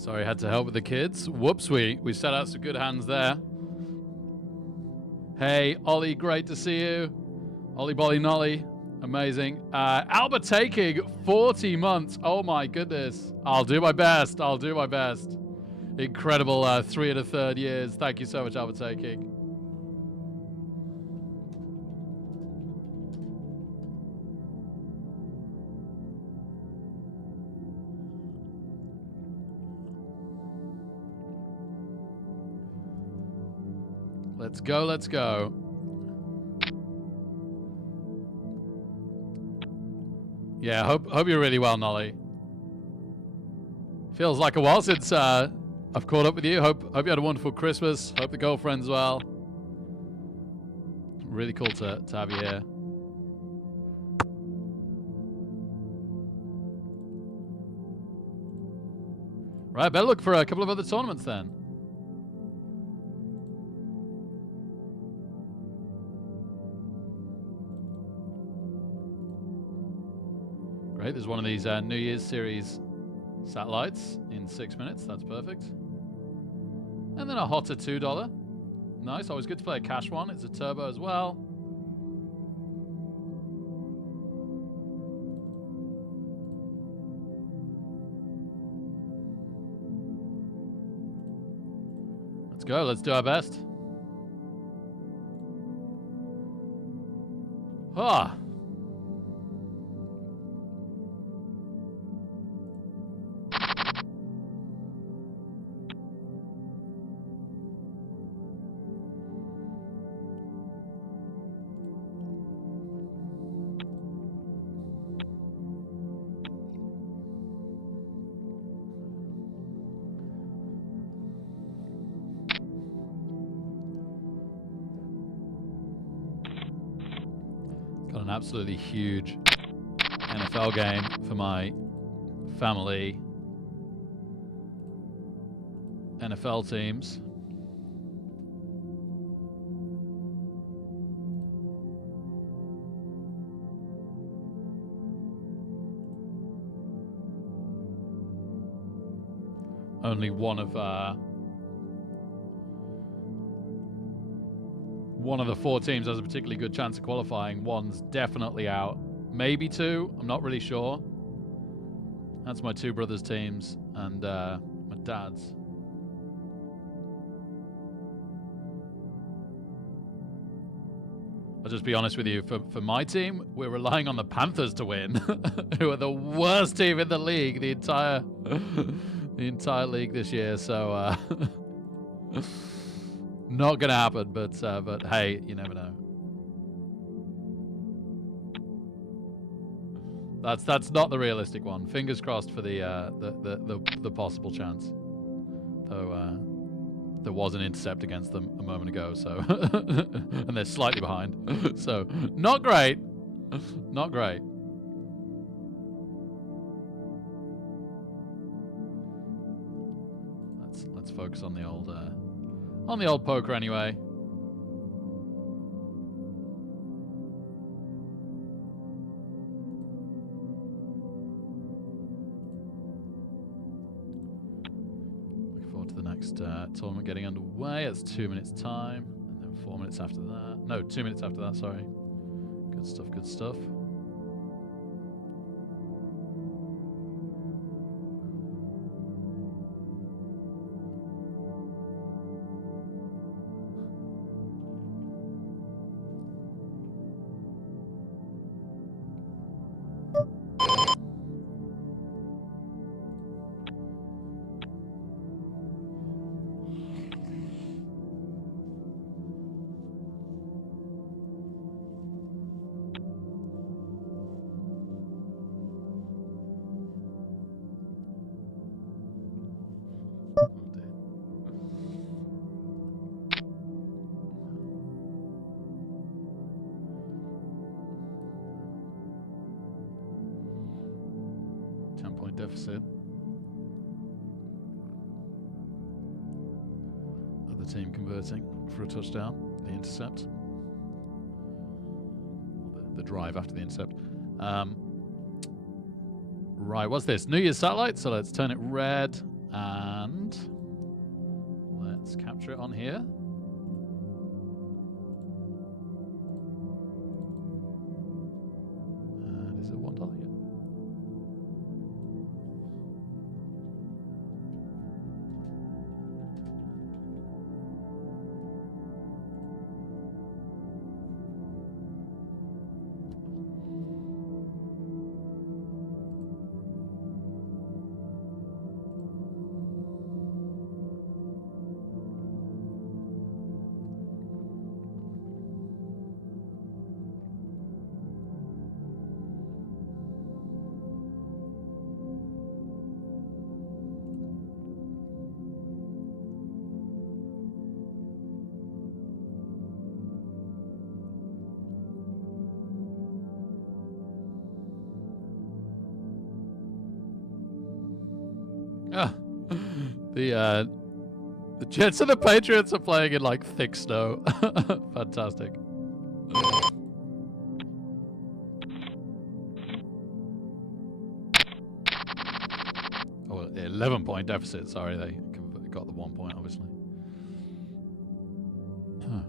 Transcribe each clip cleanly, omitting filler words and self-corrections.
Sorry, had to help with the kids. Whoops, we set out some good hands there. Hey, Ollie, great to see you. Ollie Bolly Nolly, amazing. Albert taking 40 months. Oh my goodness. I'll do my best. I'll do my best. Incredible 3 1/3 years. Thank you so much, Albert taking. Let's go, let's go. Yeah, hope you're really well, Nolly. Feels like a while since I've caught up with you. Hope you had a wonderful Christmas. Hope the girlfriend's well. Really cool to have you here. Right, better look for a couple of other tournaments then. Great, there's one of these New Year's series satellites in 6 minutes. That's perfect. And then a hotter $2. Nice, always good to play a cash one. It's a turbo as well. Let's go, let's do our best. Ah. Got an absolutely huge NFL game for my family NFL teams. Only one of the 4 teams has a particularly good chance of qualifying. One's definitely out. Maybe 2. I'm not really sure. That's my 2 brothers' teams and my dad's. I'll just be honest with you. For my team, we're relying on the Panthers to win, who are the worst team in the league, the entire league this year. So not gonna happen. But hey, you never know. That's not the realistic one. Fingers crossed for the possible chance. Though there was an intercept against them a moment ago, so and they're slightly behind. So not great. Not great. Let's focus on the old poker anyway. Tournament getting underway. It's 2 minutes time, and then 4 minutes after that. No, 2 minutes after that, sorry. Good stuff, good stuff. Deficit. Other team converting for a touchdown. The intercept. The drive after the intercept. Right, what's this? New Year's satellite. So let's turn it red. capture it on here. And is it $1? Yeah. Oh, the Jets and the Patriots are playing in like thick snow. Fantastic. Oh, 11-point deficit. Sorry, they got the 1 point, obviously. Huh.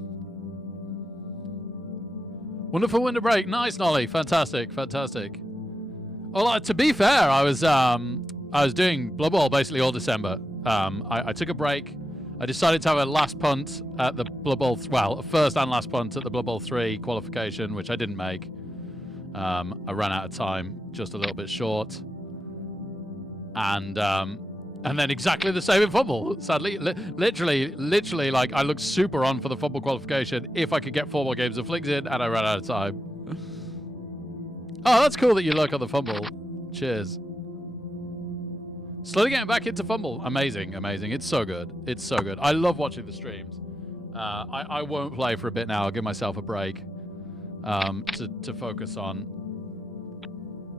Wonderful winter break. Nice, Nolly. Fantastic, fantastic. Well, to be fair, I was doing Blood Bowl basically all December. I took a break. I decided to have a last punt at the Blood Bowl, well, a first and last punt at the Blood Bowl 3 qualification, which I didn't make. I ran out of time, just a little bit short. And then exactly the same in fumble. Sadly, literally, like I looked super on for the fumble qualification if I could get 4 more games of fligs in, and I ran out of time. Oh, that's cool that you look on the fumble. Cheers. Slowly getting back into fumble. Amazing, amazing. It's so good. It's so good. I love watching the streams. I won't play for a bit now. I'll give myself a break to focus on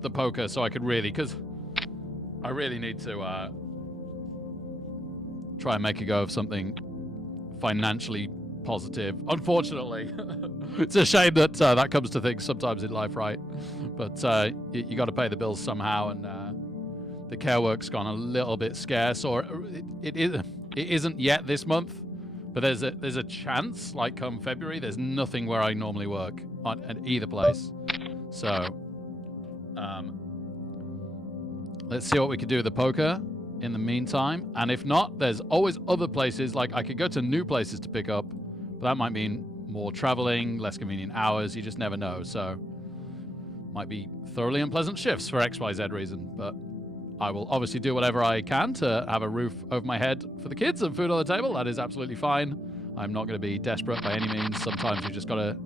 the poker so I could really, because I really need to try and make a go of something financially positive. Unfortunately, it's a shame that that comes to things sometimes in life, right? But you got to pay the bills somehow, and the care work's gone a little bit scarce, or it isn't yet this month. But there's a chance, like come February, there's nothing where I normally work at either place. So let's see what we can do with the poker in the meantime. And if not, there's always other places. Like I could go to new places to pick up, but that might mean more traveling, less convenient hours. You just never know. So might be thoroughly unpleasant shifts for XYZ reason. But I will obviously do whatever I can to have a roof over my head for the kids and food on the table. That is absolutely fine. I'm not going to be desperate by any means. Sometimes you just got to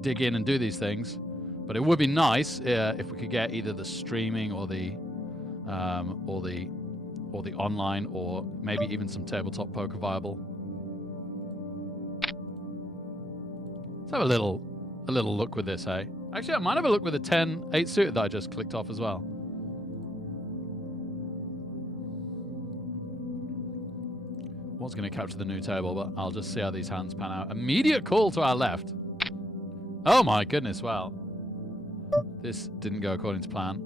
dig in and do these things. But it would be nice if we could get either the streaming or the online, or maybe even some tabletop poker viable. Let's have a little look with this, hey? Actually, I might have a look with the 10-8 suited that I just clicked off as well. Was going to capture the new table, but I'll just see how these hands pan out. Immediate call to our left. Oh my goodness, well. This didn't go according to plan.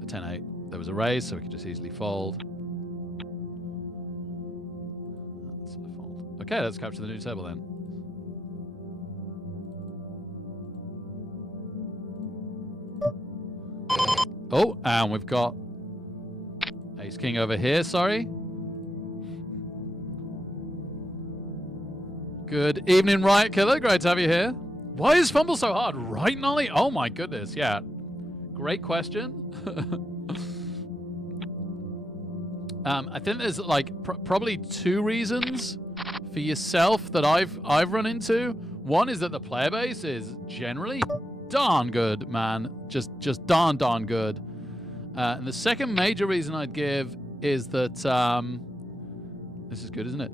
The 10-8. There was a raise, so we could just easily fold. That's a fold. Okay, let's capture the new table then. Oh, and we've got Ace King over here, sorry. Good evening, Riot Killer. Great to have you here. Why is fumble so hard? Right, Nolly? Oh my goodness, yeah. Great question. I think there's like probably 2 reasons for yourself that I've run into. One is that the player base is generally darn good, man. Just darn good. And the second major reason I'd give is that this is good, isn't it?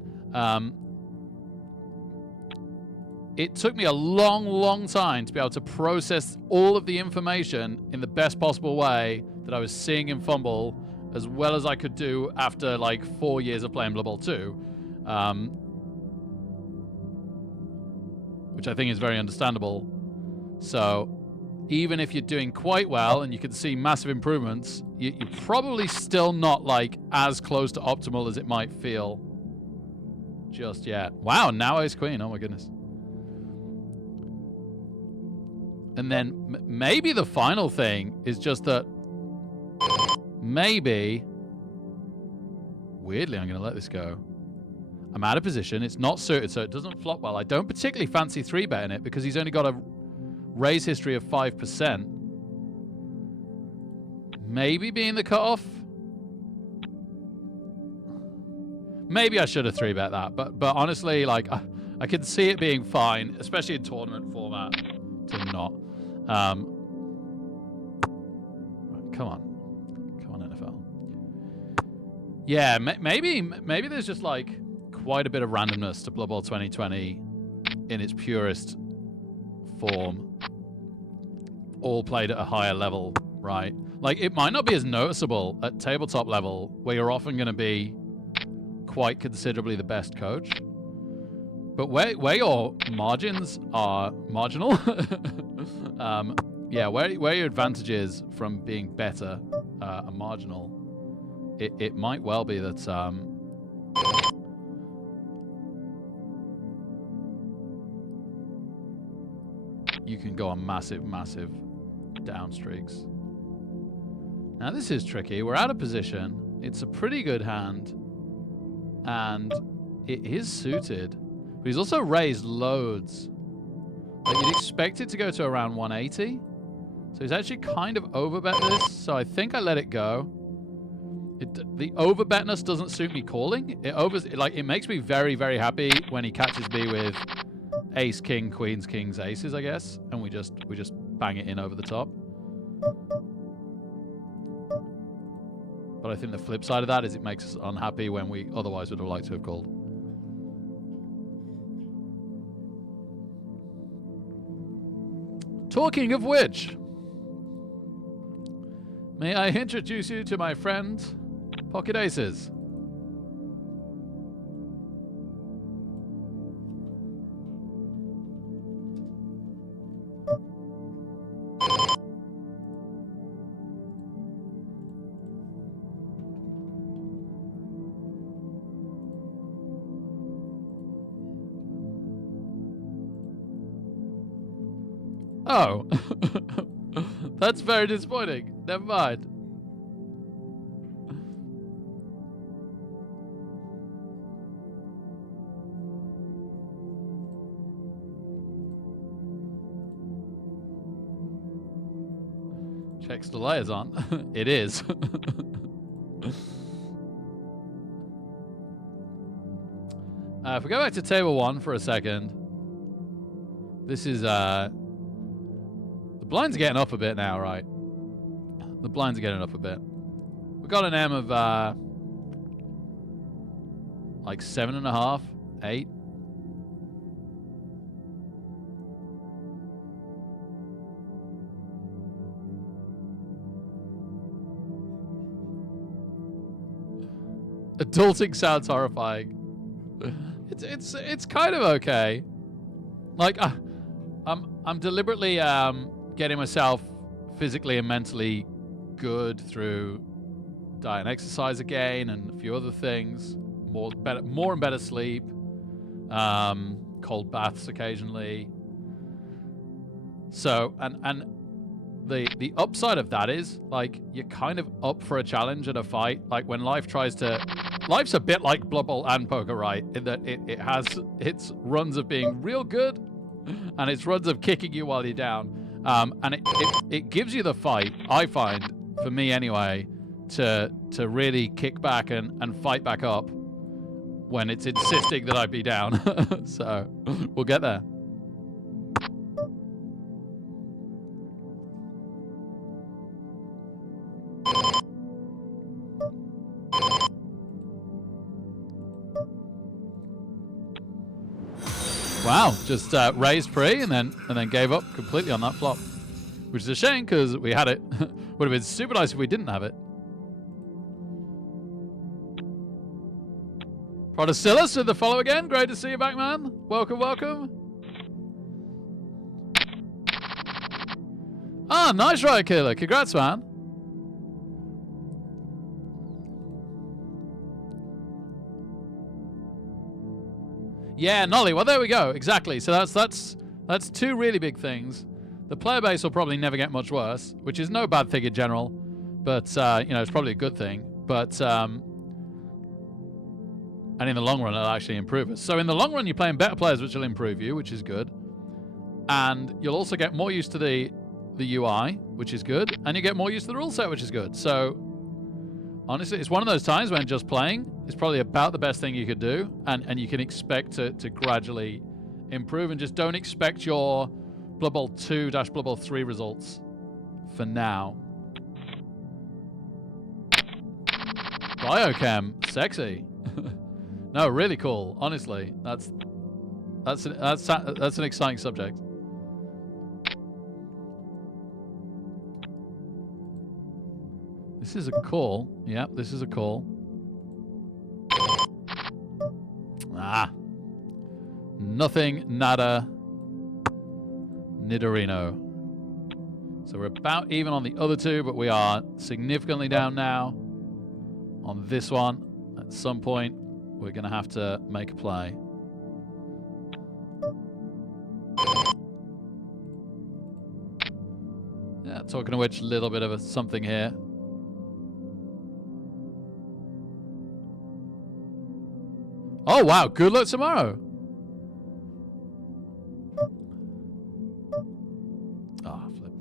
It took me a long time to be able to process all of the information in the best possible way that I was seeing in Fumble, as well as I could do after like 4 years of playing Blood Bowl 2, which I think is very understandable. So even if you're doing quite well and you can see massive improvements, you're probably still not like as close to optimal as it might feel just yet. Wow, now ace queen. Oh my goodness. And then maybe the final thing is just that maybe, weirdly, I'm going to let this go. I'm out of position. It's not suited, so it doesn't flop well. I don't particularly fancy 3-betting it because he's only got a raise history of 5%. Maybe being the cutoff. Maybe I should have 3-bet that, but honestly, like I can see it being fine, especially in tournament format, to not. Right, come on, NFL. Yeah, maybe there's just like quite a bit of randomness to Blood Bowl 2020 in its purest form, all played at a higher level, right? Like, it might not be as noticeable at tabletop level, where you're often going to be quite considerably the best coach, but where your margins are marginal, yeah, where your advantage is from being better are marginal, it might well be that you can go on massive down streaks. Now this is tricky. We're out of position. It's a pretty good hand, and it is suited, but he's also raised loads. Like, you'd expect it to go to around 180, so he's actually kind of overbet this. So I think I let it go. The overbetness doesn't suit me calling. It makes me very happy when he catches me with ace, king, queens, kings, aces, I guess, and we just bang it in over the top. But I think the flip side of that is it makes us unhappy when we otherwise would have liked to have called. Talking of which, may I introduce you to my friend, Pocket Aces? Oh, that's very disappointing. Never mind. Checks the layers on. It is. If we go back to table 1 for a second, this is the blinds are getting up a bit now, right? The blinds are getting up a bit. We've got an M of like 7.5, 8. Adulting sounds horrifying. It's kind of okay. Like I'm deliberately getting myself physically and mentally good through diet and exercise again, and a few other things. More and better sleep. Cold baths occasionally. So and the upside of that is, like, you're kind of up for a challenge and a fight. Like, when life tries to... Life's a bit like Blood Bowl and poker, right? In that it has its runs of being real good and its runs of kicking you while you're down. And it gives you the fight, I find, for me anyway, to really kick back and fight back up when it's insisting that I be down. So, we'll get there. Wow, just raised pre and then gave up completely on that flop, which is a shame because we had it. Would have been super nice if we didn't have it. Protosillus with the follow again. Great to see you back, man. Welcome, welcome. Ah, nice Riot Killer. Congrats, man. Yeah, Nolly. Well, there we go. Exactly. So that's two really big things. The player base will probably never get much worse, which is no bad thing in general. But, you know, it's probably a good thing. But, and in the long run, it'll actually improve us. So in the long run, you're playing better players, which will improve you, which is good. And you'll also get more used to the UI, which is good. And you get more used to the rule set, which is good. So, honestly, it's one of those times when just playing is probably about the best thing you could do. And you can expect to gradually improve. And just don't expect your Blood Bowl 2-Blood Bowl 3 results for now. Biochem, sexy. No, really cool. Honestly, that's an exciting subject. This is a call. Yep, this is a call. Ah, nothing, nada, Nidorino. So we're about even on the other two, but we are significantly down now on this one. At some point, we're going to have to make a play. Yeah, talking of which, a little bit of something here. Oh, wow. Good luck tomorrow. Oh, flip.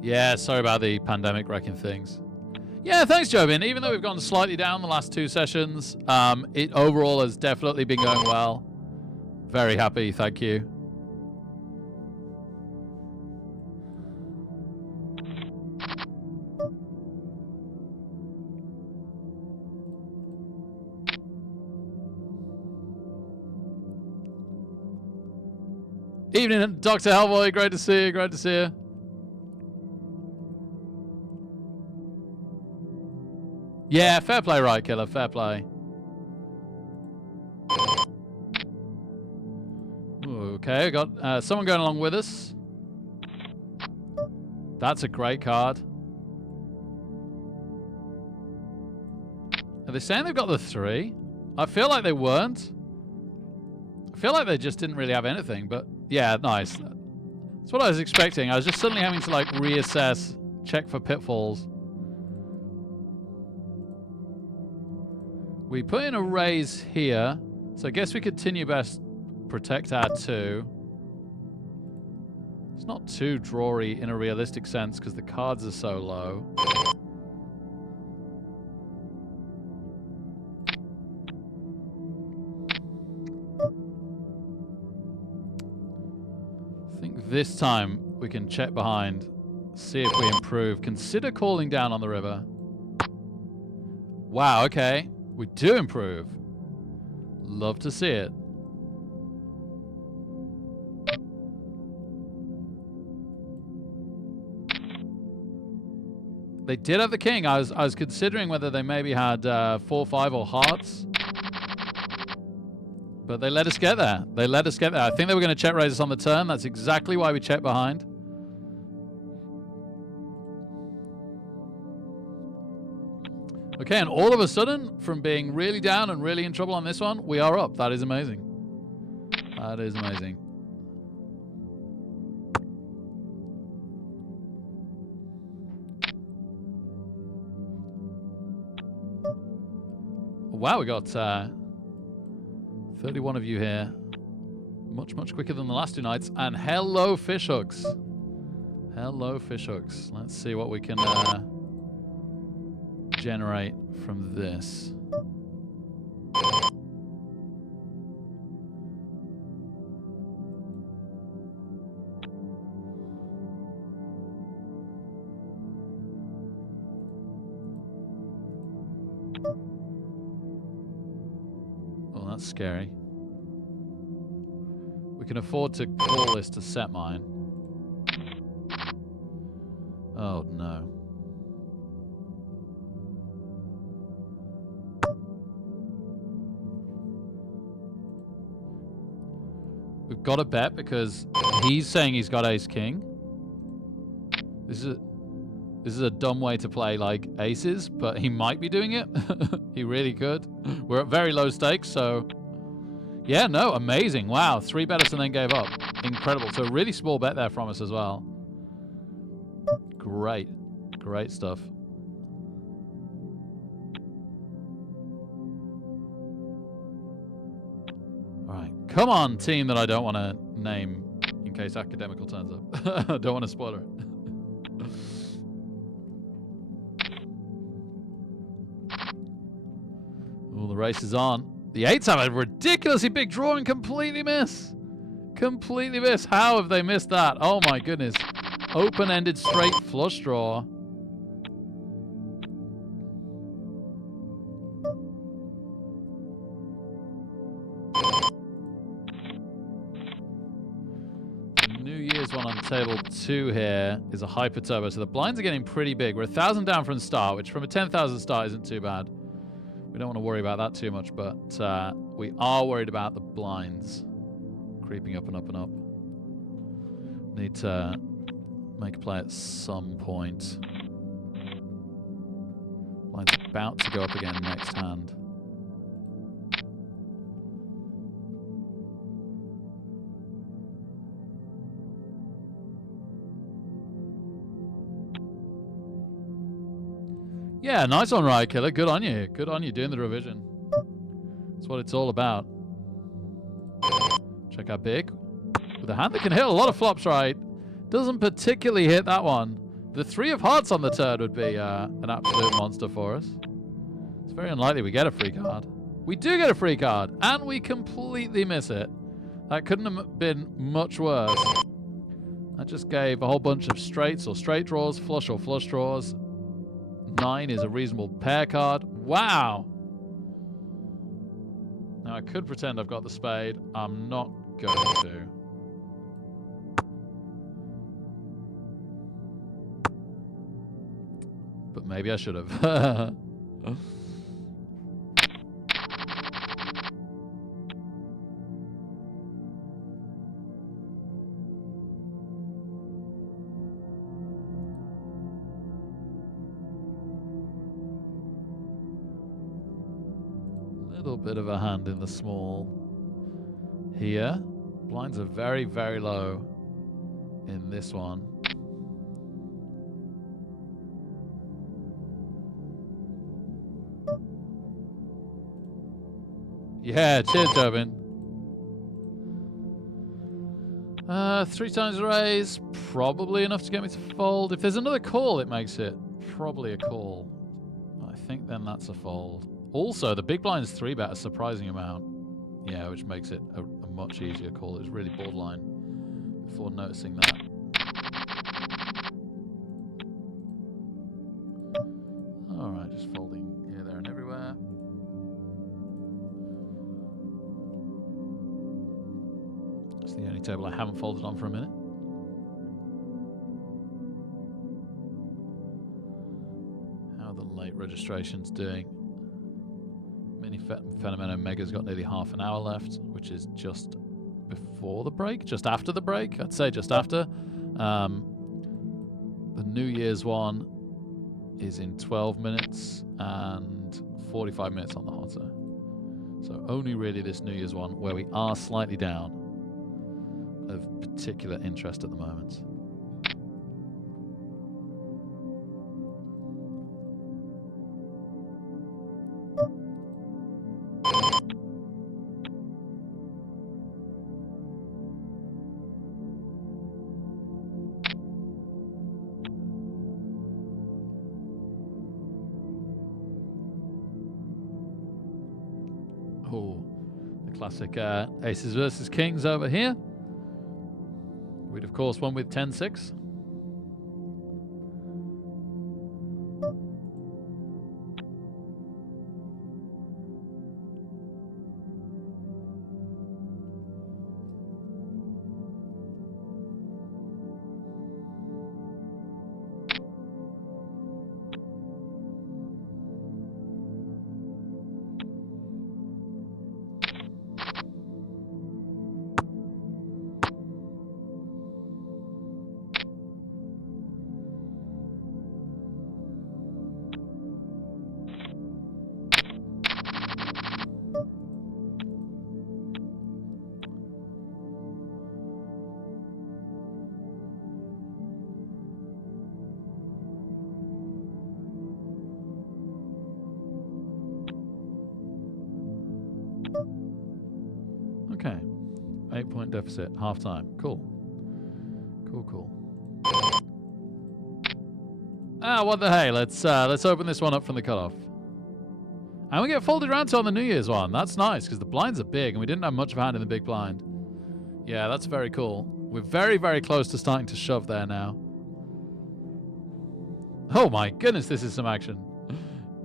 Yeah, sorry about the pandemic wrecking things. Yeah, thanks, Jobin. Even though we've gone slightly down the last two sessions, it overall has definitely been going well. Very happy, thank you. Evening, Dr. Hellboy. Great to see you. Great to see you. Yeah, fair play, right, Killer. Fair play. Okay, I got someone going along with us. That's a great card. Are they saying they've got the 3? I feel like they weren't. I feel like they just didn't really have anything, but yeah, nice. That's what I was expecting. I was just suddenly having to like reassess, check for pitfalls. We put in a raise here, so I guess we continue best protect our 2. It's not too drawy in a realistic sense because the cards are so low. I think this time we can check behind, see if we improve. Consider calling down on the river. Wow, okay. We do improve. Love to see it. They did have the king. I was considering whether they maybe had 4-5 or hearts. But they let us get there. They let us get there. I think they were going to check raise us on the turn. That's exactly why we checked behind. Okay, and all of a sudden, from being really down and really in trouble on this one, we are up. That is amazing. That is amazing. Wow, we got 31 of you here. Much, much quicker than the last 2 nights. And hello, fishhooks. Hello, fishhooks. Let's see what we can generate from this. Oh, that's scary. We can afford to call this to set mine. Oh, no. We've got to bet because he's saying he's got ace king. This is a dumb way to play like aces, but he might be doing it. He really could. We're at very low stakes, so yeah, no, amazing. Wow, 3 bet us and then gave up. Incredible. So really small bet there from us as well. Great. Great stuff. All right. Come on, team that I don't want to name in case Academical turns up. I don't want to spoiler it. Oh, the race is on. The 8s have a ridiculously big draw and completely miss. Completely miss. How have they missed that? Oh my goodness. Open-ended straight flush draw. New Year's one on table 2 here is a hyper turbo. So the blinds are getting pretty big. We're 1,000 down from start, which from a 10,000 start isn't too bad. We don't want to worry about that too much, but we are worried about the blinds creeping up and up and up. Need to make a play at some point. Blind's about to go up again next hand. Yeah, nice one, Riot Killer. Good on you. Good on you doing the revision. That's what it's all about. Check out big. With a hand that can hit a lot of flops, right? Doesn't particularly hit that one. The 3 of hearts on the turn would be an absolute monster for us. It's very unlikely we get a free card. We do get a free card, and we completely miss it. That couldn't have been much worse. That just gave a whole bunch of straights or straight draws, flush or flush draws. 9 is a reasonable pair card. Wow! Now I could pretend I've got the spade. I'm not going to. But maybe I should have. Little bit of a hand in the small here. Blinds are very, very low in this one. Yeah, cheers, Jobin. 3 times raise, probably enough to get me to fold. If there's another call, it makes it probably a call. I think then that's a fold. Also, the big blind's 3 bet a surprising amount. Yeah, which makes it a much easier call. It was really borderline before noticing that. Alright, just folding here, there, and everywhere. It's the only table I haven't folded on for a minute. How are the late registrations doing? Mini Fenomeno Mega's got nearly half an hour left, which is just before the break, just after the break. I'd say just after. The New Year's one is in 12 minutes and 45 minutes on the hotter. So only really this New Year's one where we are slightly down of particular interest at the moment. Oh, the classic aces versus kings over here. We'd, of course, won with 10-6. point deficit. Half time. Cool. Cool. Ah, what the hey? Let's open this one up from the cutoff. And we get folded around to on the New Year's one. That's nice, because the blinds are big, and we didn't have much of a hand in the big blind. Yeah, that's very cool. We're very, very close to starting to shove there now. Oh my goodness, this is some action.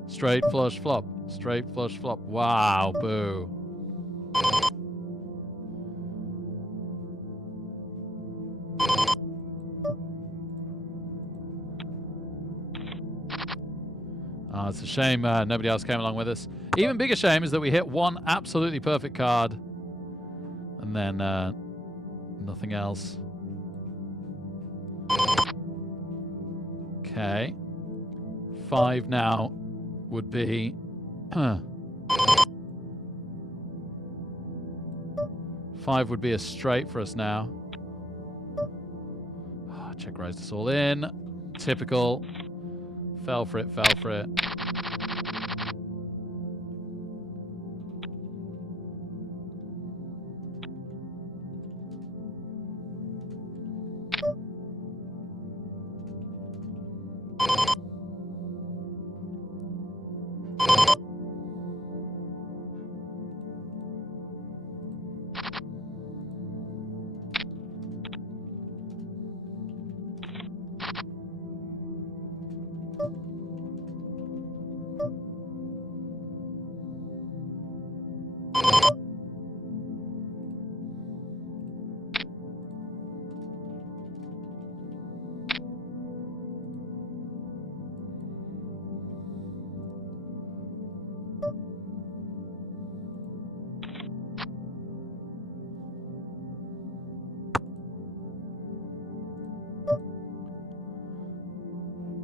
Straight flush flop. Straight flush flop. Wow, boo. Oh, it's a shame nobody else came along with us. Even bigger shame is that we hit one absolutely perfect card. And then nothing else. Okay. 5 now would be... 5 would be a straight for us now. Oh, check raised us all in. Typical. Fell for it, fell for it.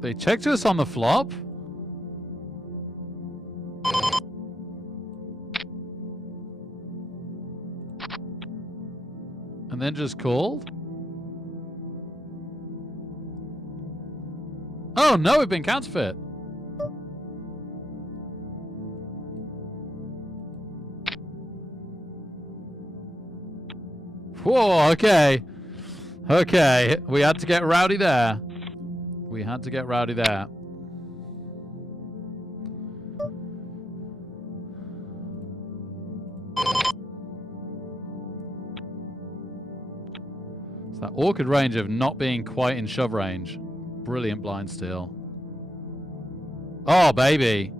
They checked us on the flop? And then just called? Oh no, we've been counterfeit. Whoa, okay. Okay, we had to get rowdy there. We had to get rowdy there. It's that awkward range of not being quite in shove range. Brilliant blind steal. Oh, baby.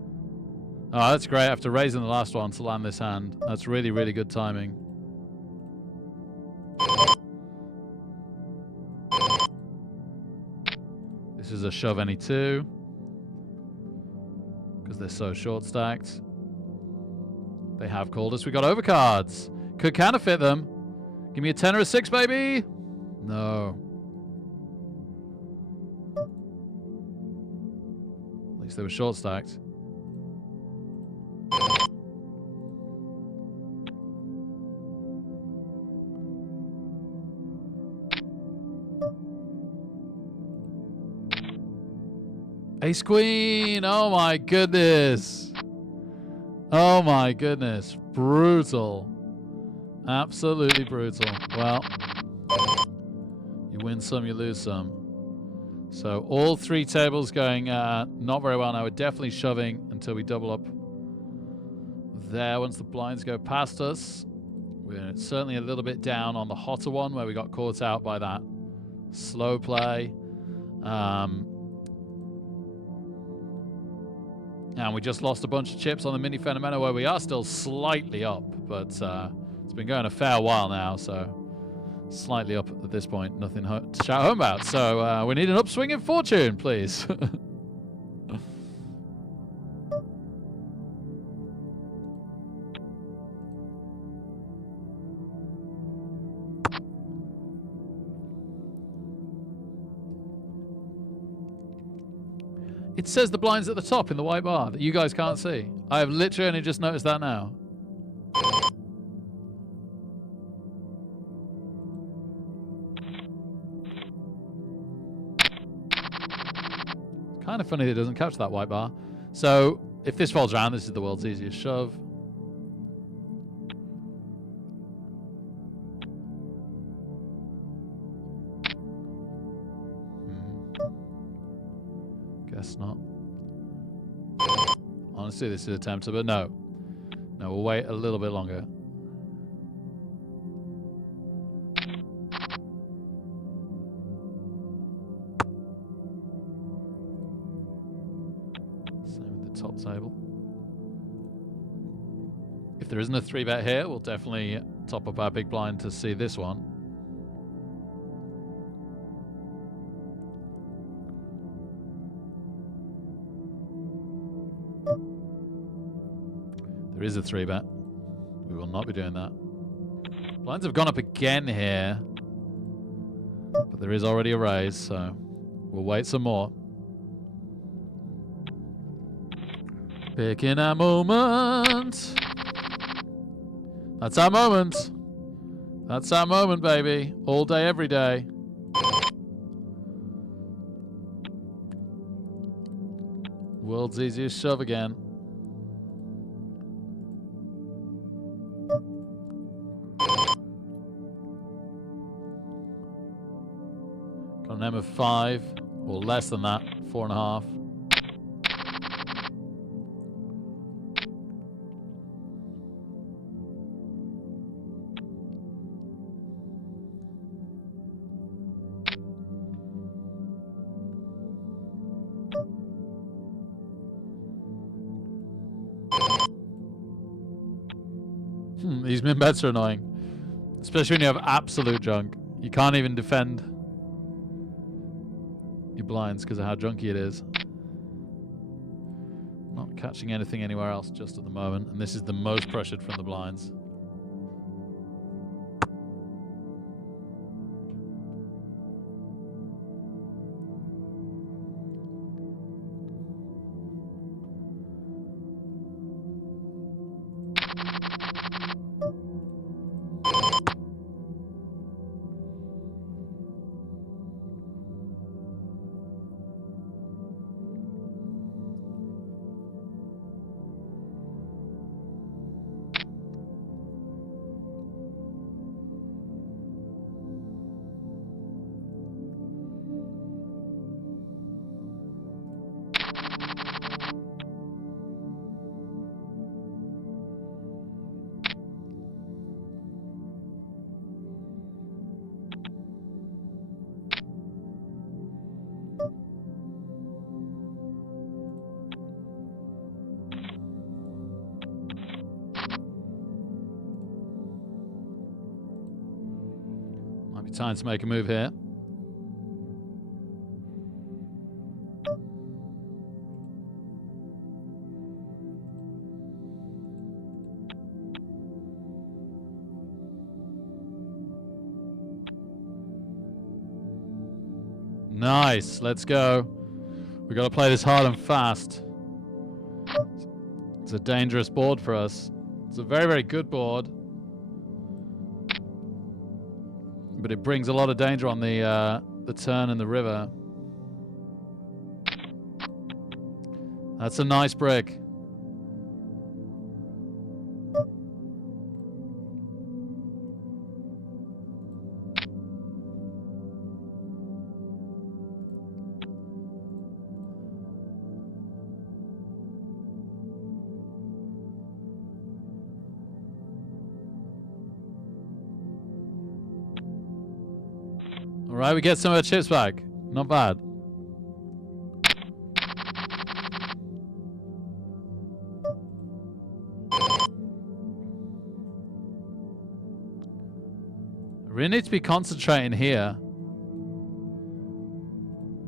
Oh, that's great. After raising the last one to land this hand. That's really, really good timing. This is a shove any 2 because they're so short stacked. They have called us. We got overcards. Could counterfeit them. Give me a 10 or a 6, baby. No. At least they were short stacked. Ace Queen! Oh my goodness! Oh my goodness. Brutal. Absolutely brutal. Well, you win some, you lose some. So all 3 tables going not very well now. We're definitely shoving until we double up there once the blinds go past us. We're certainly a little bit down on the hotter one where we got caught out by that slow play. And we just lost a bunch of chips on the mini Fenomeno where we are still slightly up, but it's been going a fair while now, so slightly up at this point. Nothing to shout home about. So we need an upswing in fortune, please. It says the blind's at the top in the white bar that you guys can't see. I have literally only just noticed that now. Kind of funny that it doesn't catch that white bar. So if this folds around, this is the world's easiest shove. Guess not. Honestly, this is attempted, but no. No, we'll wait a little bit longer. Same with the top table. If there isn't a 3-bet here, we'll definitely top up our big blind to see this one. There is a 3-bet. We will not be doing that. Blinds have gone up again here. But there is already a raise, so we'll wait some more. Picking our moment. That's our moment. That's our moment, baby. All day, every day. World's easiest shove again. Got an M of 5, or less than that, 4.5. These min bets are annoying. Especially when you have absolute junk. You can't even defend your blinds because of how junky it is. Not catching anything anywhere else just at the moment. And this is the most pressured from the blinds. Time to make a move here. Nice, let's go. We've got to play this hard and fast. It's a dangerous board for us. It's a very, very good board. But it brings a lot of danger on the turn and the river. That's a nice brick. Alright, we get some of our chips back. Not bad. I really need to be concentrating here.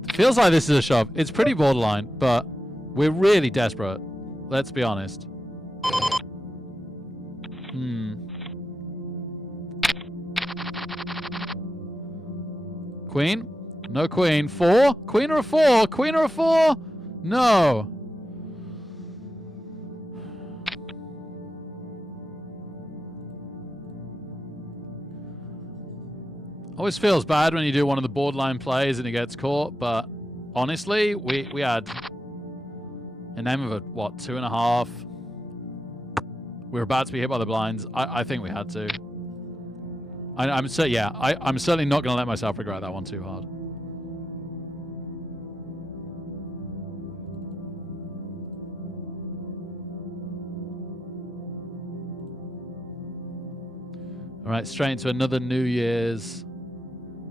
It feels like this is a shove. It's pretty borderline, but we're really desperate. Let's be honest. Queen? No queen. 4? Queen or a 4? Queen or a 4? No. Always feels bad when you do one of the borderline plays and it gets caught, but honestly, we had a name of a, what, 2.5? We were about to be hit by the blinds. I think we had to. I'm certainly not going to let myself regret that one too hard. Right, straight into another New Year's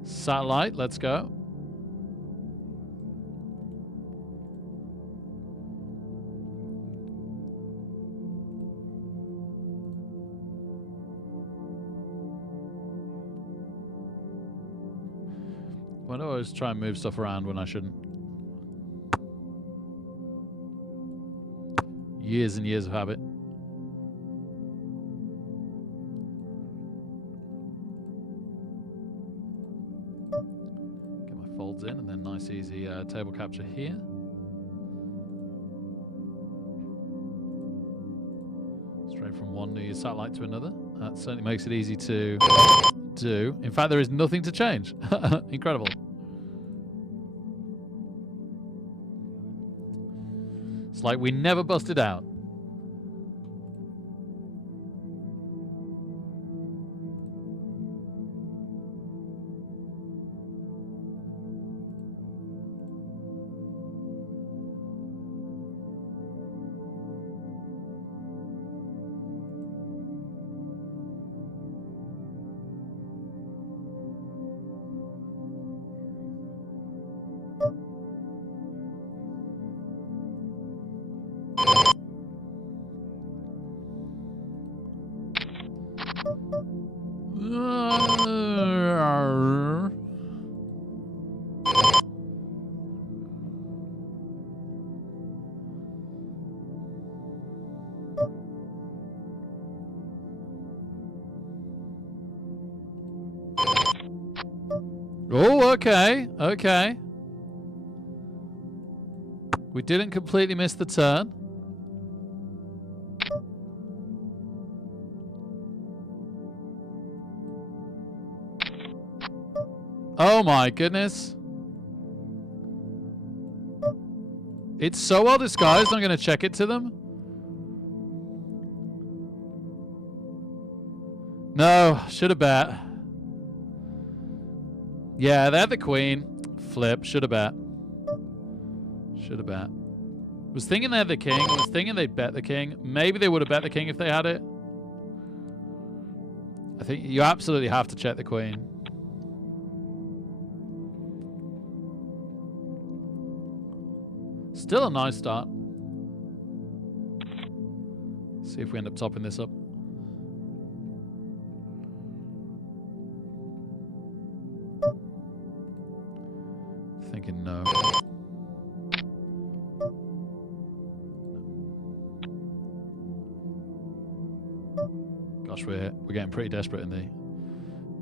satellite. Let's go. Why do I always try and move stuff around when I shouldn't? Years and years of habit. Get my folds in and then nice easy table capture here. Straight from one New Year's satellite to another. That certainly makes it easy to do. In fact, there is nothing to change. Incredible. It's like we never busted out. Oh, okay, okay. We didn't completely miss the turn. Oh my goodness. It's so well disguised, I'm going to check it to them. No, should have bet. Yeah, they had the queen. Flip, should have bet. Should have bet. Was thinking they had the king. Was thinking they'd bet the king. Maybe they would have bet the king if they had it. I think you absolutely have to check the queen. Still a nice start. See if we end up topping this up. Thinking no. Gosh, we're getting pretty desperate in the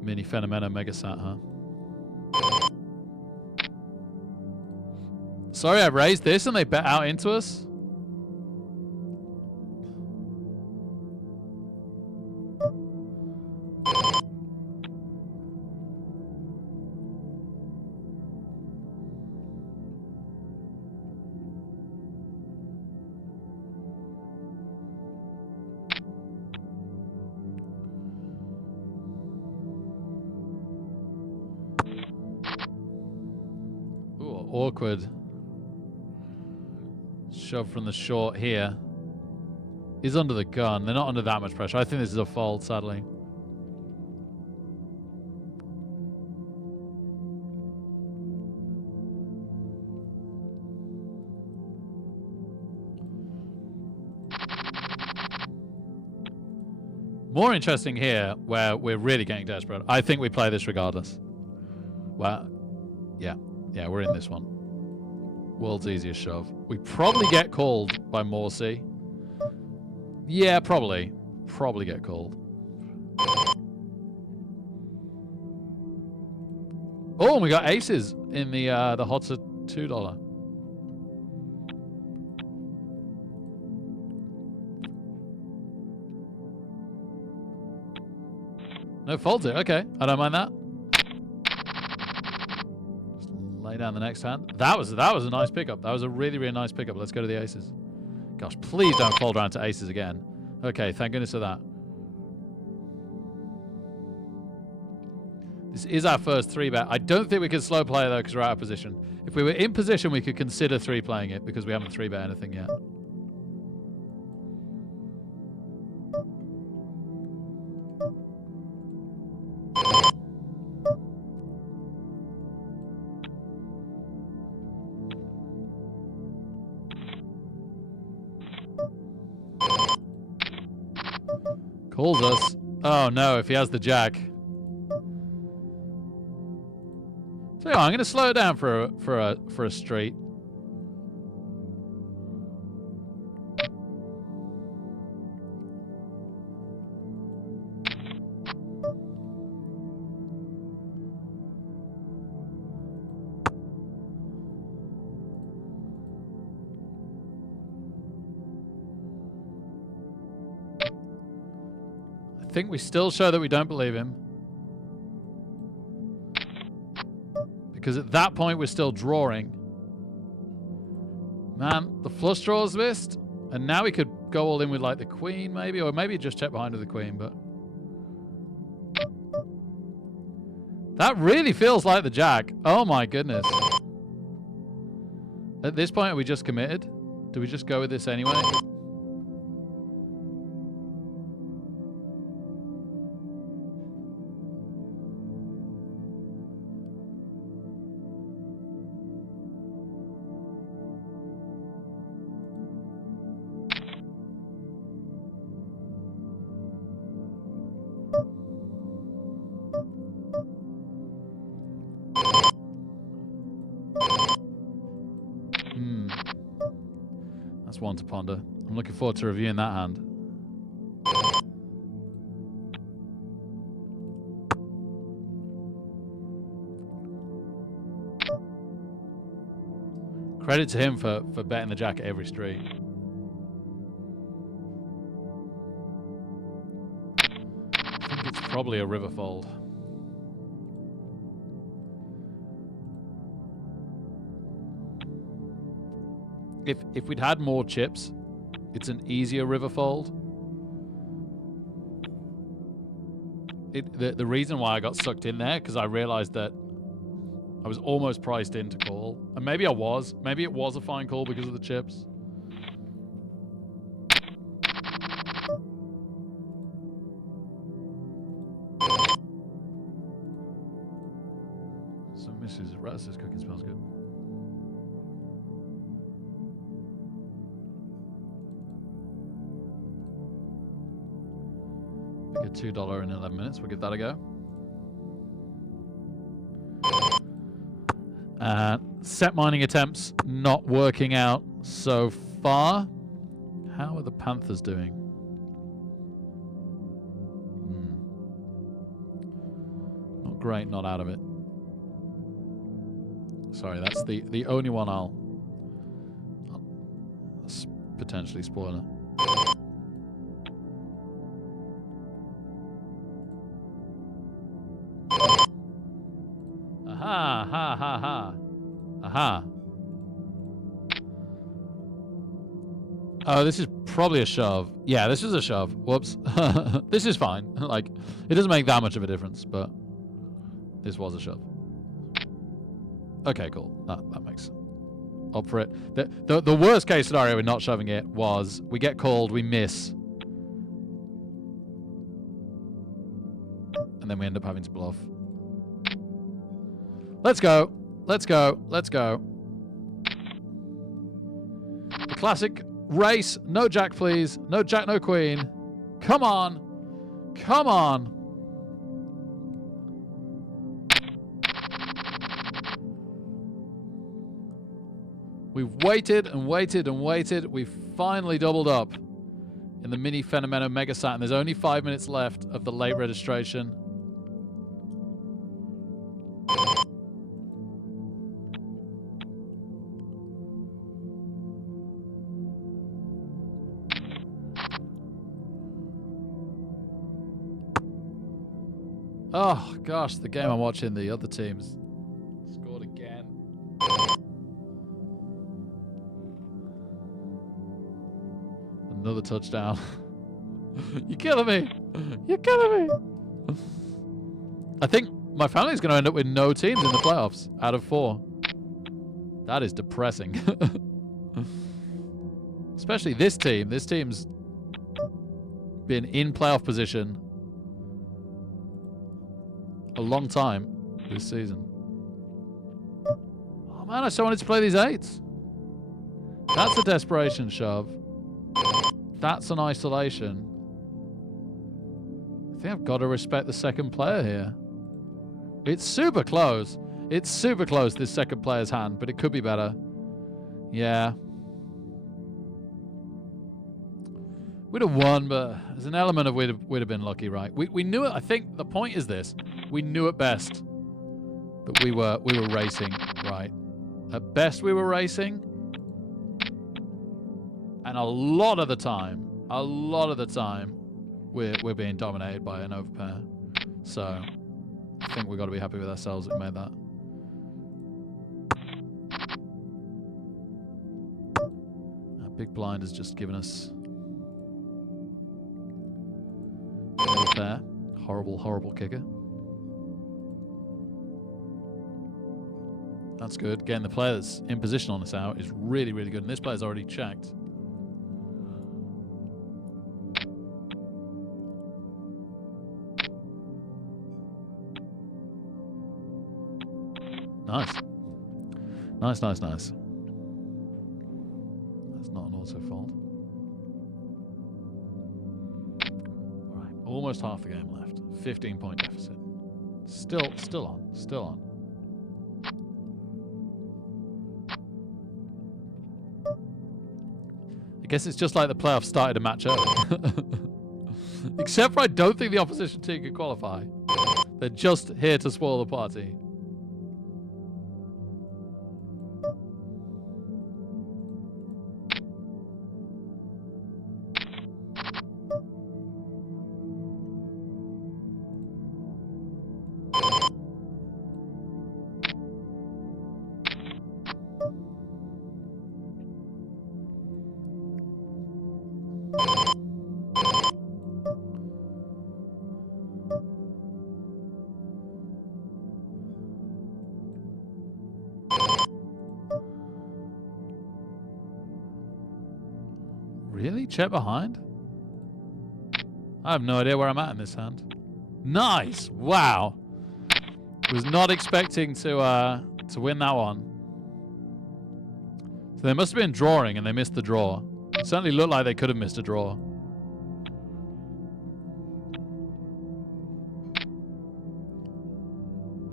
mini Fenomeno Megasat, huh? Sorry, I raised this and they bet out into us. Ooh, awkward. Shove from the short here. He's under the gun. They're not under that much pressure. I think this is a fold, sadly. More interesting here, where we're really getting desperate. I think we play this regardless. Well, yeah, we're in this one. World's easiest shove. We probably get called by Morsey. Yeah, probably. Probably get called. Oh, and we got aces in the hotter $2. No, folds it. Okay, I don't mind that. Just lay down the next hand. That was a nice pickup. That was a really, really nice pickup. Let's go to the aces. Gosh, please don't fold around to aces again. Okay, thank goodness for that. This is our first 3-bet. I don't think we can slow play, though, because we're out of position. If we were in position, we could consider 3-playing it, because we haven't 3-bet anything yet. Calls us. Oh no, if he has the jack. So I'm going to slow it down for a street. I think we still show that we don't believe him. Because at that point, we're still drawing. Man, the flush draws missed. And now we could go all in with, like, the queen, maybe. Or maybe just check behind with the queen, but... That really feels like the jack. Oh, my goodness. At this point, are we just committed? Do we just go with this anyway? That's one to ponder. I'm looking forward to reviewing that hand. Credit to him for betting the jack at every street. I think it's probably a river fold. If we'd had more chips, it's an easier river fold. The reason why I got sucked in there, because I realized that I was almost priced in to call. And maybe I was. Maybe it was a fine call because of the chips. So Mrs. Rat's cooking smells good. Get $2 in 11 minutes. We'll give that a go. Set mining attempts not working out so far. How are the Panthers doing? Not great, not out of it. Sorry, that's the only one I'll potentially spoil it. Aha, ha, ha, ha. Aha. Oh, this is probably a shove. Yeah, this is a shove. Whoops. This is fine. Like, it doesn't make that much of a difference, but this was a shove. Okay, cool. That makes up for it. The worst case scenario with not shoving it was we get called, we miss, and then we end up having to bluff. Let's go. Let's go. Let's go. The classic race. No jack, please. No jack, no queen. Come on. Come on. We've waited and waited and waited. We've finally doubled up in the mini Fenomeno Megasat, and there's only 5 minutes left of the late registration. Oh, gosh, the game I'm watching, the other teams scored again. Another touchdown. You're killing me. You're killing me. I think my family's going to end up with no teams in the playoffs out of 4. That is depressing. Especially this team. This team's been in playoff position a long time this season. Oh man, I so wanted to play these 8s. That's a desperation shove. That's an isolation. I think I've got to respect the second player here. It's super close. It's super close, this second player's hand, but it could be better. Yeah. We'd have won, but there's an element of we'd have been lucky, right? We knew it. I think the point is this. We knew at best that we were racing, right? At best we were racing. And a lot of the time, we're being dominated by an overpair. So I think we've got to be happy with ourselves that we made that. Our big blind has just given us an overpair. Horrible, horrible kicker. That's good. Getting the player that's in position on us out is really, really good. And this player's already checked. Nice. Nice, nice, nice. That's not an auto fold. All right, almost half the game left. 15-point deficit. Still on. I guess it's just like the playoffs started a match early. Except for I don't think the opposition team can qualify. They're just here to spoil the party. Really? Check behind? I have no idea where I'm at in this hand. Nice! Wow! Was not expecting to win that one. So they must have been drawing and they missed the draw. It certainly looked like they could have missed a draw.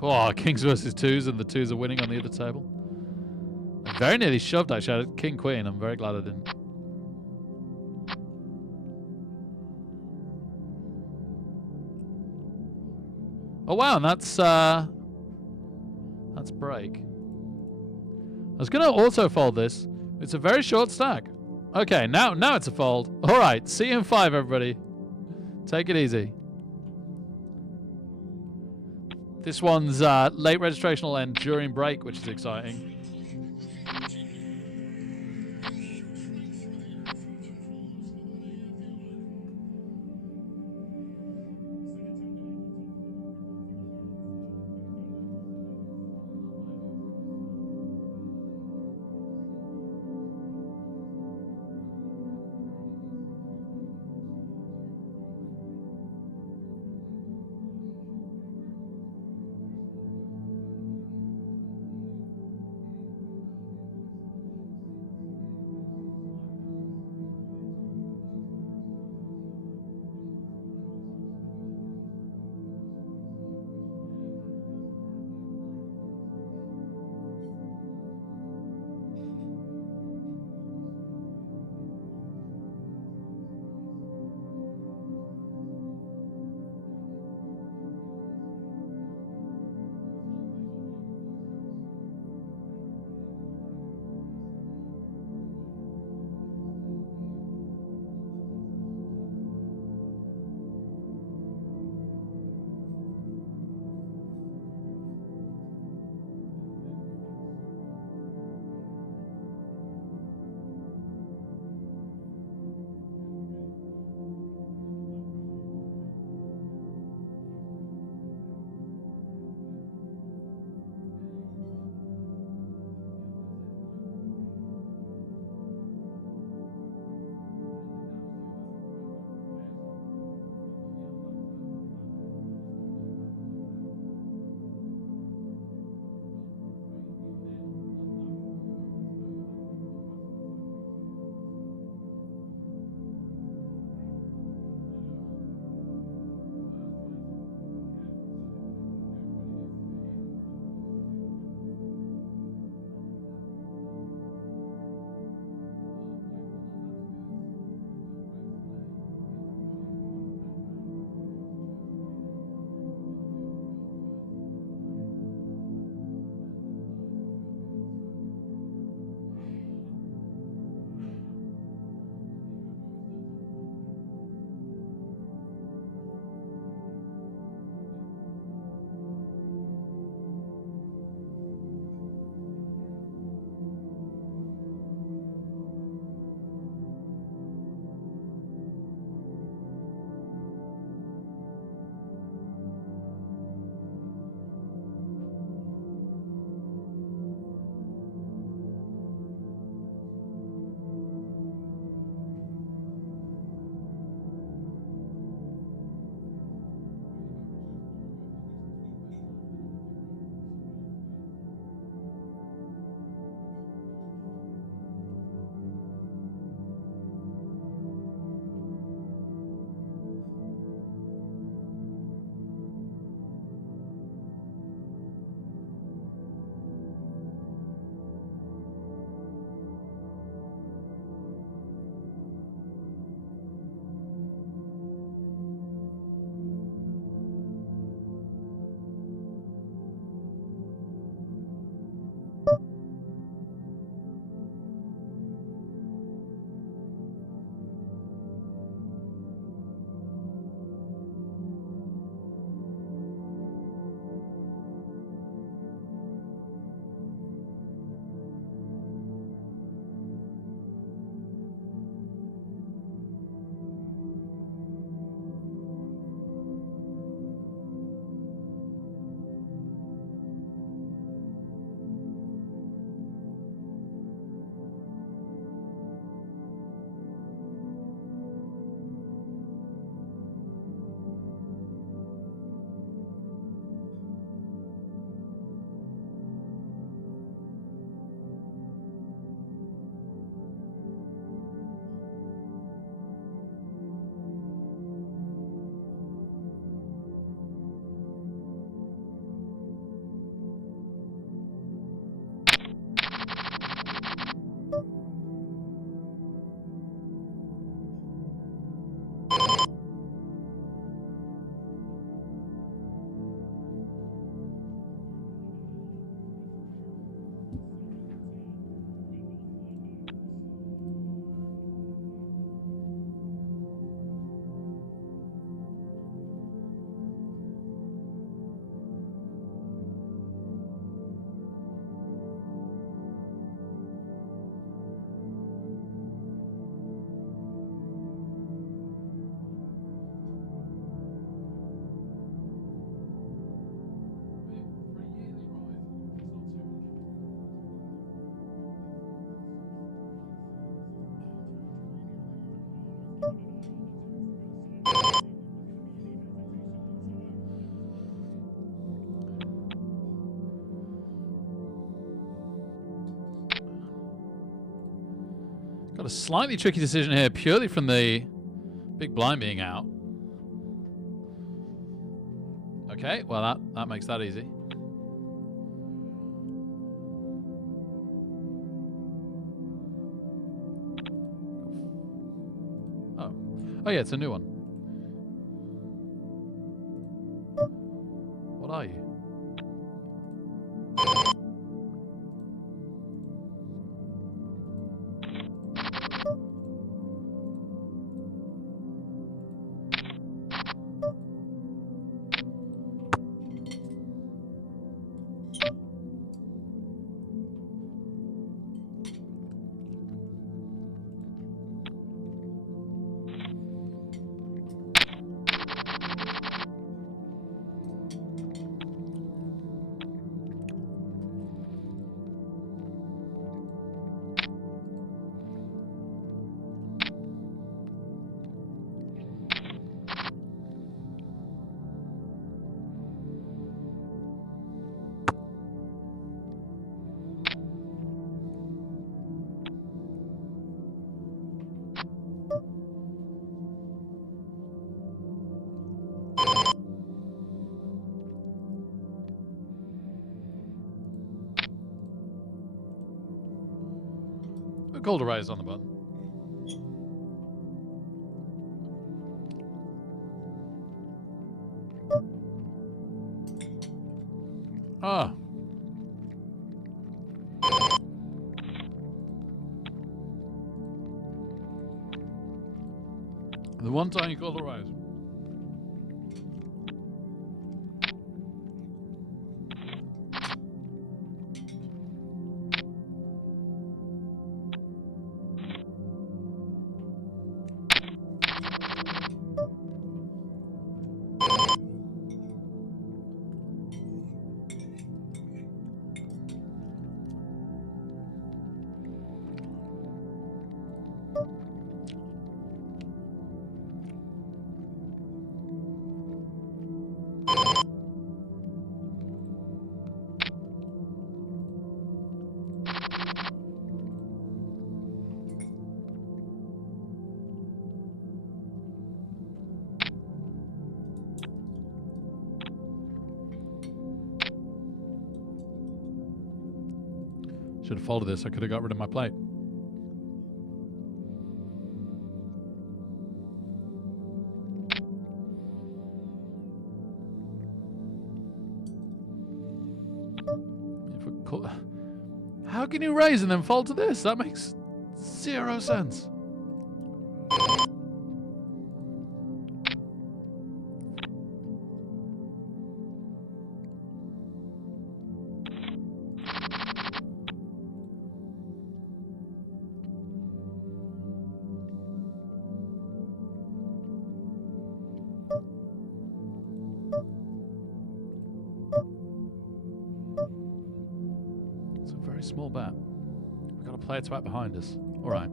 Oh, kings versus twos, and the twos are winning on the other table. I very nearly shoved, actually. I had king queen. I'm very glad I didn't. Oh wow, and that's break. I was gonna auto fold this. It's a very short stack. Okay, now it's a fold. All right, see you in 5, everybody. Take it easy. This one's late registration will end during break, which is exciting. Got a slightly tricky decision here, purely from the big blind being out. Okay, well that makes that easy. Oh yeah, it's a new one. What are you? Gold array is on the button. Ah. The one time you call the rise. Should have folded this. I could have got rid of my plate. How can you raise and then fold to this? That makes 0 sense. Small bet. We've got a player to act behind us. All right.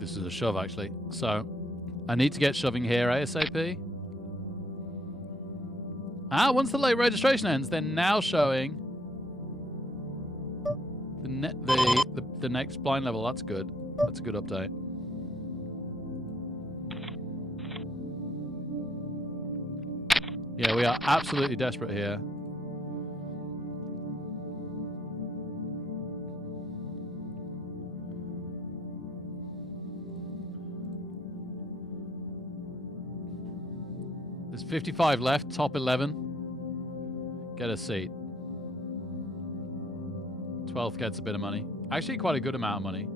This is a shove, actually. So, I need to get shoving here ASAP. Once the late registration ends, they're now showing the next blind level. That's good. That's a good update. Yeah, we are absolutely desperate here. There's 55 left, top 11. Get a seat. 12th gets a bit of money. Actually, quite a good amount of money.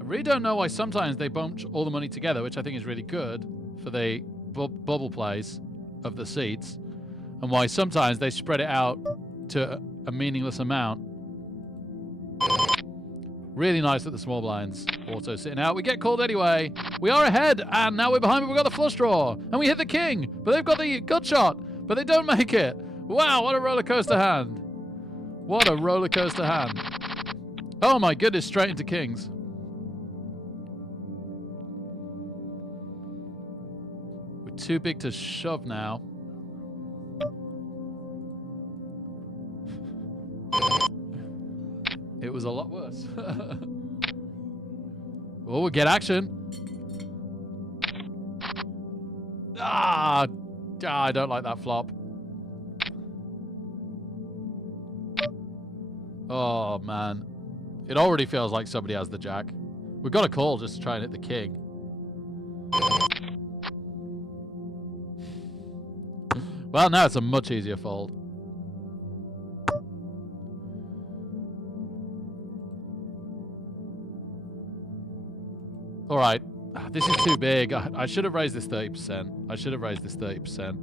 I really don't know why sometimes they bunch all the money together, which I think is really good for the bubble plays of the seats, and why sometimes they spread it out to a meaningless amount. Really nice that the small blinds auto sitting out. We get called anyway. We are ahead, and now we're behind, but we've got the flush draw. And we hit the king, but they've got the gut shot, but they don't make it. Wow, what a roller coaster hand. What a roller coaster hand. Oh my goodness, straight into kings. We're too big to shove now. It was a lot worse. Oh, we'll get action. I don't like that flop. Oh, man. It already feels like somebody has the jack. We've got a call just to try and hit the king. Well, now it's a much easier fold. All right. This is too big. I should have raised this 30%. I should have raised this 30%.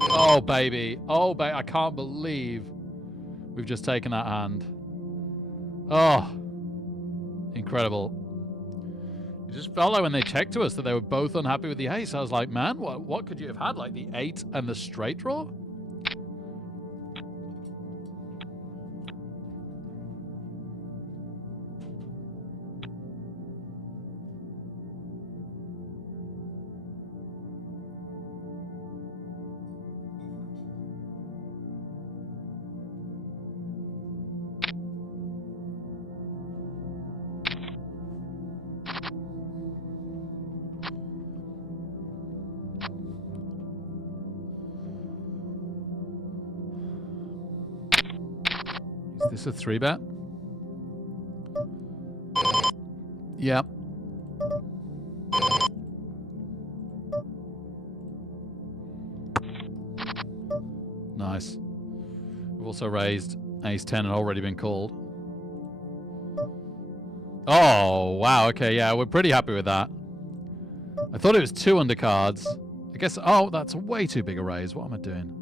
Oh, baby. Oh, baby. I can't believe we've just taken that hand. Oh. Incredible. It just felt like when they checked to us that they were both unhappy with the ace. I was like, man, what could you have had? Like the 8 and the straight draw? Is this a 3-bet? Yep. Nice. We've also raised ace 10 and already been called. Oh, wow. Okay, yeah, we're pretty happy with that. I thought it was 2 undercards. I guess, oh, that's way too big a raise. What am I doing?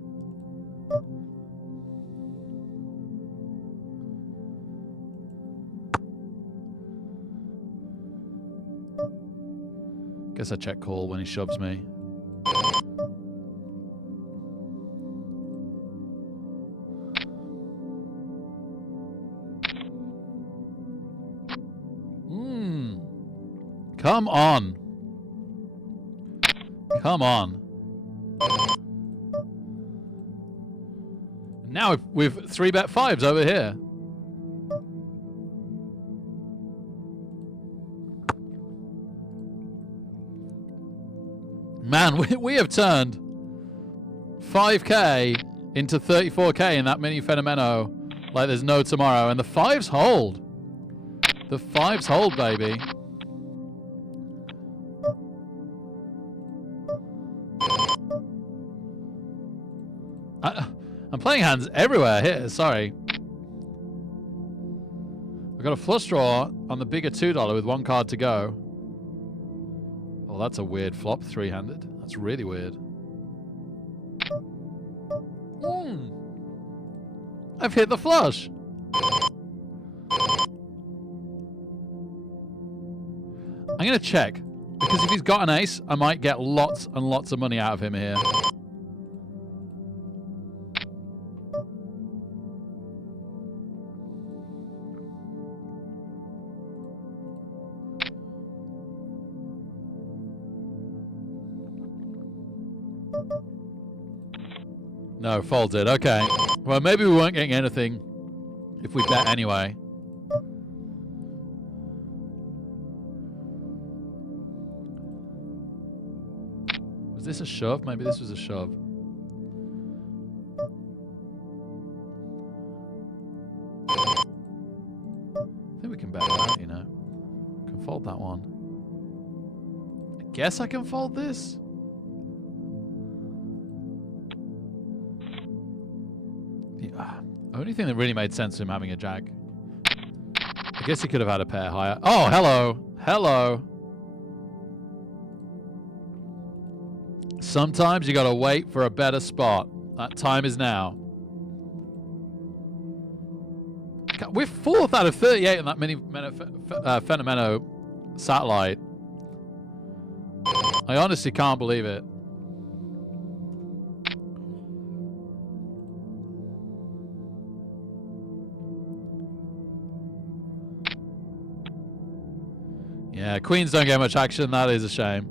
Guess I check call when he shoves me. Come on. Come on. Now we've 3-bet 5s over here. Man, we have turned 5k into 34k in that mini fenomeno like there's no tomorrow. And the 5s hold. The 5s hold, baby. I'm playing hands everywhere here, sorry. I've got a flush draw on the bigger $2 with 1 card to go. Oh, that's a weird flop, 3-handed. That's really weird. I've hit the flush. I'm going to check. Because if he's got an ace, I might get lots and lots of money out of him here. No, folded. Okay. Well, maybe we weren't getting anything if we bet anyway. Was this a shove? Maybe this was a shove. I think we can bet that, you know. We can fold that one. I guess I can fold this. Only thing that really made sense to him having a jack. I guess he could have had a pair higher. Oh, hello. Hello. Sometimes you gotta wait for a better spot. That time is now. We're 4th out of 38 on that mini Fenomeno satellite. I honestly can't believe it. Yeah, queens don't get much action. That is a shame.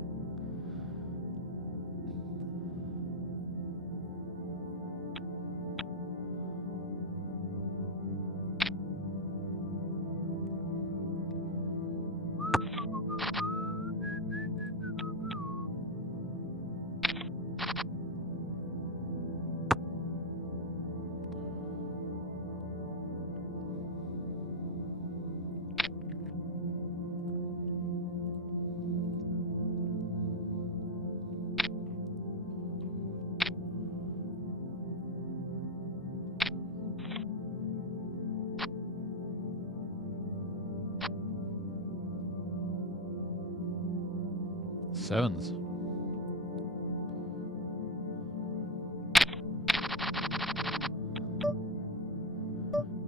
Sevens.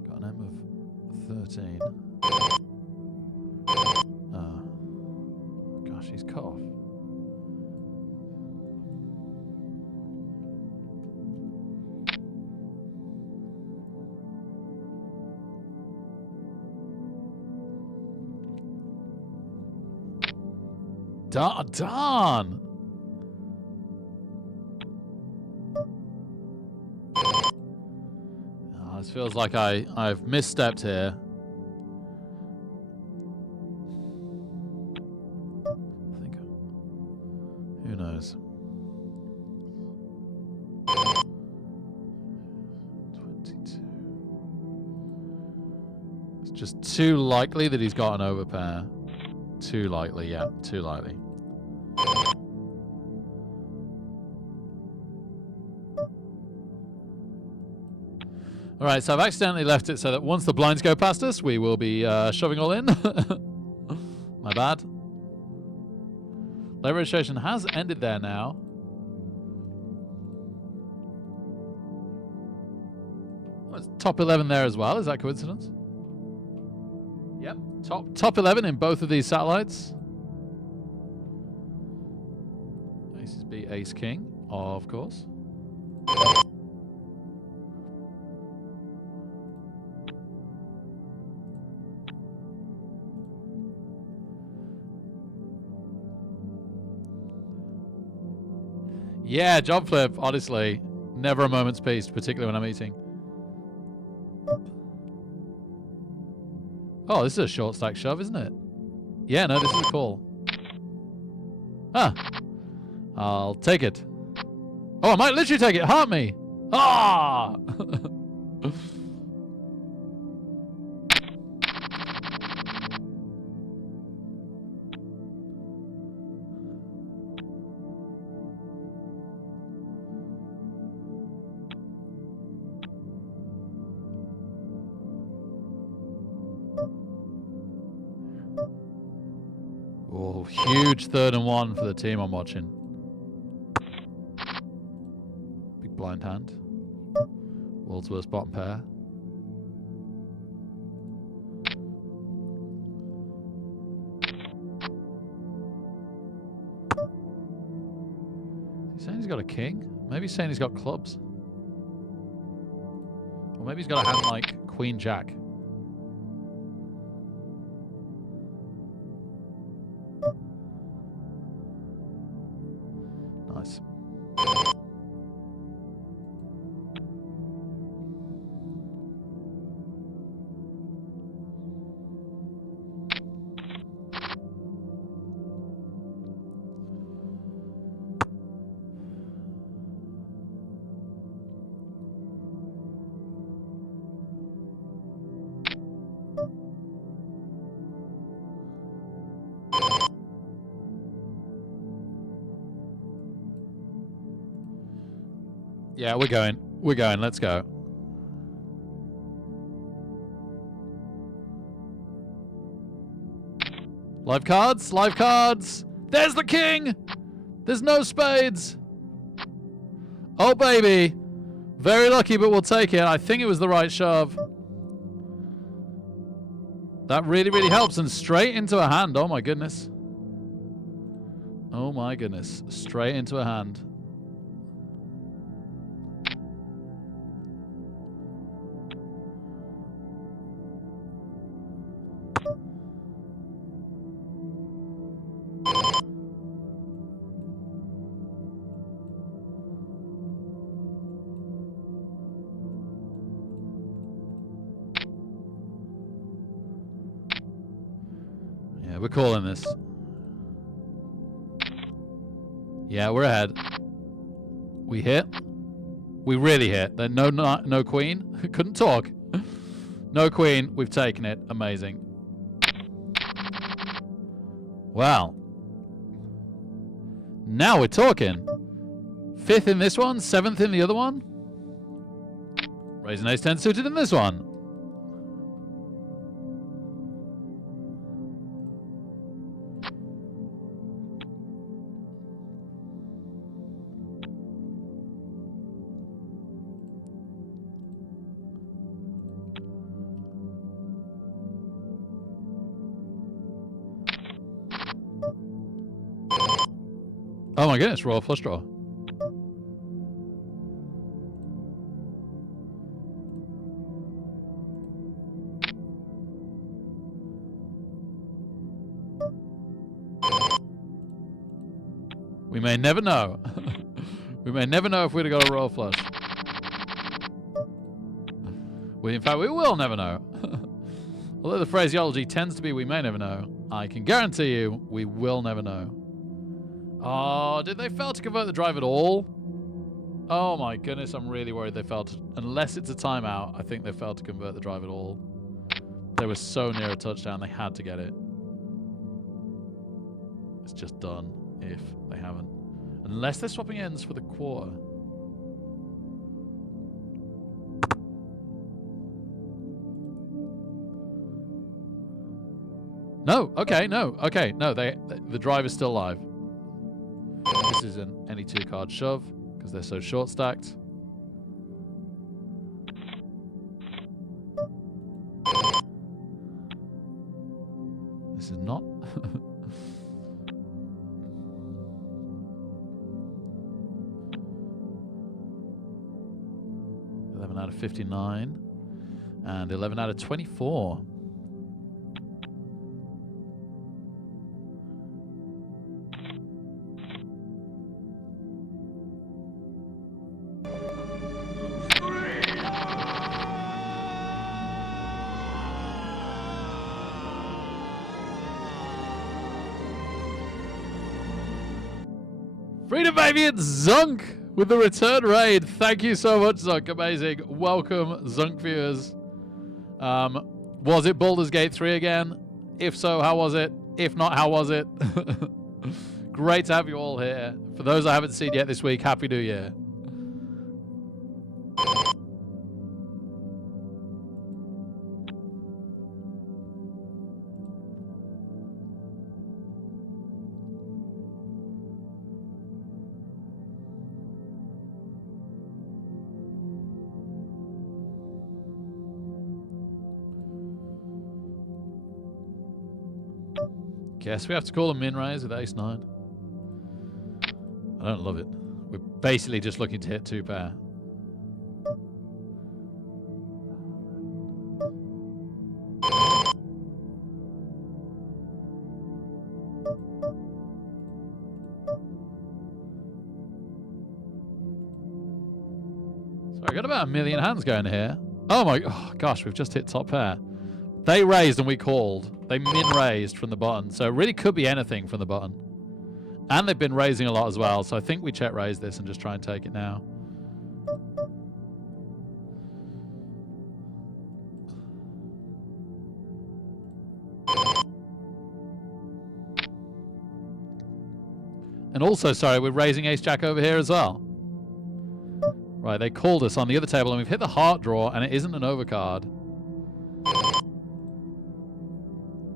Got an M of 13. Gosh, he's cut off. Darn! Oh, this feels like I've misstepped here. I think. Who knows? 22. It's just too likely that he's got an overpair. Too likely, yeah, too likely. All right, so I've accidentally left it so that once the blinds go past us, we will be shoving all in. My bad. Late registration has ended there now. Oh, it's top 11 there as well. Is that coincidence? Yep, top 11 in both of these satellites. Aces beat Ace King, of course. Yeah, job flip, honestly. Never a moment's peace, particularly when I'm eating. Oh, this is a short stack shove, isn't it? Yeah, no, this is a call. Ah. I'll take it. Oh, I might literally take it. Heart me. Ah! Oh, huge 3rd and 1 for the team I'm watching. Big blind hand. World's worst bottom pair. Is he saying he's got a king? Maybe he's saying he's got clubs. Or maybe he's got a hand like Queen Jack. Nice. Yeah, we're going. We're going. Let's go. Live cards. Live cards. There's the king. There's no spades. Oh, baby. Very lucky, but we'll take it. I think it was the right shove. That really, really helps. And straight into a hand. Oh, my goodness. Oh, my goodness. Straight into a hand. Yeah, we're calling this. Yeah, we're ahead. We hit. We really hit. Then no queen. Couldn't talk. No queen. We've taken it. Amazing. Wow. Now we're talking. 5th in this one, 7th in the other one. Raising ace 10 suited in this one. Oh my goodness, royal flush draw. We may never know. We may never know if we'd have got a royal flush. In fact, we will never know. Although the phraseology tends to be we may never know, I can guarantee you we will never know. Oh, did they fail to convert the drive at all? Oh my goodness, I'm really worried they failed to... Unless it's a timeout, I think they failed to convert the drive at all. They were so near a touchdown, they had to get it. It's just done if they haven't. Unless they're swapping ends for the quarter. No, okay, no, okay, no, the drive is still live. This is an any 2 card shove because they're so short stacked. This is not. 11 out of 59 and 11 out of 24. Freedom baby, it's Zunk with the return raid. Thank you so much, Zunk. Amazing. Welcome, Zunk viewers. Was it Baldur's Gate 3 again? If so, how was it? If not, how was it? Great to have you all here. For those I haven't seen yet this week, Happy New Year. Guess we have to call a min raise with ace 9. I don't love it. We're basically just looking to hit 2 pair. So I got about 1 million hands going here. Oh gosh, we've just hit top pair. They raised and we called. They min-raised from the button. So it really could be anything from the button. And they've been raising a lot as well. So I think we check raise this and just try and take it now. And also, sorry, we're raising ace-jack over here as well. Right, they called us on the other table and we've hit the heart draw and it isn't an overcard.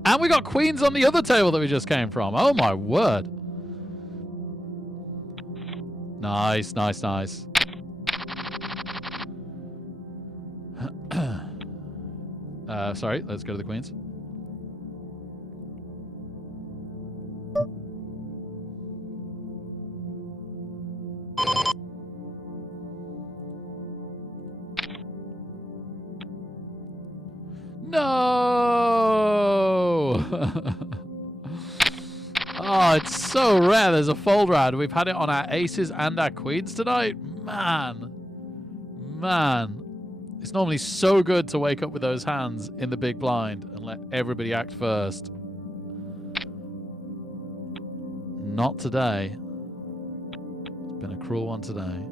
And we got queens on the other table that we just came from. Oh my word. Nice, nice, nice. Sorry, let's go to the queens. No! Oh, it's so rare there's a fold round. We've had it on our aces and our queens tonight. Man. Man. It's normally so good to wake up with those hands in the big blind and let everybody act first. Not today. It's been a cruel one today.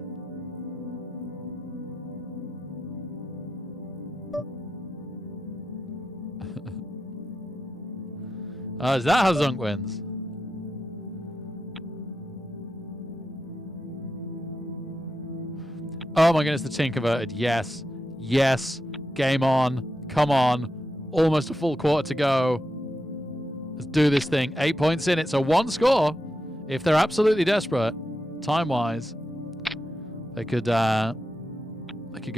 Oh, is that how Zunk wins? Oh my goodness, the tin converted. Yes. Yes. Game on. Come on. Almost a full quarter to go. Let's do this thing. 8 points in. It's a one score. If they're absolutely desperate, time-wise, they could go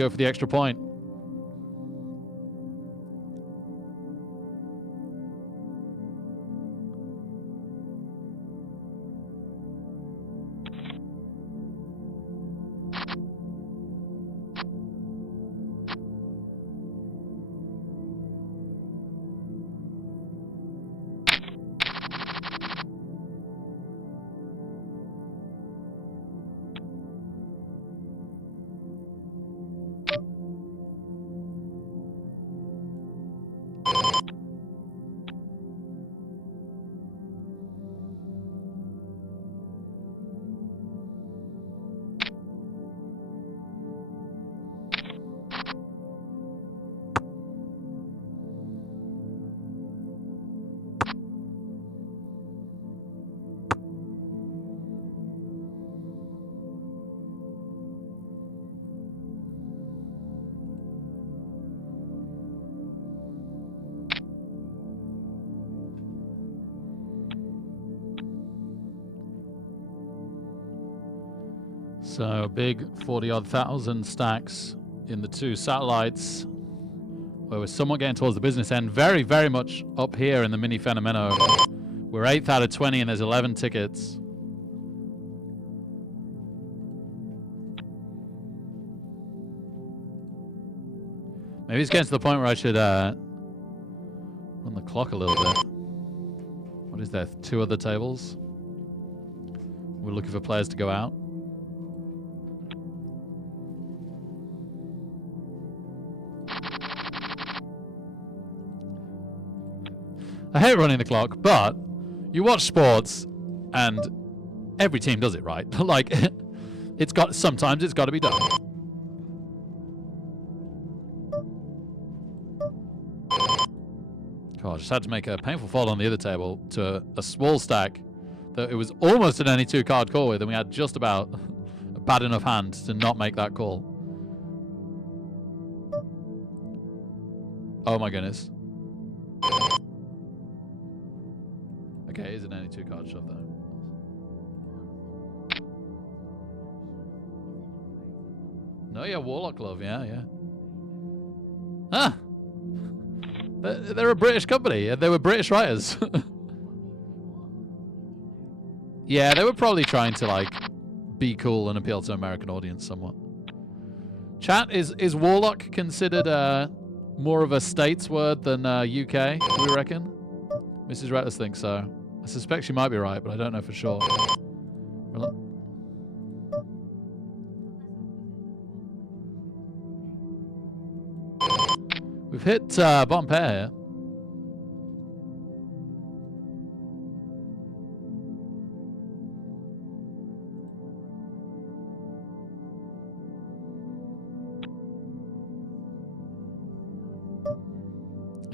for the extra point. So big 40-odd thousand stacks in the two satellites, where we're somewhat getting towards the business end. Very, very much up here in the mini Fenomeno. We're 8th out of 20 and there's 11 tickets. Maybe it's getting to the point where I should run the clock a little bit. What is there? 2 other tables? We're looking for players to go out. I hate running the clock, but you watch sports and every team does it right. Like, sometimes it's got to be done. God, I just had to make a painful fold on the other table to a small stack that it was almost an any 2 card call with, and we had just about a bad enough hand to not make that call. Oh my goodness. Okay, it is an any 2 card shove though. No, yeah, Warlock Glove, yeah. Ah! They're a British company, and they were British writers. Yeah, they were probably trying to, like, be cool and appeal to an American audience somewhat. Chat, is Warlock considered more of a States word than UK, do we reckon? Mrs. Retters thinks so. I suspect she might be right, but I don't know for sure. We've hit bottom pair here.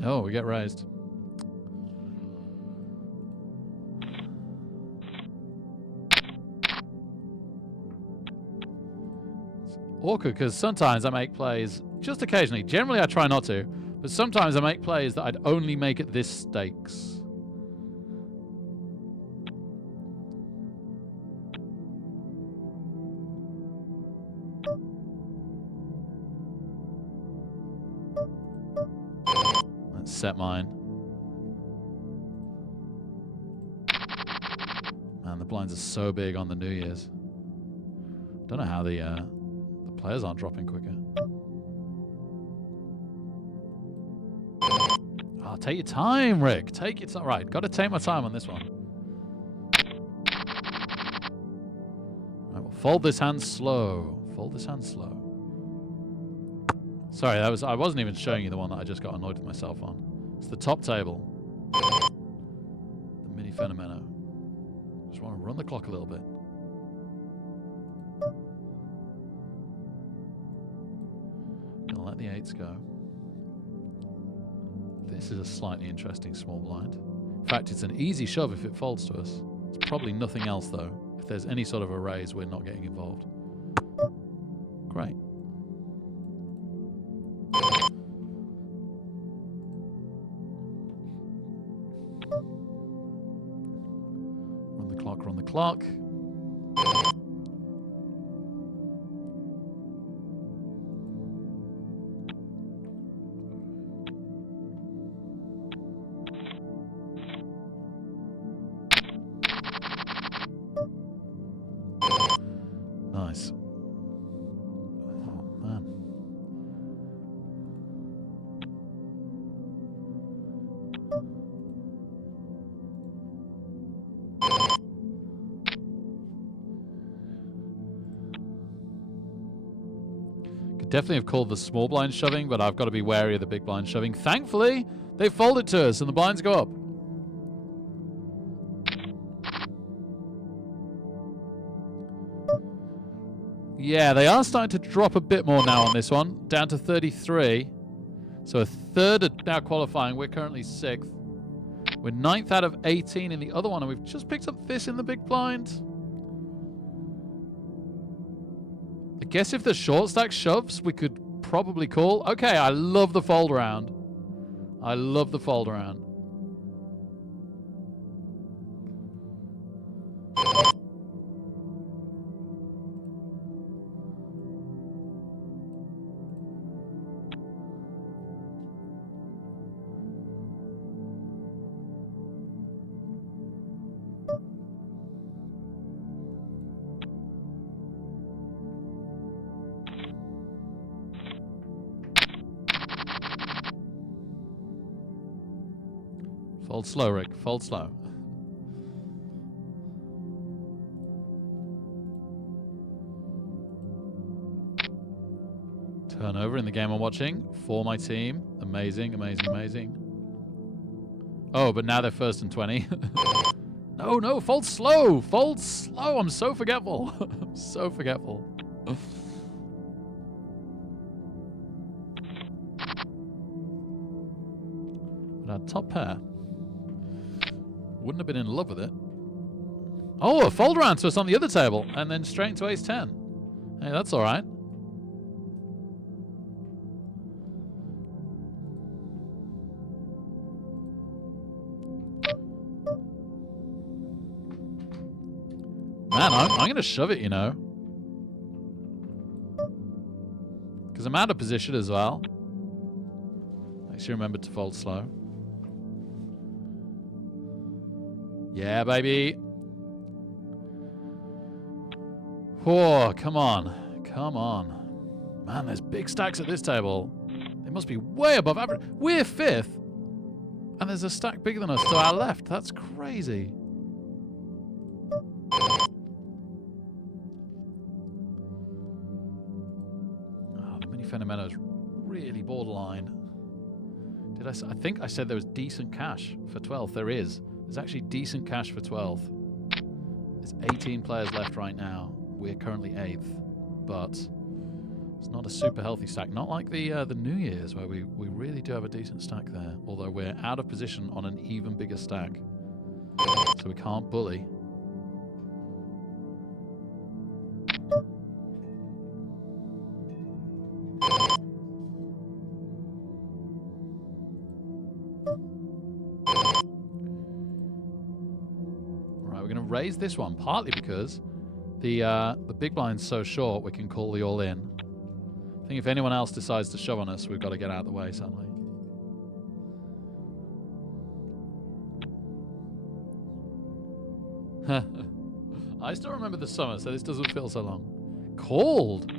Oh, we get raised. Awkward, because sometimes I make plays, just occasionally. Generally, I try not to, but sometimes I make plays that I'd only make at this stakes. Let's set mine. Man, the blinds are so big on the New Year's. Don't know how the players aren't dropping quicker. take your time, Rick. Take your time. Right, got to take my time on this one. Right, we'll fold this hand slow. Fold this hand slow. Sorry, I wasn't even showing you the one that I just got annoyed with myself on. It's the top table. The mini fenomeno. Just want to run the clock a little bit. Gonna let the 8s go. This is a slightly interesting small blind. In fact, it's an easy shove if it folds to us. It's probably nothing else, though. If there's any sort of a raise, we're not getting involved. Great. Run the clock, run the clock. Nice. Oh, man. Could definitely have called the small blind shoving, but I've got to be wary of the big blind shoving. Thankfully, they fold it to us and the blinds go up. Yeah, they are starting to drop a bit more now on this one, down to 33. So a third are now qualifying. We're currently 6th. We're 9th out of 18 in the other one, and we've just picked up this in the big blind. I guess if the short stack shoves, we could probably call. Okay, I love the fold around. I love the fold around. Fold slow, Rick. Fold slow. Turnover in the game I'm watching for my team. Amazing, amazing, amazing. Oh, but now they're 1st and 20. No, no, fold slow. Fold slow. I'm so forgetful. I'm so forgetful. But our top pair wouldn't have been in love with it. Oh, a fold around to us on the other table, and then straight into ace 10. Hey, that's all right. Man, I'm going to shove it, you know. Because I'm out of position as well. Make sure you remember to fold slow. Yeah, baby. Oh, come on. Come on. Man, there's big stacks at this table. They must be way above average. We're 5th. And there's a stack bigger than us to our left. That's crazy. Oh, the mini fenomeno's really borderline. Did I think I said there was decent cash for 12th. There is. There's actually decent cash for 12th. There's 18 players left right now. We're currently 8th, but it's not a super healthy stack. Not like the New Year's, where we really do have a decent stack there. Although we're out of position on an even bigger stack, so we can't bully. Raise this one partly because the big blind's so short we can call the all in. I think if anyone else decides to shove on us, we've got to get out of the way, sadly. I still remember the summer, so this doesn't feel so long. Cold.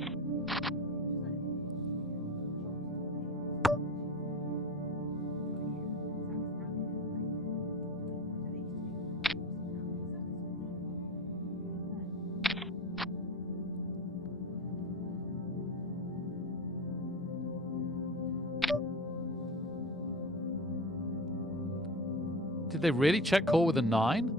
Did they really check call with a 9?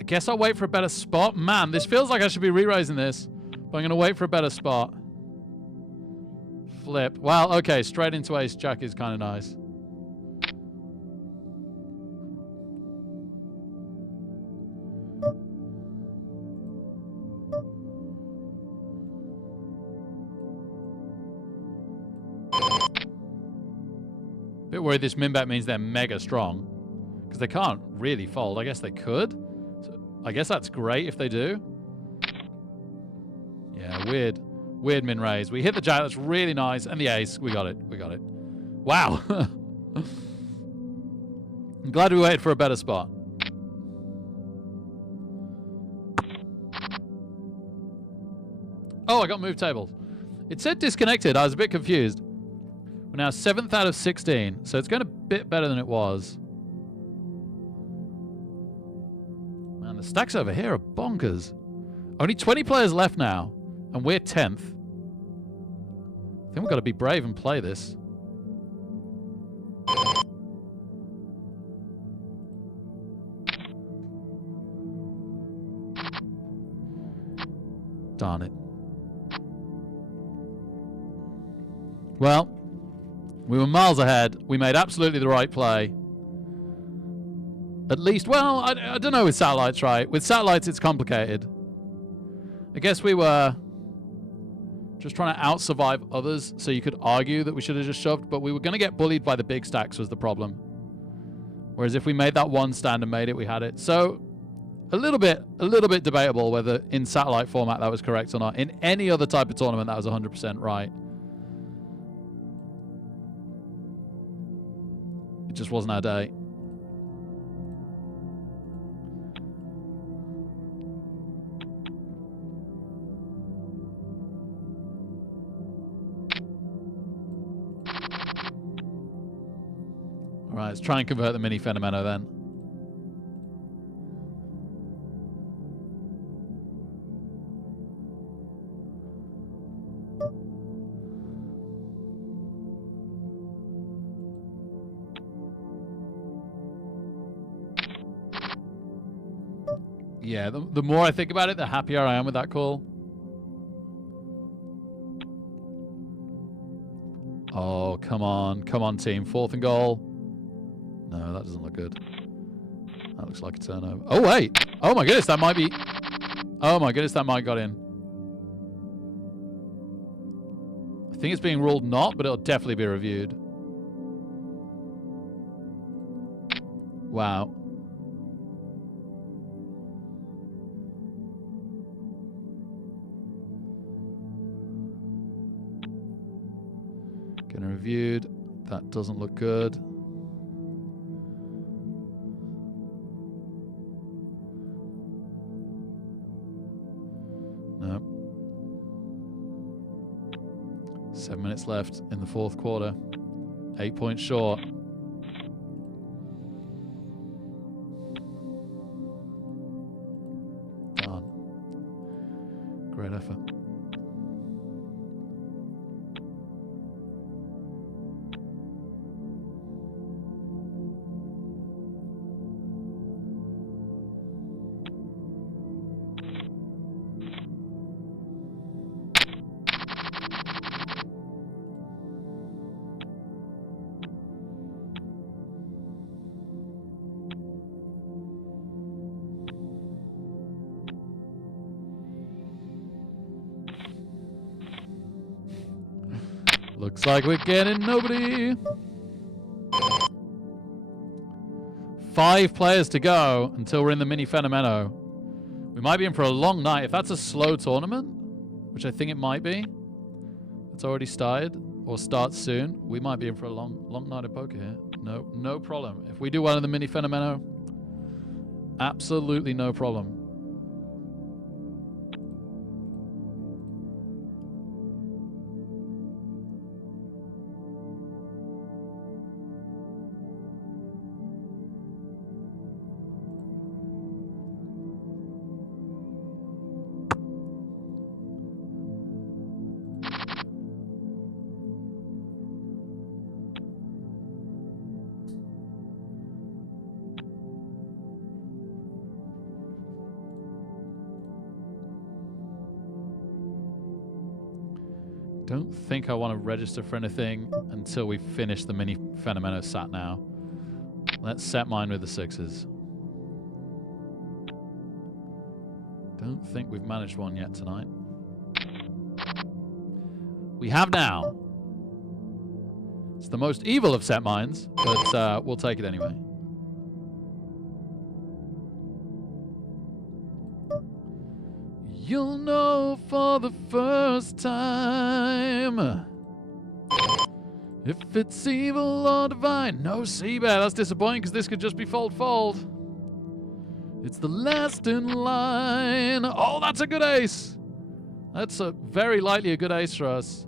I guess I'll wait for a better spot. Man, this feels like I should be re-raising this. But I'm going to wait for a better spot. Flip. Well, okay. Straight into ace jack is kind of nice. Bit worried this min bet means they're mega strong. Because they can't really fold. I guess they could. So I guess that's great if they do. Yeah, weird. Weird min raise. We hit the jack. That's really nice. And the ace. We got it. We got it. Wow. I'm glad we waited for a better spot. Oh, I got moved tables. It said disconnected. I was a bit confused. We're now 7th out of 16. So it's going a bit better than it was. Man, the stacks over here are bonkers. Only 20 players left now. And we're 10th. I think we've got to be brave and play this. Darn it. Well, we were miles ahead. We made absolutely the right play. At least, well, I don't know with satellites, right? With satellites, it's complicated. I guess we were just trying to out-survive others, so you could argue that we should have just shoved, but we were going to get bullied by the big stacks was the problem. Whereas if we made that one stand and made it, we had it. So a little bit debatable whether in satellite format that was correct or not. In any other type of tournament, that was 100% right. It just wasn't our day. All right, let's try and convert the mini Fenomeno then. Yeah, the more I think about it, the happier I am with that call. Oh, come on. Come on, team. 4th and goal. No, that doesn't look good. That looks like a turnover. Oh, wait. Oh, my goodness, that might be... Oh, my goodness, that might got in. I think it's being ruled not, but it'll definitely be reviewed. Wow. Getting reviewed. That doesn't look good. No. 7 minutes left in the 4th quarter. 8 points short. Darn. Great effort. Looks like we're getting nobody. 5 players to go until we're in the mini Fenomeno. We might be in for a long night. If that's a slow tournament, which I think it might be, it's already started or starts soon, we might be in for a long night of poker here. No problem. If we do well in the mini Fenomeno, absolutely no problem. don't think I want to register for anything until we finish the mini Fenomeno sat now. Let's set mine with the 6s. Don't think we've managed one yet tonight. We have now. It's the most evil of set mines, but we'll take it anyway. You'll know for the first time if it's evil or divine. No seabed. That's disappointing because this could just be fold. It's the last in line. Oh, that's a good ace. That's a very likely a good ace for us.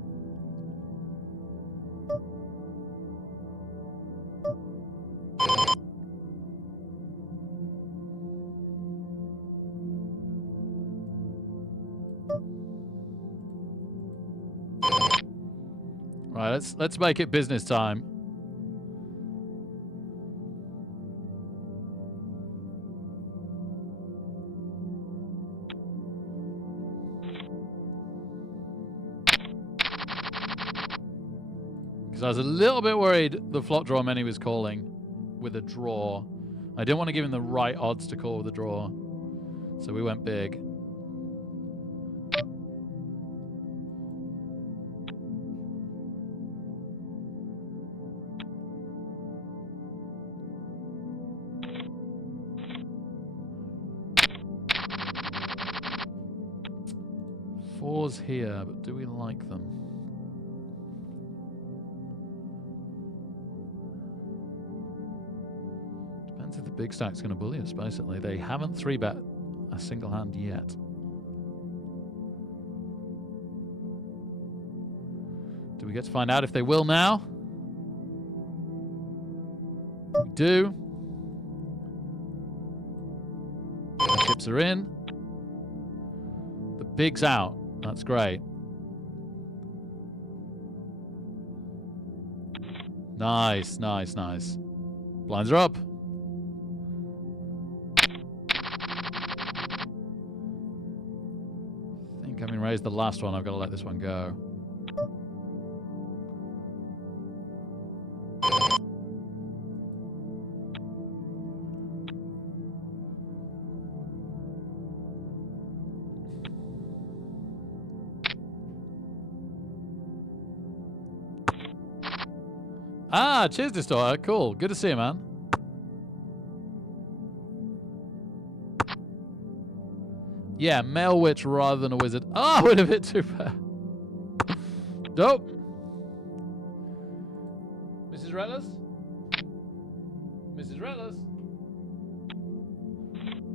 Right, let's make it business time. Because I was a little bit worried the flop draw many was calling with a draw. I didn't want to give him the right odds to call with a draw. So we went big. Fours here, but do we like them? Depends if the big stack's going to bully us, basically. They haven't 3-bet a single hand yet. Do we get to find out if they will now? We do. The chips are in. The big's out. That's great. Nice, nice, nice. Blinds are up. I think having raised the last one, I've got to let this one go. Ah, cheers, Distorter. Cool. Good to see you, man. Yeah, male witch rather than a wizard. Ah, went a bit too bad. Dope. Mrs. Rettles? Mrs. Rettles?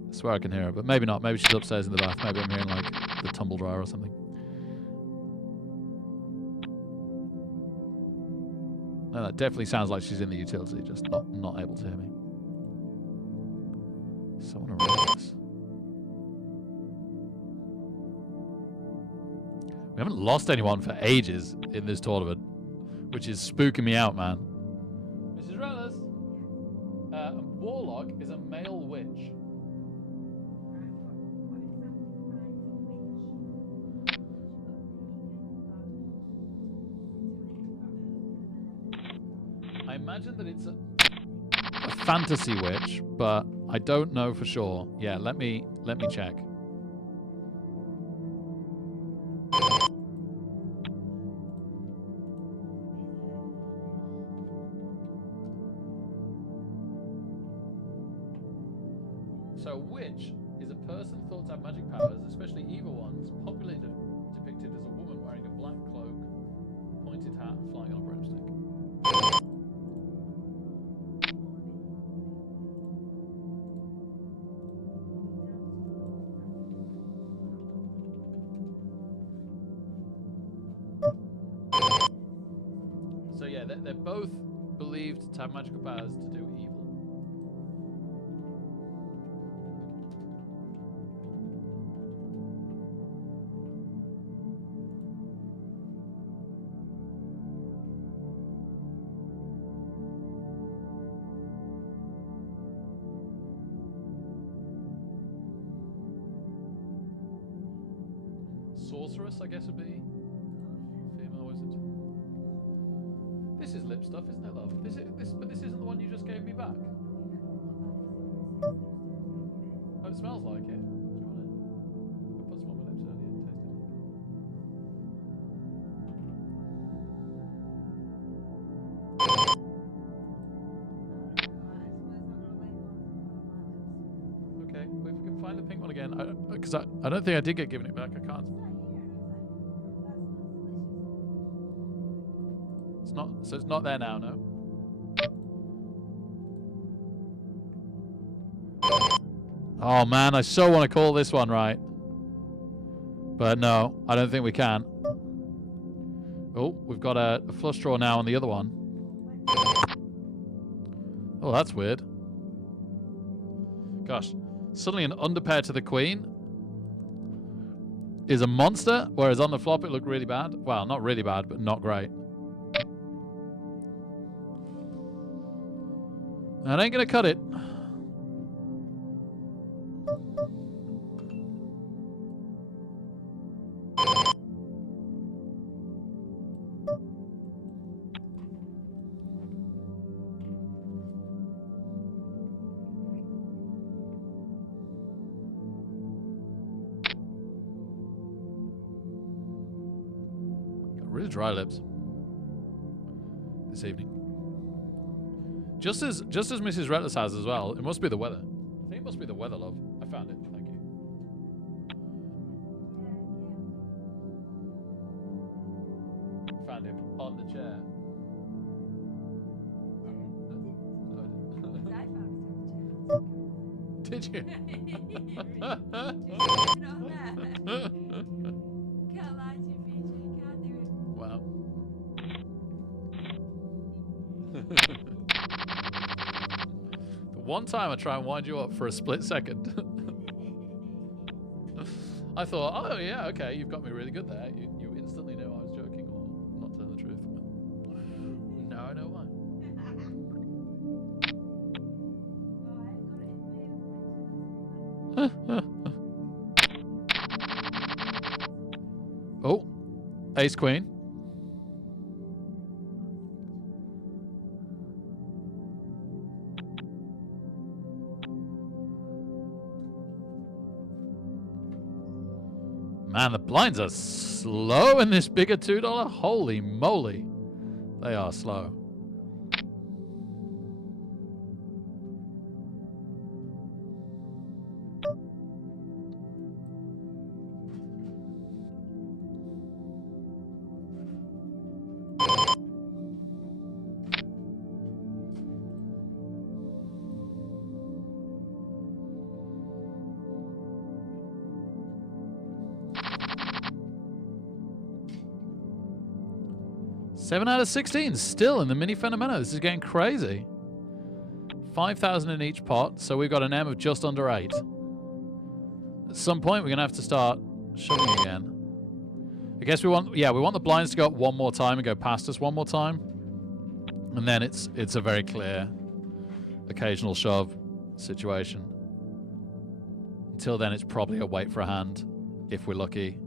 I swear I can hear her, but maybe not. Maybe she's upstairs in the bath. Maybe I'm hearing, like, the tumble dryer or something. No, that definitely sounds like she's in the utility, just not able to hear me. Someone around this. We haven't lost anyone for ages in this tournament, which is spooking me out, man. Mrs. Rellis, a warlock is a male witch. I imagine that it's a fantasy witch, but I don't know for sure. Yeah, let me check. So, witch is a person thought to have magic powers, especially evil ones, popularly depicted as a woman wearing a black cloak, pointed hat, and flying on a broomstick. So yeah, they're both believed to have magical powers to do evil. Sorceress, I guess, would be female this is lip stuff, isn't it, love? But this isn't the one you just gave me back. Oh, it smells like it. Do you want it? I put some on my lips earlier and tasted like it. Okay, well, if we can find the pink one again, because I don't think I did get given it back. I can't. It's not. So it's not there now, no. Oh man, I so want to call this one right. But no, I don't think we can. Oh, we've got a flush draw now on the other one. Oh, that's weird. Gosh, suddenly an underpair to the queen is a monster, whereas on the flop it looked really bad. Well, not really bad, but not great. That ain't gonna cut it. Really dry lips this evening. Just as Mrs. Reckless has as well. It must be the weather. I think it must be the weather, love. I found it. Thank you. Found him on the chair. Did you? Wow. The one time I try and wind you up for a split second. I thought, oh yeah, okay, you've got me really good there. You instantly knew I was joking or not telling the truth. Now I know why. Oh, ace queen. Man, the blinds are slow in this bigger $2. Holy moly. They are slow. Seven out of 16 still in the mini Fenomeno. This is getting crazy. 5,000 in each pot, so we've got an M of just under 8. At some point, we're going to have to start shoving again. I guess we want the blinds to go up one more time and go past us one more time. And then it's a very clear occasional shove situation. Until then, it's probably a wait for a hand, if we're lucky.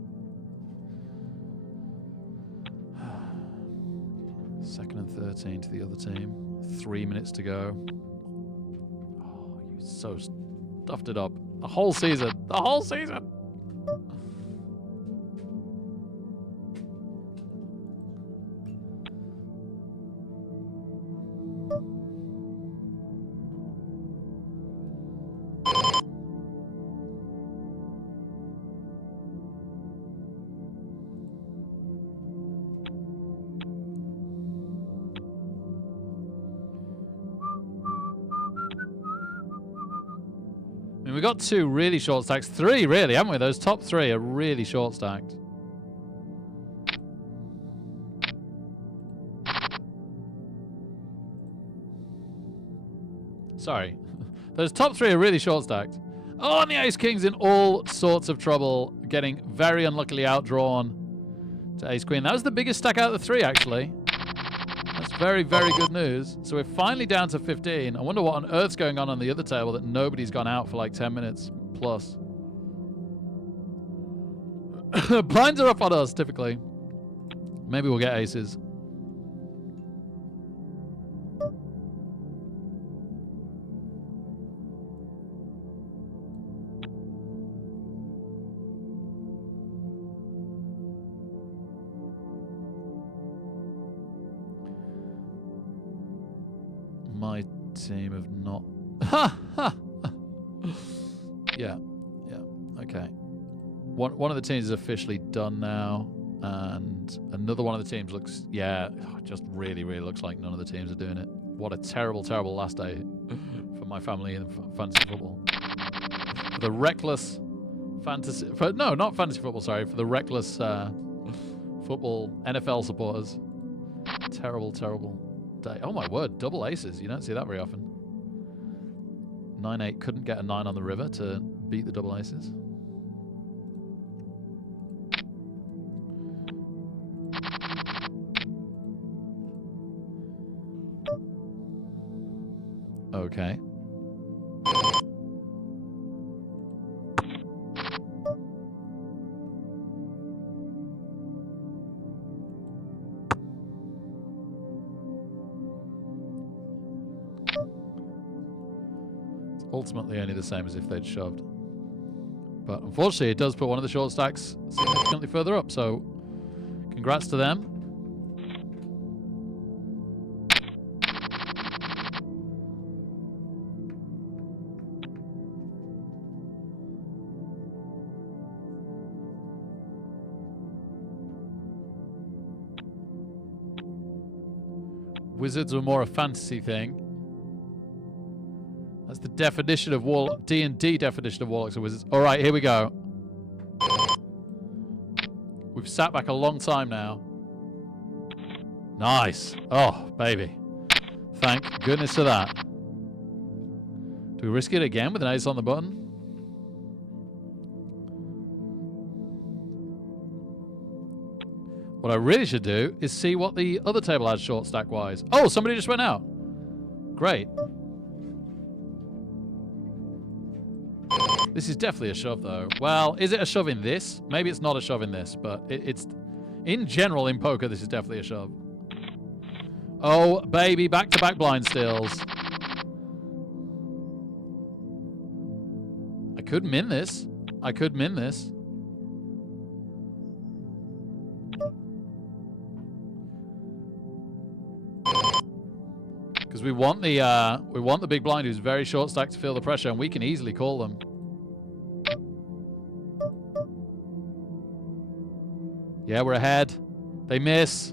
Second and 13 to the other team. 3 minutes to go. Oh, you so stuffed it up. The whole season. The whole season. We got 2 really short stacks. 3 really, haven't we? Those top 3 are really short stacked. Sorry. Those top 3 are really short stacked. Oh, and the Ace King's in all sorts of trouble, getting very unluckily outdrawn to Ace Queen. That was the biggest stack out of the 3, actually. That's very, very good news. So we're finally down to 15. I wonder what on earth's going on the other table that nobody's gone out for like 10 minutes plus. Blinds are up on us, typically. Maybe we'll get aces. my team have not... Ha! Ha! Yeah. Yeah. Okay. One of the teams is officially done now. And another one of the teams looks... Yeah, just really, really looks like none of the teams are doing it. What a terrible, terrible last day for my family in fantasy football. For the reckless fantasy... no, not fantasy football, sorry. For the reckless football NFL supporters. Terrible, terrible day. Oh my word, double aces. You don't see that very often. 9-8 couldn't get a 9 on the river to beat the double aces. Okay. It's ultimately only the same as if they'd shoved. But unfortunately, it does put one of the short stacks significantly further up, so congrats to them. Wizards are more a fantasy thing. That's the definition of D&D definition of Warlocks and Wizards. All right, here we go. We've sat back a long time now. Nice. Oh, baby. Thank goodness for that. Do we risk it again with an ace on the button? What I really should do is see what the other table has short stack wise. Oh, somebody just went out. Great. This is definitely a shove though. Well, is it a shove in this? Maybe it's not a shove in this, but it's in general in poker, this is definitely a shove. Oh, baby, back-to-back blind steals. I could min this. I could min this. Because we want the big blind who's very short stacked to feel the pressure, and we can easily call them. Yeah, we're ahead. They miss.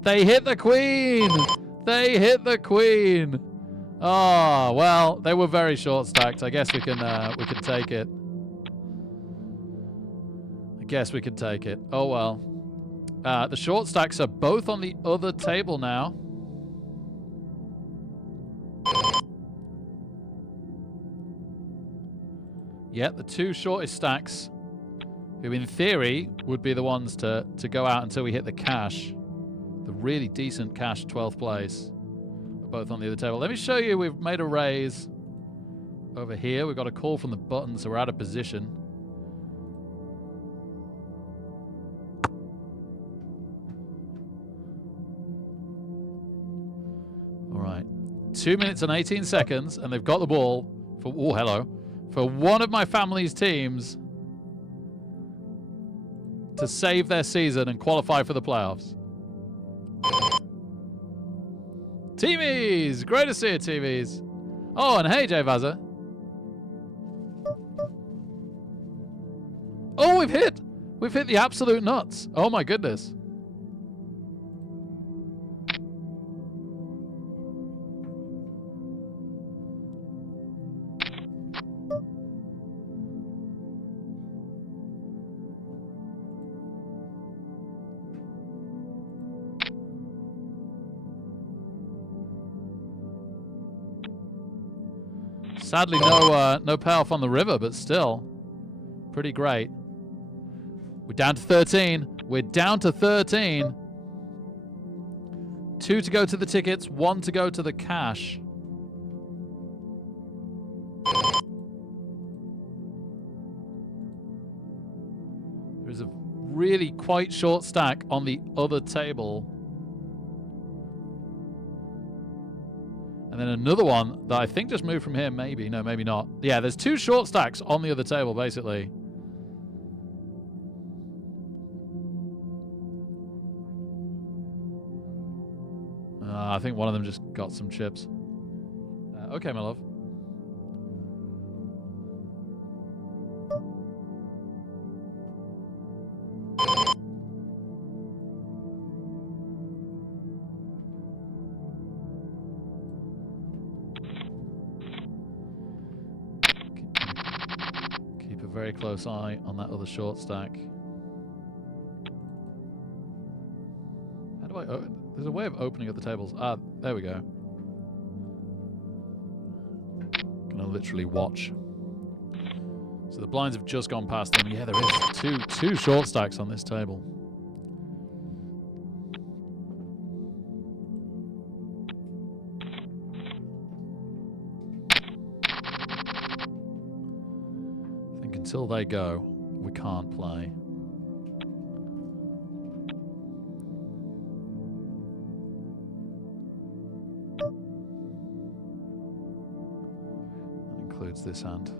They hit the queen. They hit the queen. Oh, well, they were very short stacked. I guess we can take it. I guess we can take it. Oh well. The short stacks are both on the other table now. Yeah, the two shortest stacks, who in theory would be the ones to go out until we hit the cash. The really decent cash 12th place. Are both on the other table. Let me show you, we've made a raise over here. We've got a call from the button, so we're out of position. All right. 2 minutes and 18 seconds, and they've got the ball for, oh, hello, for one of my family's teams to save their season and qualify for the playoffs. Teamies! Great to see you, Teamies. Oh, and hey, Jay Vazza. Oh, we've hit! We've hit the absolute nuts. Oh my goodness. Sadly, no payoff on the river, but still, pretty great. We're down to 13. We're down to 13. 2 to go to the tickets, 1 to go to the cash. There's a really quite short stack on the other table. And then another one that I think just moved from here, maybe. No, maybe not. Yeah, there's 2 short stacks on the other table, basically. I think one of them just got some chips. Okay, my love. Keep a very close eye on that other short stack. How do I open? There's a way of opening up the tables. Ah, there we go. Gonna literally watch. So the blinds have just gone past them. Yeah, there is two short stacks on this table. I think until they go, we can't play. That includes this hand.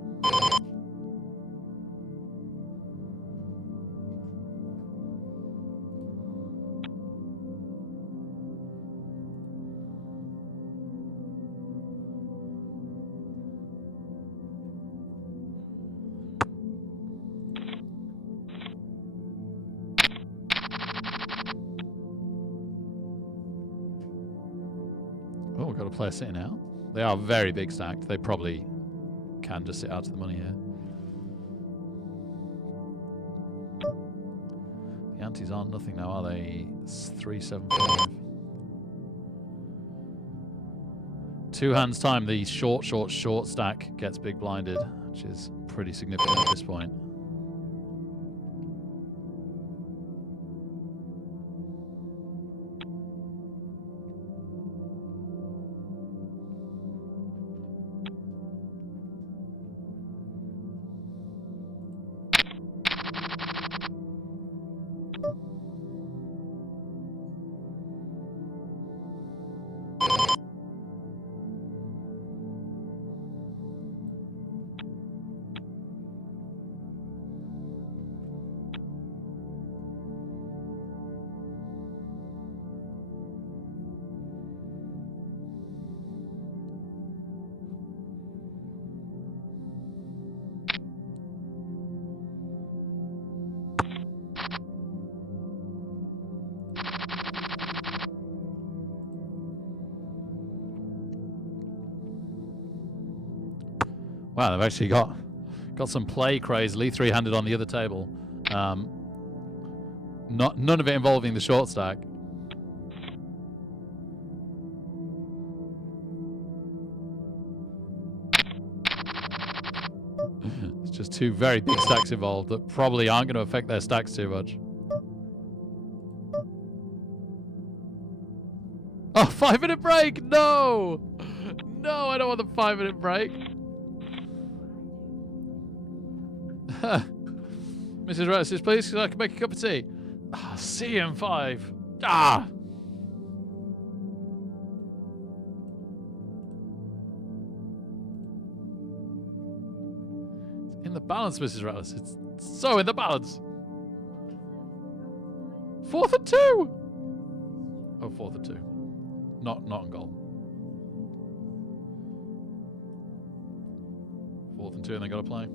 Oh, we've got a player sitting out. They are very big stacked. They probably can just sit out to the money here. The antes aren't nothing now, are they? It's 3-7-5. 2 hands time, the short stack gets big blinded, which is pretty significant at this point. Wow, they've actually got some play crazily, 3-handed on the other table. None of it involving the short stack. It's just 2 very big stacks involved that probably aren't going to affect their stacks too much. Oh, 5-minute break! No! No, I don't want the 5-minute break. Mrs. Rosses, please, so I can make a cup of tea. Ah, CM5. Ah! It's in the balance, Mrs. Rosses. It's so in the balance. 4th and 2. Oh, 4th and 2. Not on goal. 4th and 2, and they got to play.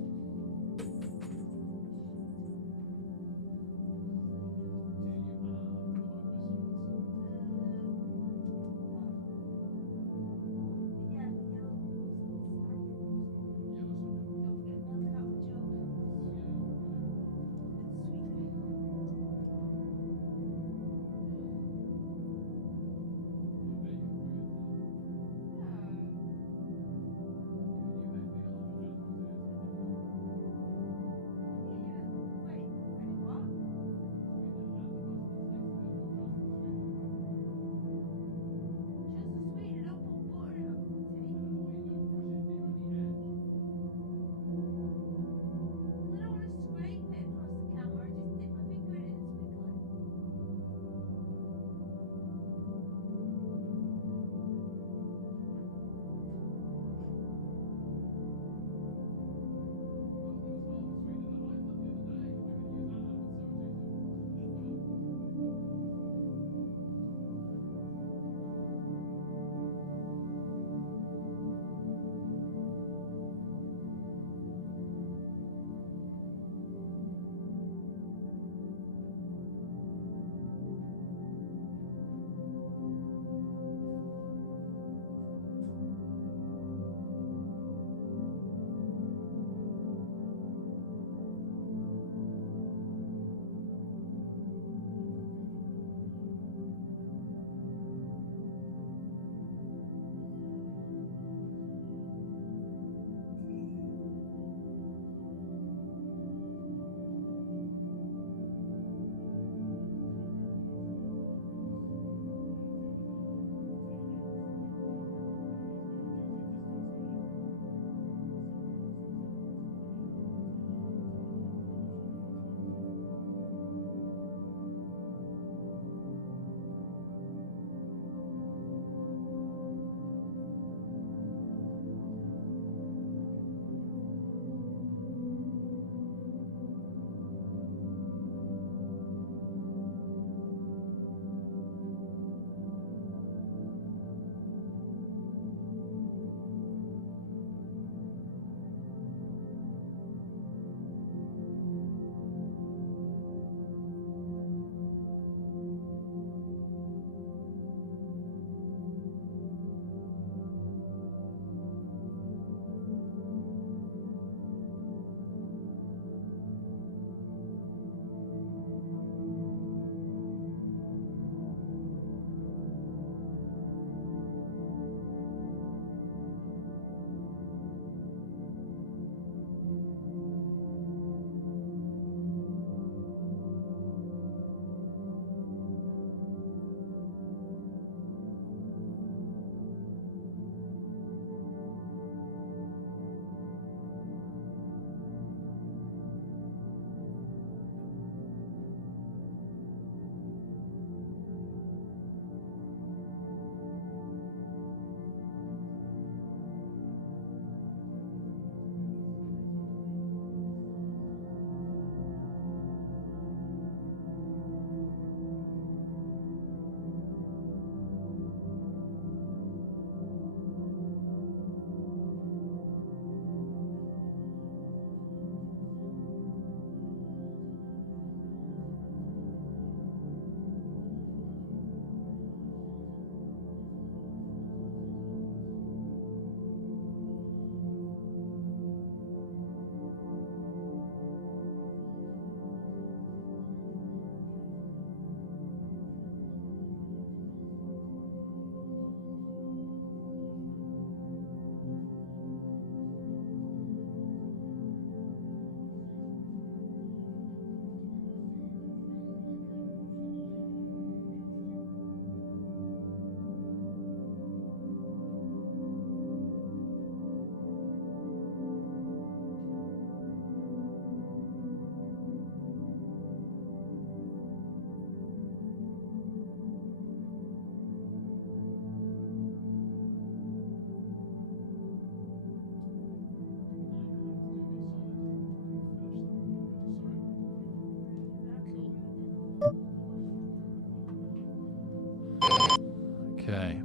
Okay.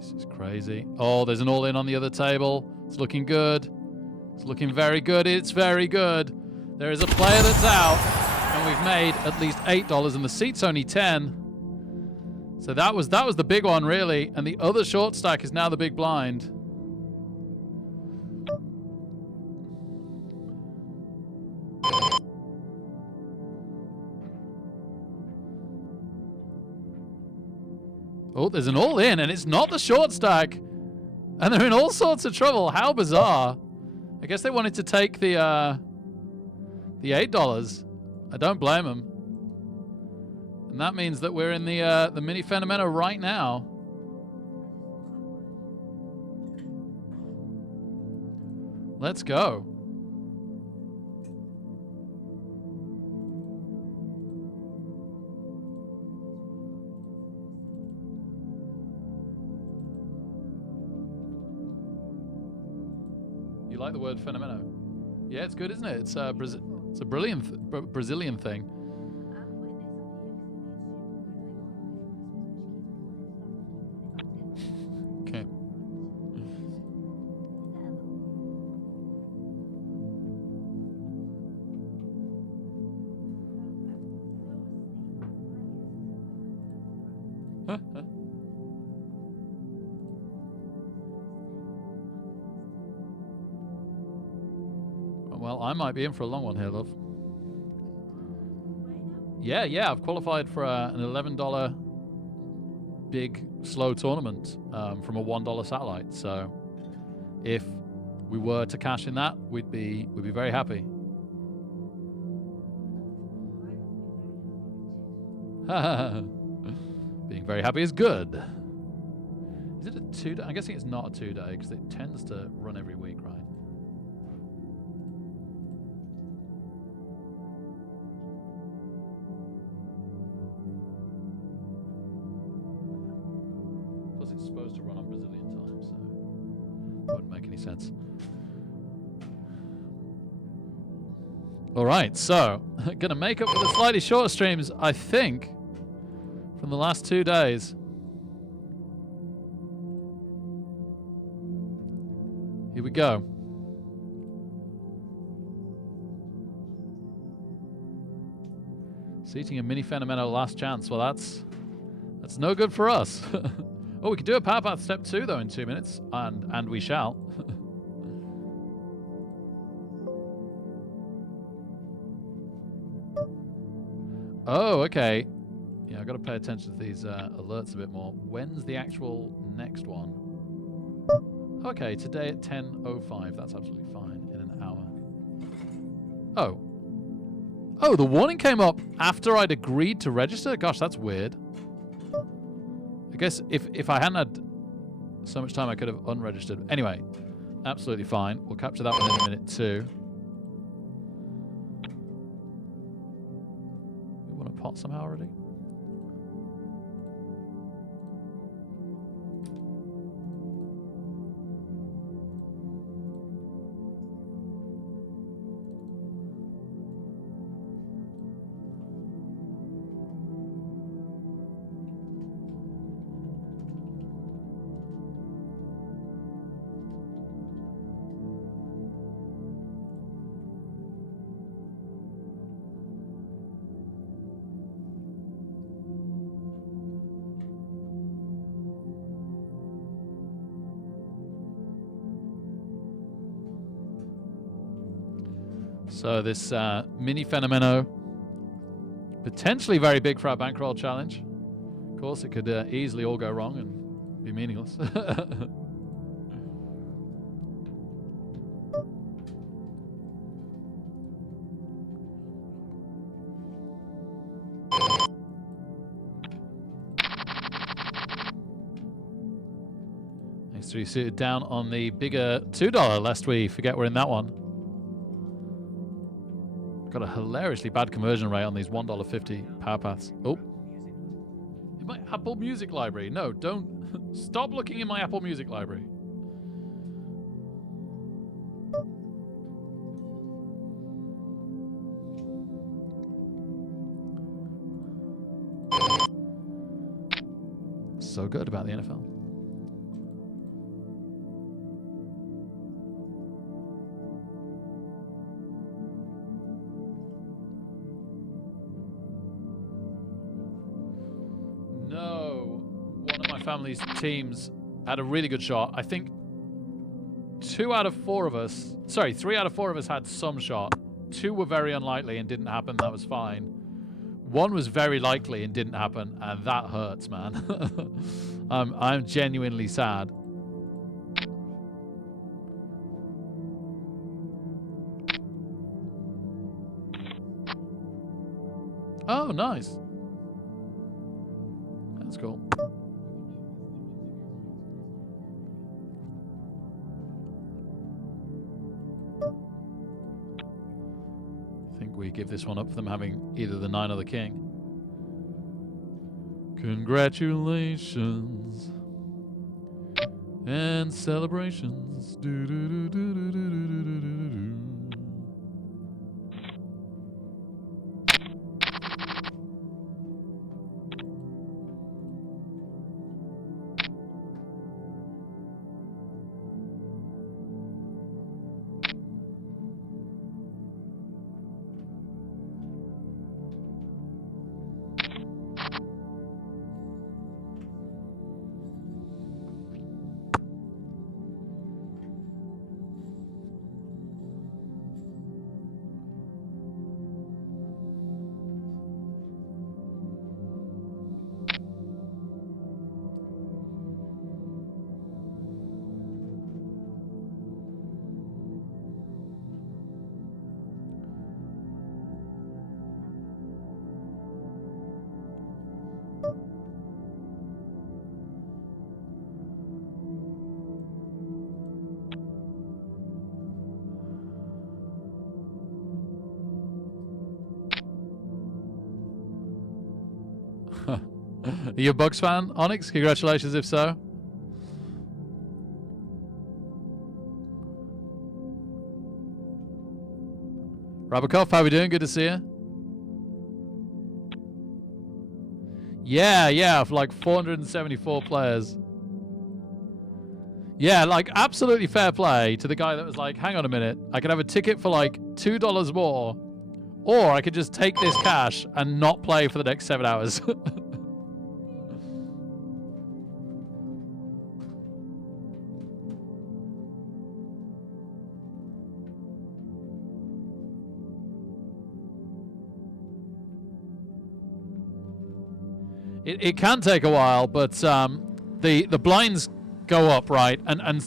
This is crazy. Oh, there's an all-in on the other table. It's looking good. It's looking very good. It's very good. There is a player that's out, and we've made at least $8, and the seat's only 10. So that was the big one, really. And the other short stack is now the big blind. Oh, there's an all-in, and it's not the short stack. And they're in all sorts of trouble. How bizarre. I guess they wanted to take the $8. I don't blame them. And that means that we're in the mini Fenomeno right now. Let's go. You like the word Fenomeno? Yeah, it's good, isn't it? It's a brilliant Brazilian thing. Okay. Well, I might be in for a long one here, love. Yeah, I've qualified for an $11 big slow tournament from a $1 satellite. So if we were to cash in that, we'd be very happy. Being very happy is good. Is it a 2-day? I'm guessing it's not a 2-day because it tends to run every week, right? It's supposed to run on Brazilian time, so it wouldn't make any sense. All right, so gonna make up for the slightly shorter streams, I think, from the last 2 days. Here we go. Seating a mini Fenomeno last chance. Well, that's no good for us. Oh, we could do a power path step 2 though in 2 minutes, and we shall. Oh, okay. Yeah, I've got to pay attention to these alerts a bit more. When's the actual next one? Okay, today at 10:05. That's absolutely fine. In an hour. Oh, the warning came up after I'd agreed to register? Gosh, that's weird. I guess if I hadn't had so much time, I could have unregistered. Anyway, absolutely fine. We'll capture that one in a minute too. We want to pot somehow already? So this mini Fenomeno, potentially very big for our bankroll challenge. Of course, it could easily all go wrong and be meaningless. Nice to be suited down on the bigger $2, lest we forget we're in that one. Got a hilariously bad conversion rate on these $1.50 power paths. Oh. In my Apple Music library. No, don't. Stop looking in my Apple Music library. so good about the NFL. No, one of my family's teams had a really good shot. I think 3 out of 4 of us had some shot. 2 were very unlikely and didn't happen. That was fine. 1 was very likely and didn't happen, and that hurts, man. I'm genuinely sad. Oh, nice. That's cool. I think we give this one up for them having either the 9 or the king. Congratulations and celebrations. Do, do, do, do, do, do, do, do, do, do. Are you a Bucks fan, Onyx? Congratulations if so. Rabakov, how we doing? Good to see you. Yeah, for like 474 players. Yeah, like absolutely fair play to the guy that was like, hang on a minute, I could have a ticket for like $2 more, or I could just take this cash and not play for the next 7 hours. It can take a while, but the blinds go up, right? And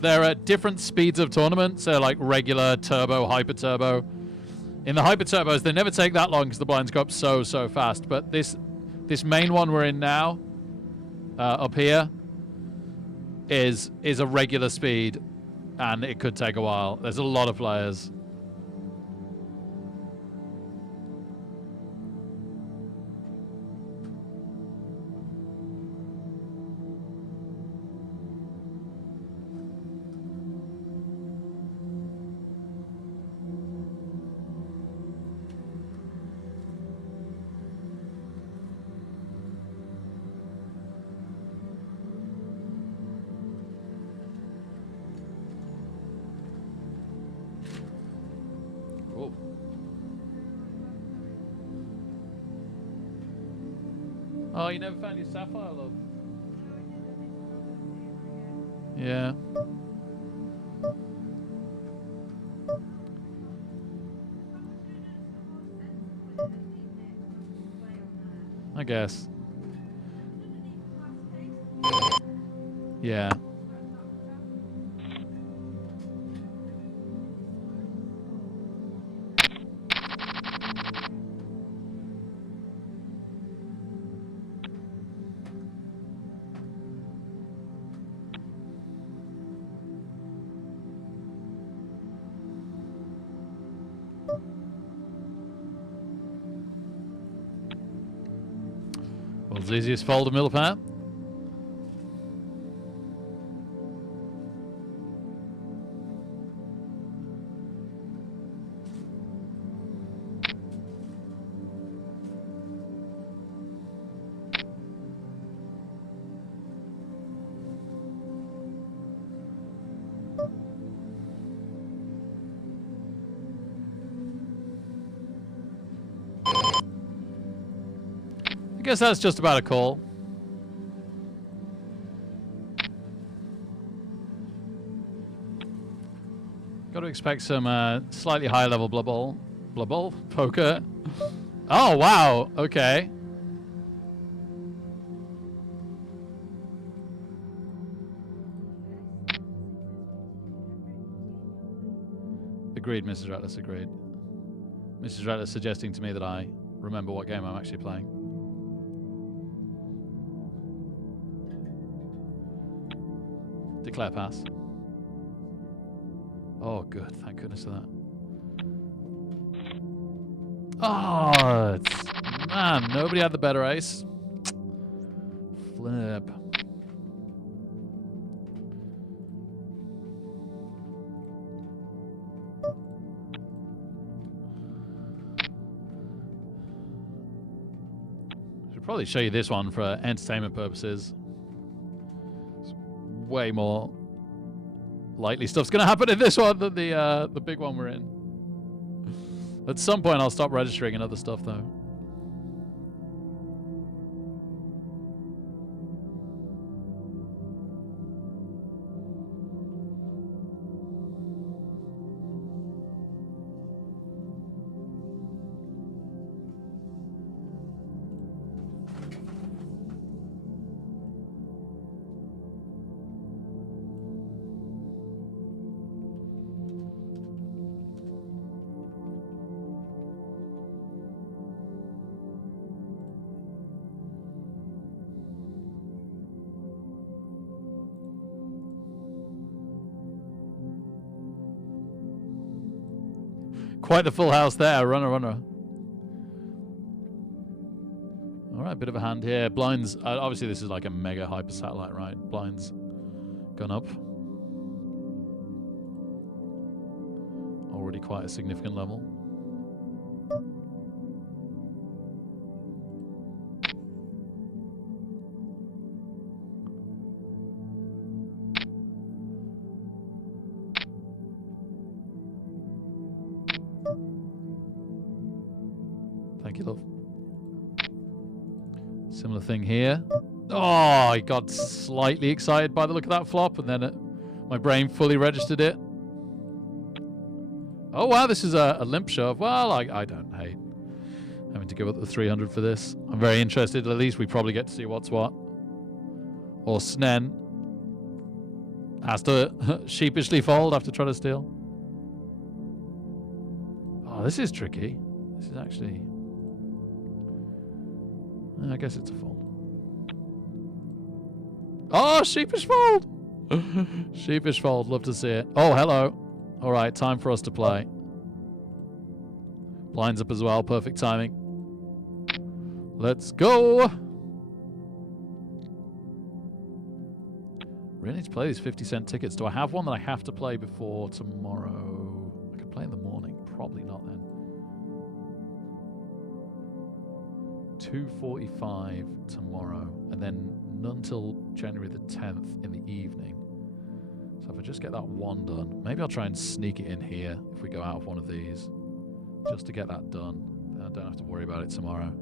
there are different speeds of tournament, so like regular, turbo, hyper turbo. In the hyper turbos, they never take that long because the blinds go up so fast. But this main one we're in now, up here, is a regular speed, and it could take a while. There's a lot of players. Oh, you never found your sapphire, love? Yeah. I guess. Yeah. World's easiest folder, Millipap. guess that's just about a call. Got to expect some slightly higher level Blood Bowl poker. Oh, wow. Okay. Agreed, Mrs. Rattless, agreed. Mrs. Rattless suggesting to me that I remember what game I'm actually playing. Declare pass. Oh, good. Thank goodness for that. Oh, man, nobody had the better ace. Flip. Should probably show you this one for entertainment purposes. It's way more likely stuff's going to happen in this one than the big one we're in. At some point, I'll stop registering in other stuff, though. Quite the full house there. Runner. All right, bit of a hand here. Blinds. Obviously, this is like a mega hyper satellite, right? Blinds gone up. Already quite a significant level. Thank you, love. Similar thing here. Oh, I got slightly excited by the look of that flop, and then my brain fully registered it. Oh, wow, this is a limp shove. Well, I don't hate having to give up the 300 for this. I'm very interested. At least we probably get to see what's what. Or Snen has to sheepishly fold after trying to steal. Oh, this is tricky. This is actually... I guess it's a fold. Oh, sheepish fold! Sheepish fold, love to see it. Oh, hello. All right, time for us to play. Blinds up as well, perfect timing. Let's go! Really need to play these 50-cent tickets. Do I have one that I have to play before tomorrow? I could play in the morning. Probably not then. 2:45 tomorrow, and then none till January the 10th in the evening. So if I just get that one done, maybe I'll try and sneak it in here if we go out of one of these, just to get that done. Then I don't have to worry about it tomorrow.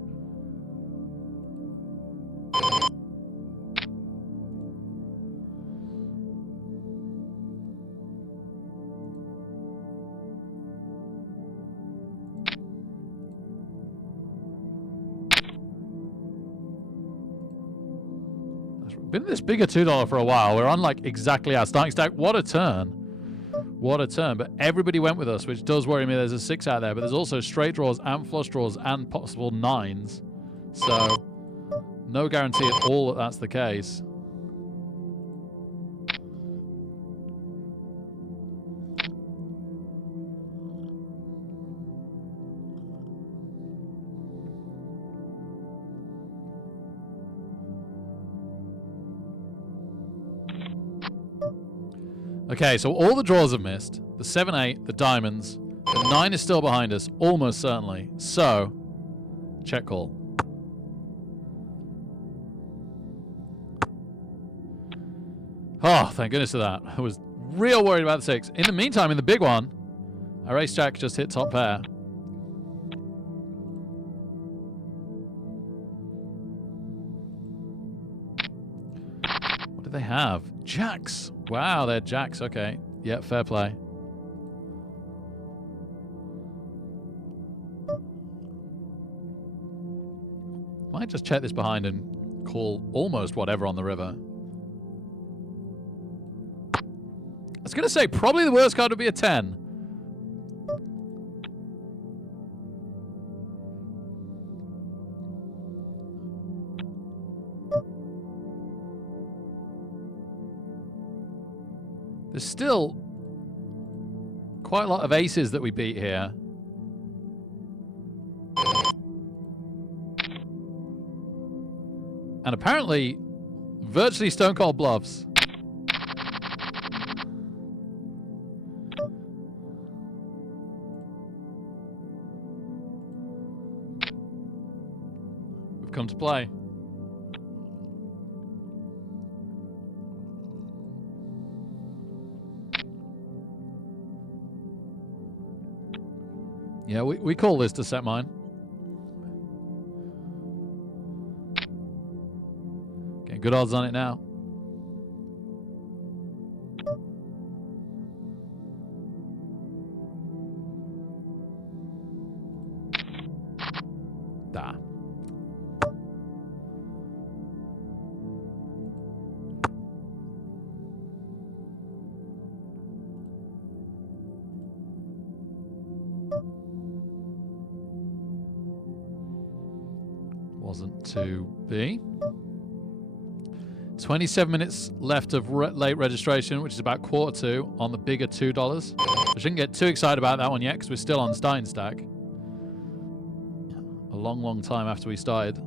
Been this bigger $2 for a while. We're on like exactly our starting stack. What a turn. What a turn. But everybody went with us, which does worry me. There's a 6 out there, but there's also straight draws and flush draws and possible 9s. So no guarantee at all that that's the case. Okay, so all the draws have missed. The 7-8, the diamonds. The 9 is still behind us, almost certainly. So, check call. Oh, thank goodness for that. I was real worried about the 6. In the meantime, in the big one, our ace jack just hit top pair. What do they have? Jacks. Wow, they're jacks. Okay. Yeah, fair play. Might just check this behind and call almost whatever on the river. I was going to say, probably the worst card would be a 10. There's still quite a lot of aces that we beat here. And apparently, virtually stone cold bluffs. We've come to play. Yeah, we call this to set mine. Getting good odds on it now. Da. Wasn't to be. 27 minutes left of late registration, which is about 1/4 on the bigger $2. I shouldn't get too excited about that one yet because we're still on Stein Stack. A long, long time after we started.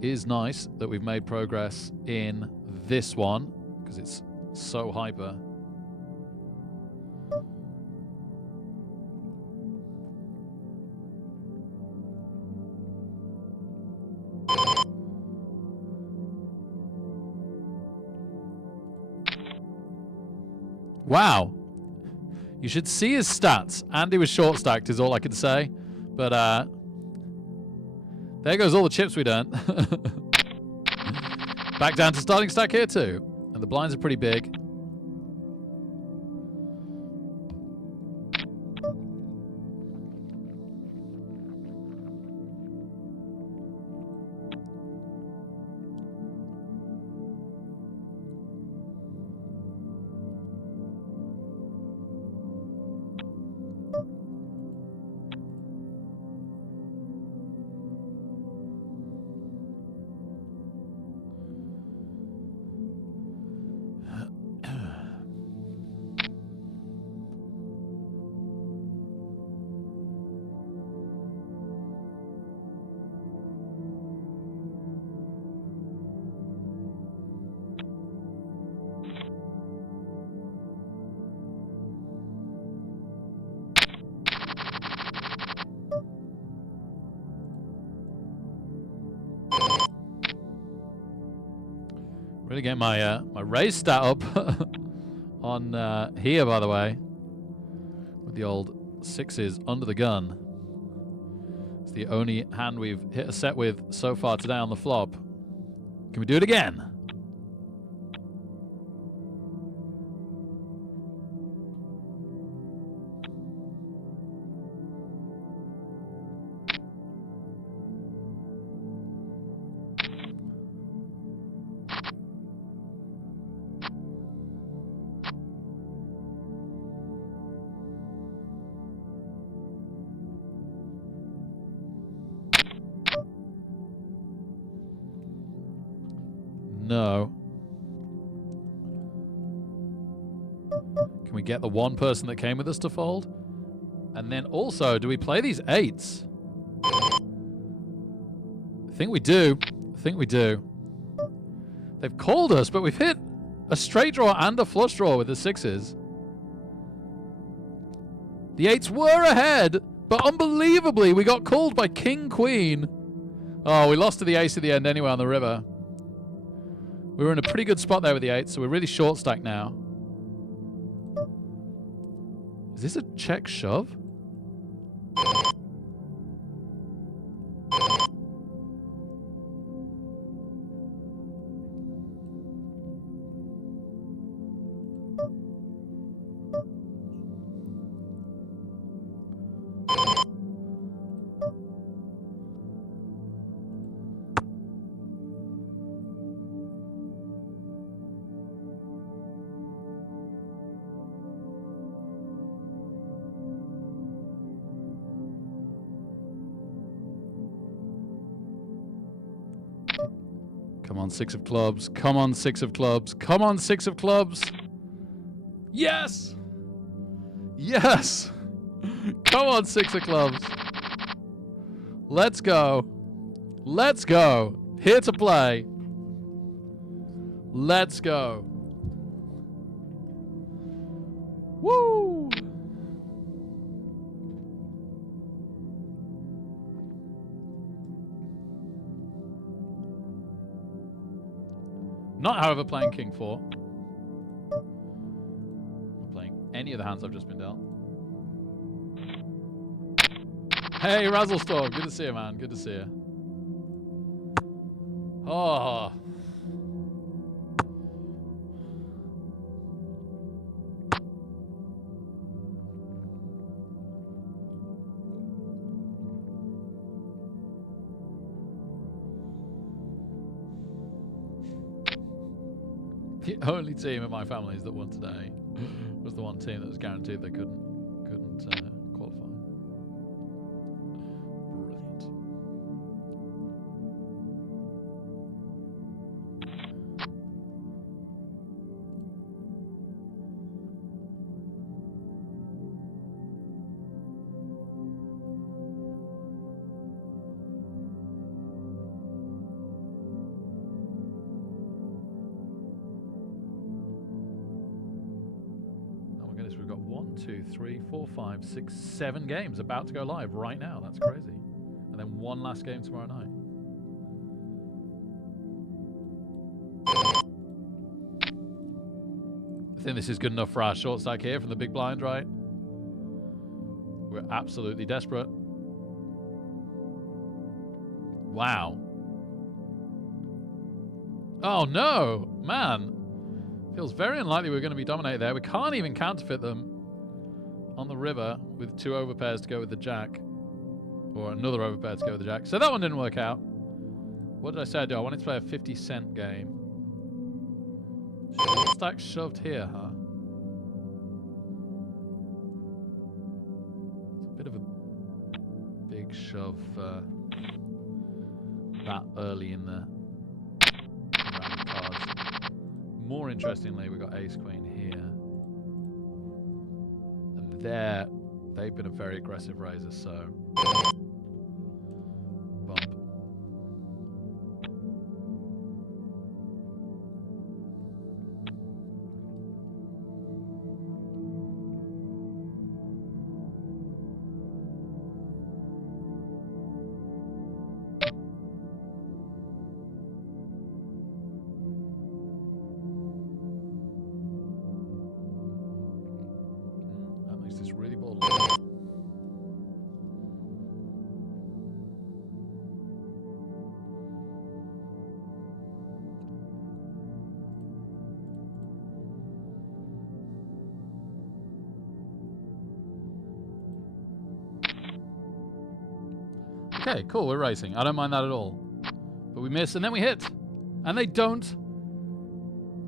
It is nice that we've made progress in this one because it's so hyper. Wow. You should see his stats. Andy was short stacked is all I can say. But there goes all the chips we'd earned. Back down to starting stack here too. And the blinds are pretty big. Really get my my raise stat up on here, by the way, with the old sixes under the gun. It's the only hand we've hit a set with so far today on the flop. Can we do it again? No. Can we get the one person that came with us to fold? And then also, do we play these eights? I think we do. I think we do. They've called us, but we've hit a straight draw and a flush draw with the sixes. The eights were ahead, but unbelievably, we got called by King Queen. Oh, we lost to the ace at the end anyway on the river. We were in a pretty good spot there with the eights, so we're really short stacked now. Is this a check shove? on, 6 of clubs. Come on, 6 of clubs. Come on, 6 of clubs. Yes! Yes! Come on, 6 of clubs. Let's go. Let's go. Here to play. Let's go. Woo! Not, however, playing King 4. Not playing any of the hands I've just been dealt. Hey, Razzlestorm. Good to see you, man. Good to see you. Oh. The only team in my families that won today was the one team that was guaranteed they couldn't qualify. Brilliant. We've got 1, 2, 3, 4, 5, 6, 7 games about to go live right now. That's crazy. And then one last game tomorrow night. I think this is good enough for our short stack here from the big blind, right? We're absolutely desperate. Wow. Oh no, man. Feels very unlikely we're going to be dominated there. We can't even counterfeit them on the river with 2 overpairs to go with the jack. Or another overpair to go with the jack. So that one didn't work out. What did I say I'd do? I wanted to play a 50-cent game. Short stack shoved here, huh? It's a bit of a big shove that early in the round of cards. More interestingly, we've got ace queen here. And there, they've been a very aggressive raiser, so bump. Okay, cool, we're racing. I don't mind that at all. But we miss, and then we hit. And they don't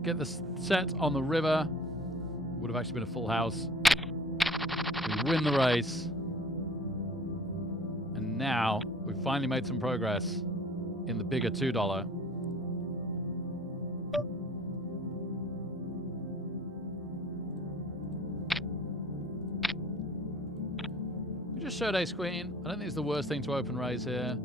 get the set on the river. Would have actually been a full house. We win the race. And now, we've finally made some progress in the bigger $2. Just showed ace queen. I don't think it's the worst thing to open raise here.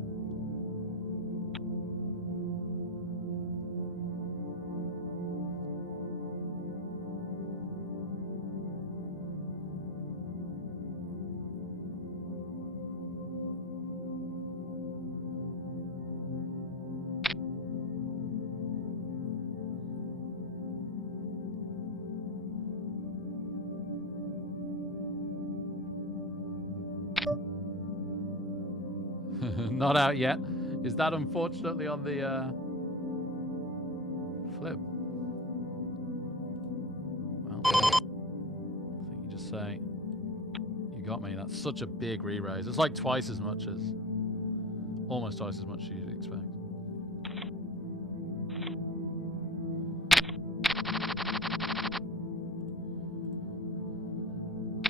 Not out yet. Is that unfortunately on the flip? Well, I think you just say, you got me. That's such a big re-raise. It's like twice as much as, almost twice as much as you'd expect.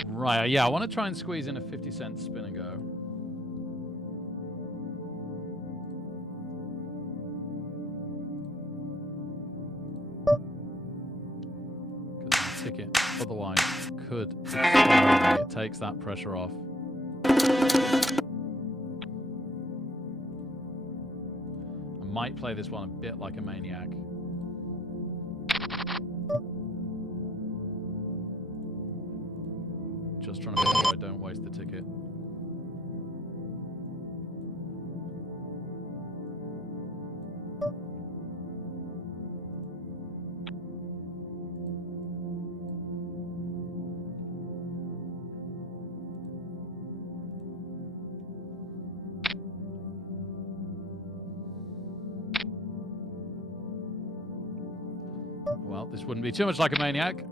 Right, yeah, I want to try and squeeze in a 50-cent spin and go. otherwise could explode. It takes that pressure off. I might play this one a bit like a maniac. Just trying to make sure I don't waste the ticket. Well, this wouldn't be too much like a maniac.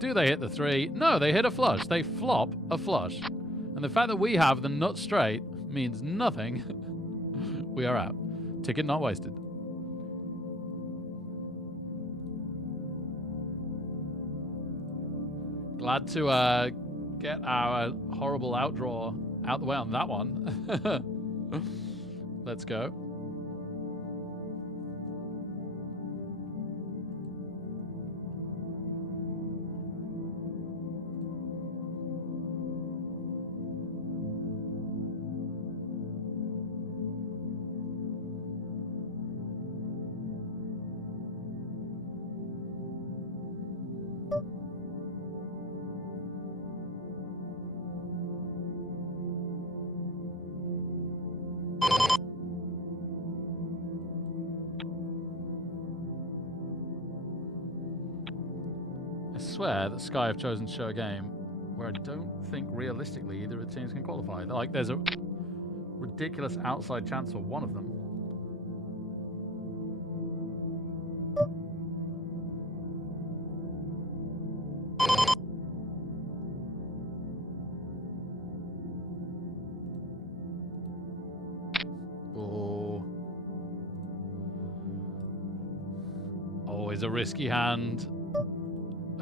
Do they hit the 3? No, they hit a flush. They flop a flush. And the fact that we have the nut straight means nothing. We are out. Ticket not wasted. Glad to get our horrible outdraw out the way on that one. Let's go. I swear that Sky have chosen to show a game where I don't think realistically either of the teams can qualify. Like, there's a ridiculous outside chance for one of them. Oh. Always a risky hand.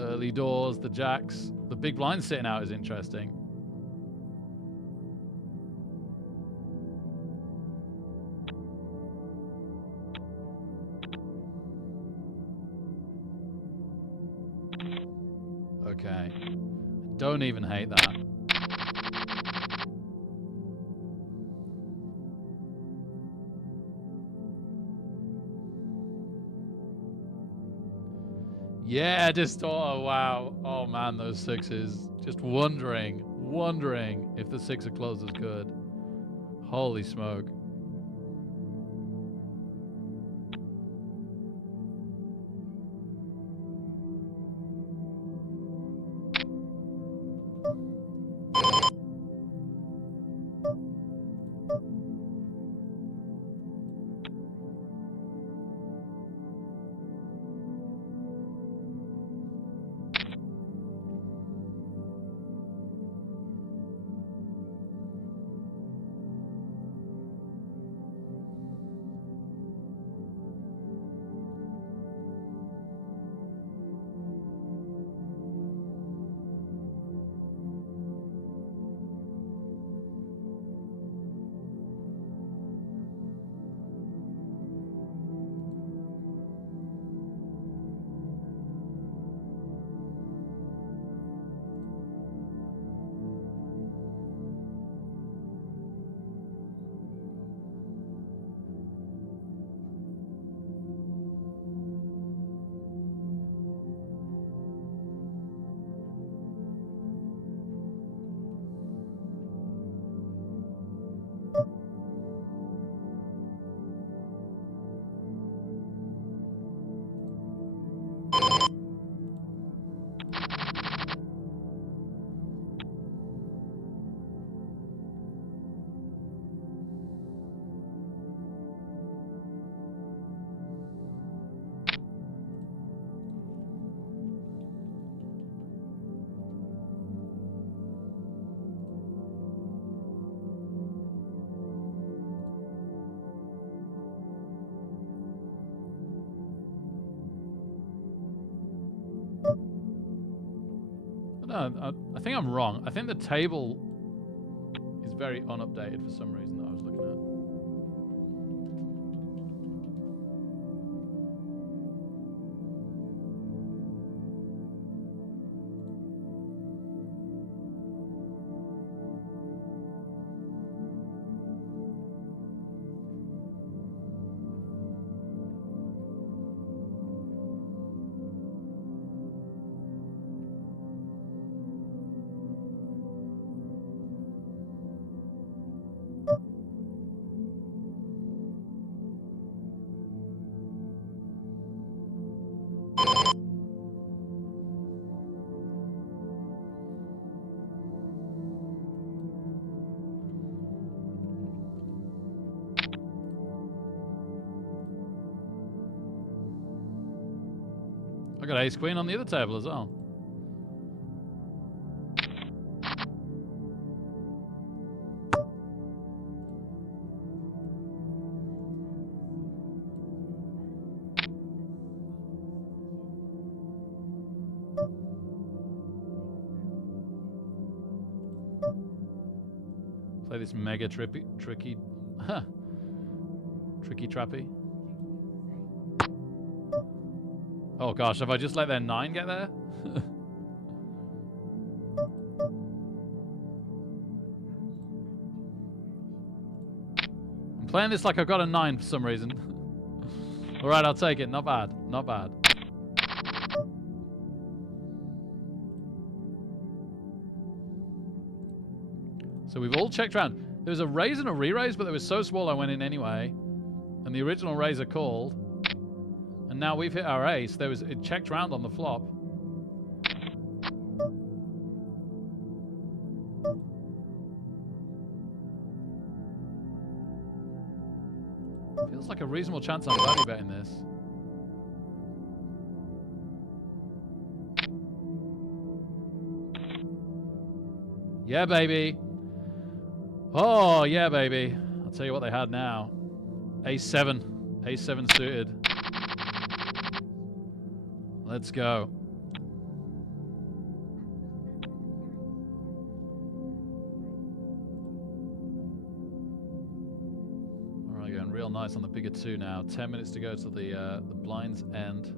Early doors, the jacks. The big blind sitting out is interesting. Okay. Don't even hate that. Yeah, just, oh, wow. Oh, man, those 6s. Just wondering if the 6 of close is good. Holy smoke. No, I think I'm wrong. I think the table is very unupdated for some reason that I was looking at. got ace queen on the other table as well. Play this mega tricky, tricky trappy. Oh gosh, have I just let their 9 get there? I'm playing this like I've got a 9 for some reason. Alright, I'll take it. Not bad. Not bad. So we've all checked round. There was a raise and a re-raise, but they were so small I went in anyway. And the original raiser called. And now we've hit our ace. It checked round on the flop. Feels like a reasonable chance I'm value betting this. Yeah, baby. Oh, yeah, baby. I'll tell you what they had now. Ace-7. Ace-7 suited. Let's go. All right, going real nice on the bigger 2 now. 10 minutes to go till the blinds end.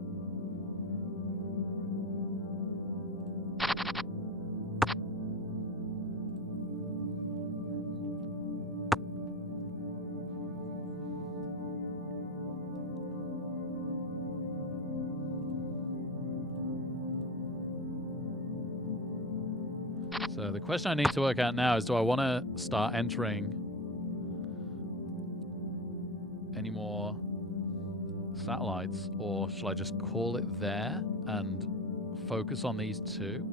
So the question I need to work out now is, do I want to start entering any more satellites, or shall I just call it there and focus on these 2?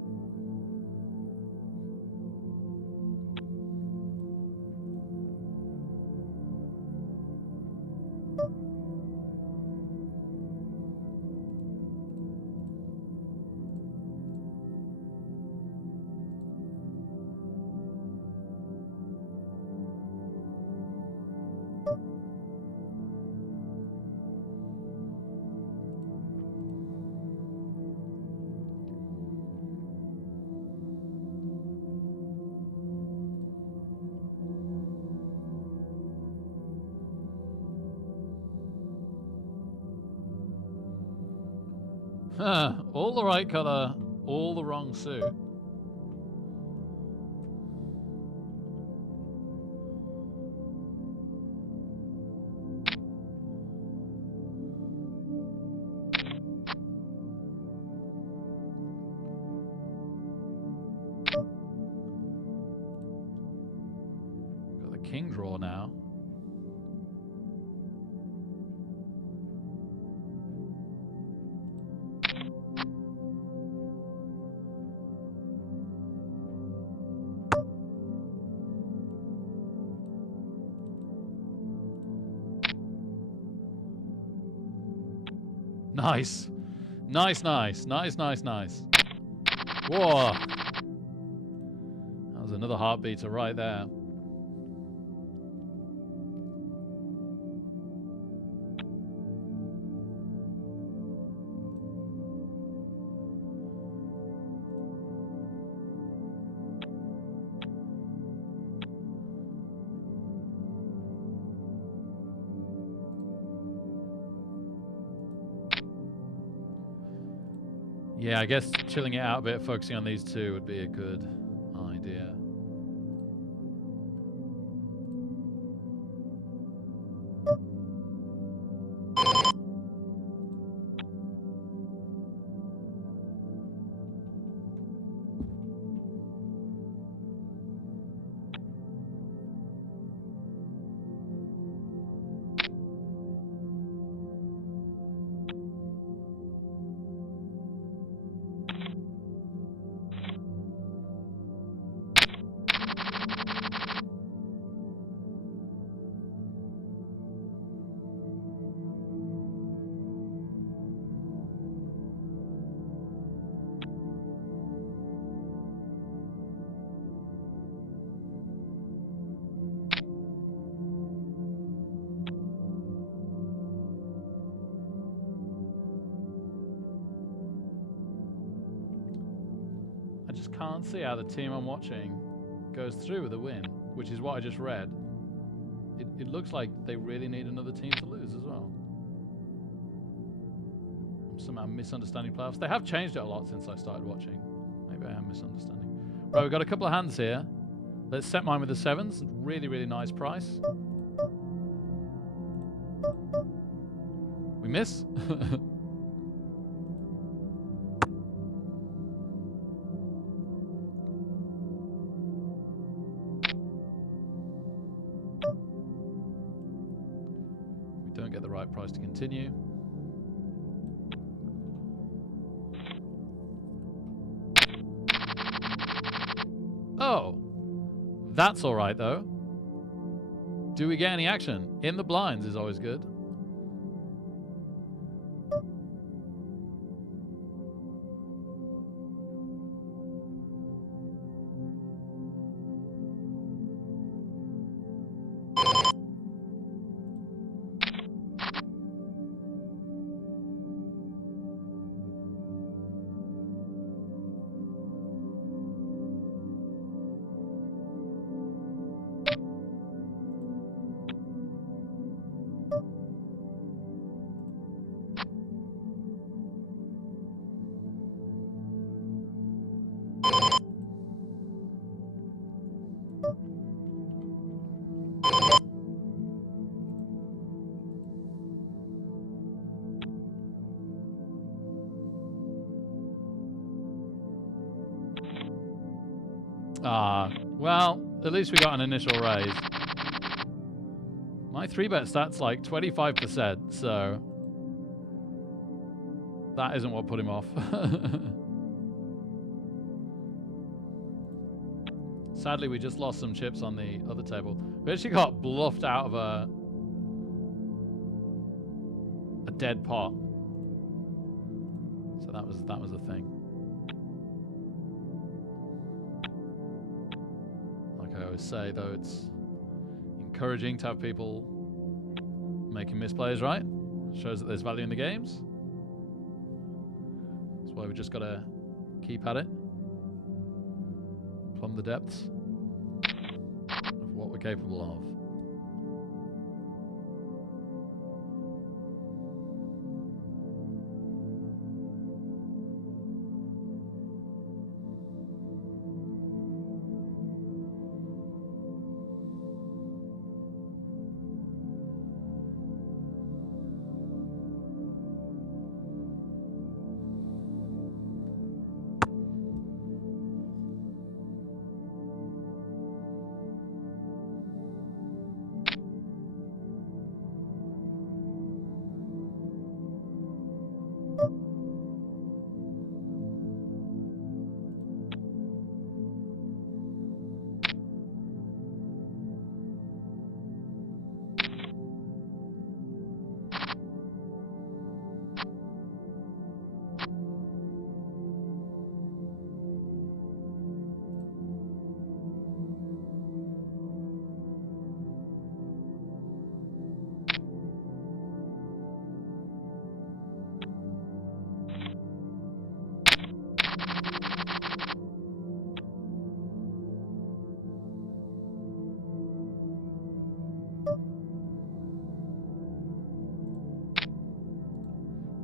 All the right color, all the wrong suit. Got the king draw now. Nice. Nice, nice. Nice, nice, nice. Whoa. That was another heartbeater right there. Yeah, I guess chilling it out a bit, focusing on these 2 would be a good idea. just can't see how the team I'm watching goes through with a win, which is what I just read. It looks like they really need another team to lose as well. I'm somehow misunderstanding playoffs. They have changed it a lot since I started watching. Maybe I am misunderstanding. Right, we've got a couple of hands here. Let's set mine with the 7s. Really, really nice price. We miss. We don't get the right price to continue. Oh, that's all right though. Do we get any action? In the blinds is always good. Well, at least we got an initial raise. My 3-bet stat's like 25%, so that isn't what put him off. Sadly, we just lost some chips on the other table. We actually got bluffed out of a dead pot. So that was the thing. I always say, though, it's encouraging to have people making misplays, right? Shows that there's value in the games. That's why we just got to keep at it. Plumb the depths of what we're capable of.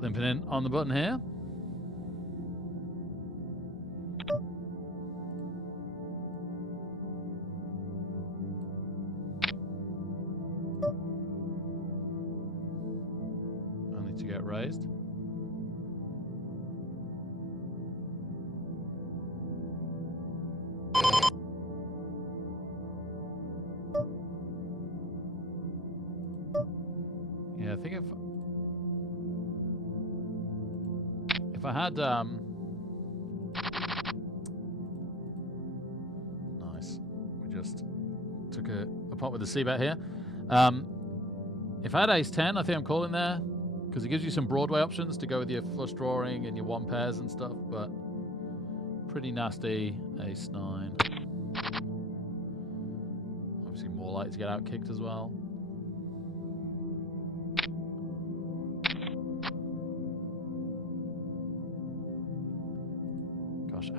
Limping in on the button here. I need to get raised. Yeah, I think if I had nice, we just took a pot with the c-bet here. If I had ace 10, I think I'm calling there because it gives you some Broadway options to go with your flush drawing and your 1 pairs and stuff, but pretty nasty ace 9. Obviously more likely to get out kicked as well.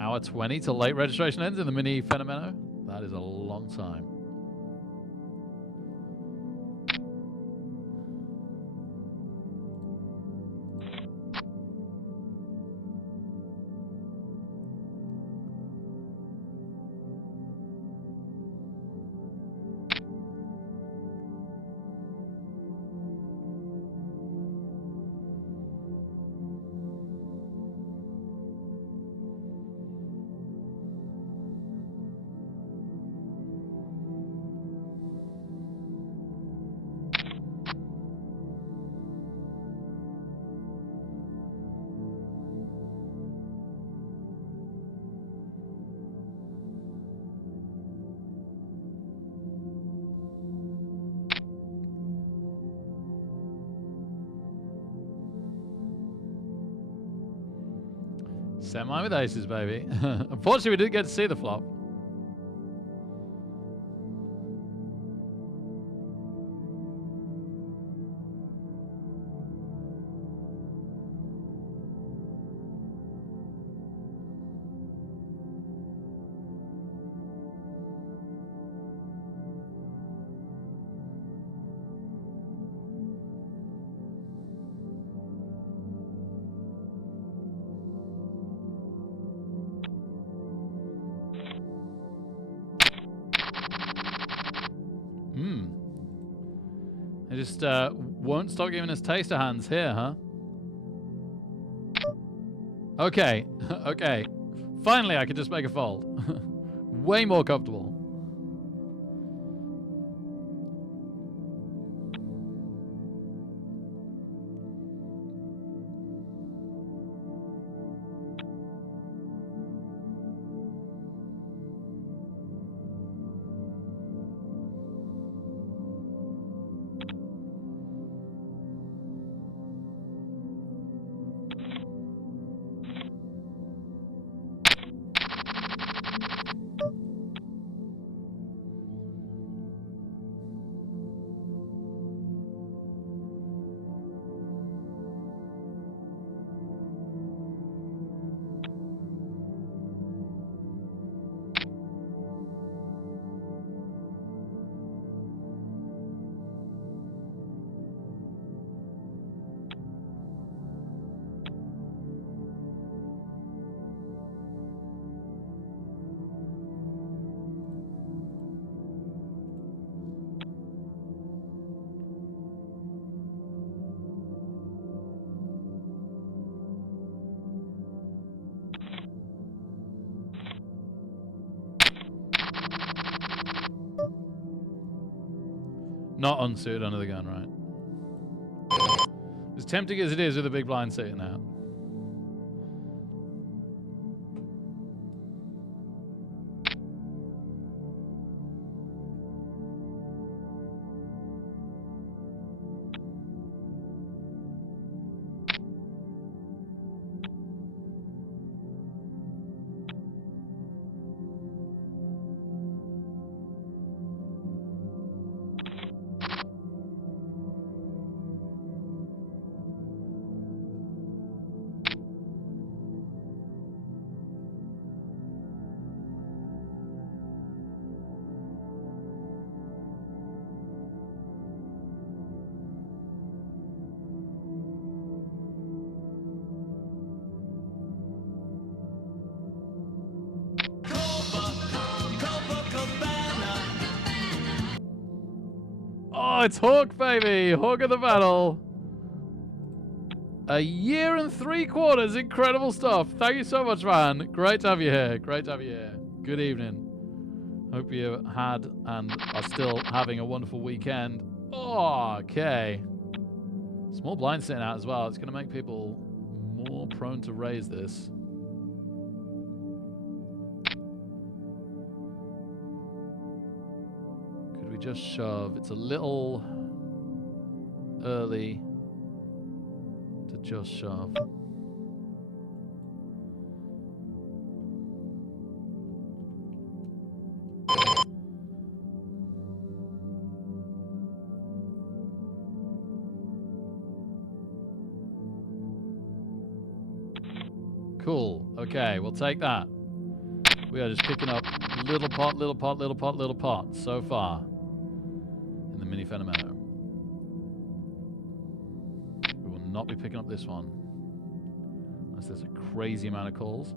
Hour 20 till late registration ends in the mini Fenomeno. That is a long time. Semi with aces, baby. Unfortunately, we didn't get to see the flop. They just won't stop giving us taster hands here, huh? Okay, okay. Finally, I can just make a fold. Way more comfortable. Not unsuited under the gun, right? As tempting as it is with a big blind sitting out. Oh, it's Hawk, baby! Hawk of the battle. A year and 3/4. Incredible stuff. Thank you so much, man. Great to have you here. Great to have you here. Good evening. Hope you had and are still having a wonderful weekend. Oh, okay. Small blind sitting out as well. It's going to make people more prone to raise this. Could we just shove? It's a little early to just shove. Cool. Okay, we'll take that. We are just picking up little pot, little pot, little pot, little pot so far in the mini fenomeno. We will not be picking up this one unless there's a crazy amount of calls.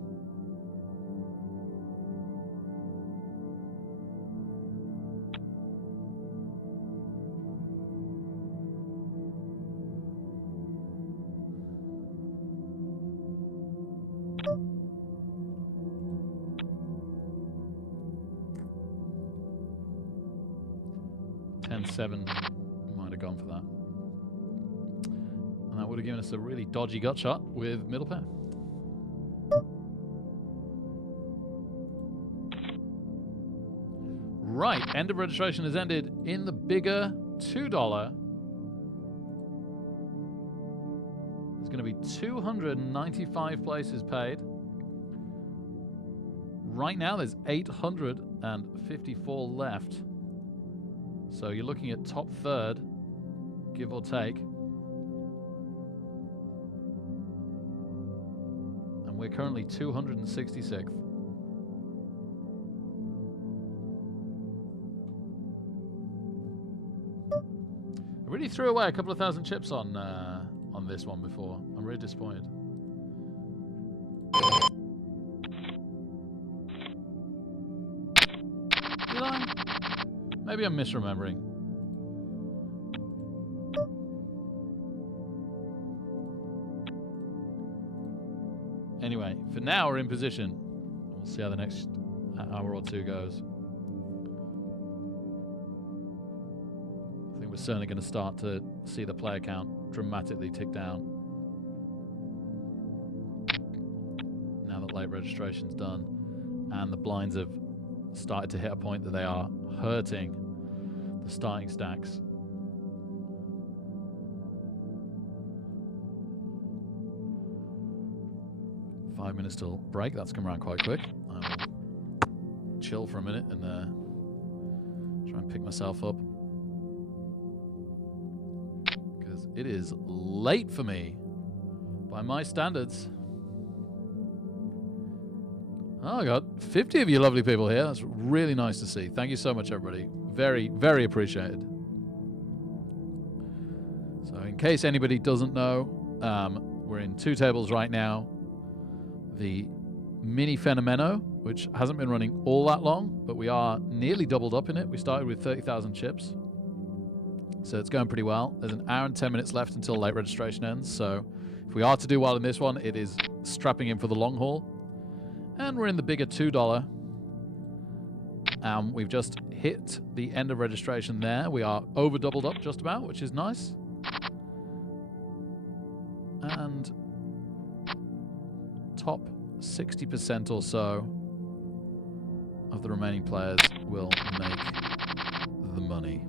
$10.7 might have gone for that. And that would have given us a really dodgy gut shot with middle pair. Right, end of registration has ended in the bigger $2. There's going to be 295 places paid. Right now there's 854 left. So you're looking at top third, give or take. And we're currently 266th. I really threw away a couple of thousand chips on this one before. I'm really disappointed. Did I? Maybe I'm misremembering. Anyway, for now we're in position. We'll see how the next hour or two goes. I think we're certainly going to start to see the player count dramatically tick down. Now that late registration's done and the blinds have started to hit a point that they are hurting the starting stacks. Five minutes till break. That's come around quite quick. I will chill for a minute and try and pick myself up, because it is late for me by my standards. Oh, I got 50 of you lovely people here. That's really nice to see. Thank you so much, everybody. Very, very appreciated. So in case anybody doesn't know, we're in two tables right now. The mini fenomeno, which hasn't been running all that long, but we are nearly doubled up in it. We started with 30,000 chips. So it's going pretty well. There's an hour and 10 minutes left until late registration ends. So if we are to do well in this one, it is strapping in for the long haul. And we're in the bigger $2. We've just hit the end of registration there. We are over doubled up just about, which is nice. And top 60% or so of the remaining players will make the money.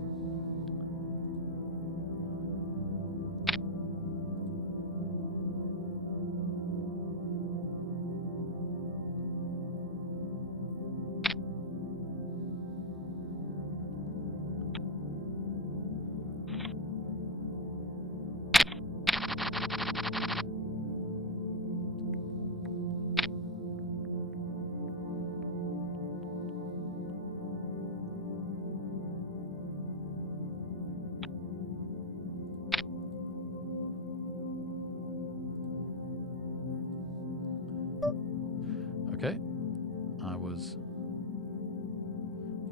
Okay,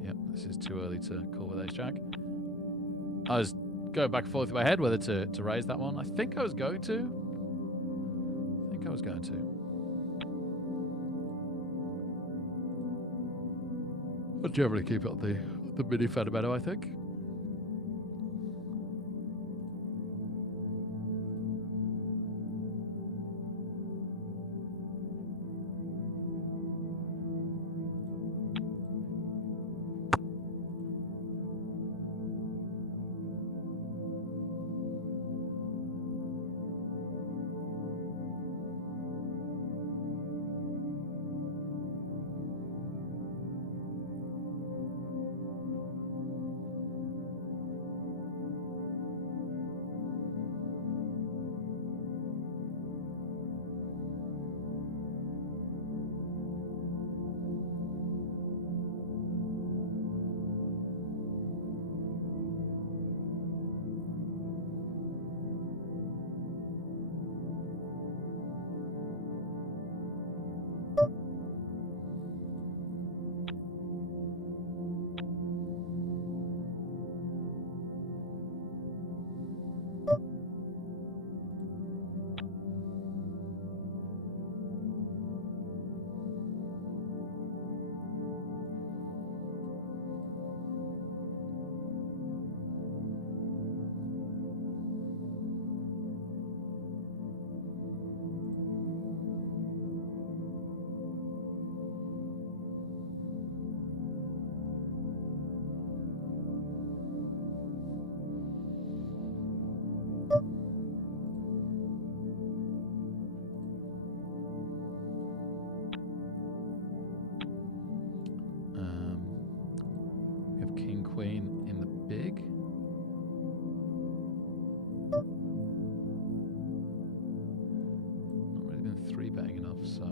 yep, this is too early to call with ace-jack. I was going back and forth in my head whether to raise that one. I think I was going to. I'll generally keep up the mini fenomeno, I think. queen in the big. Not really been 3-betting enough, so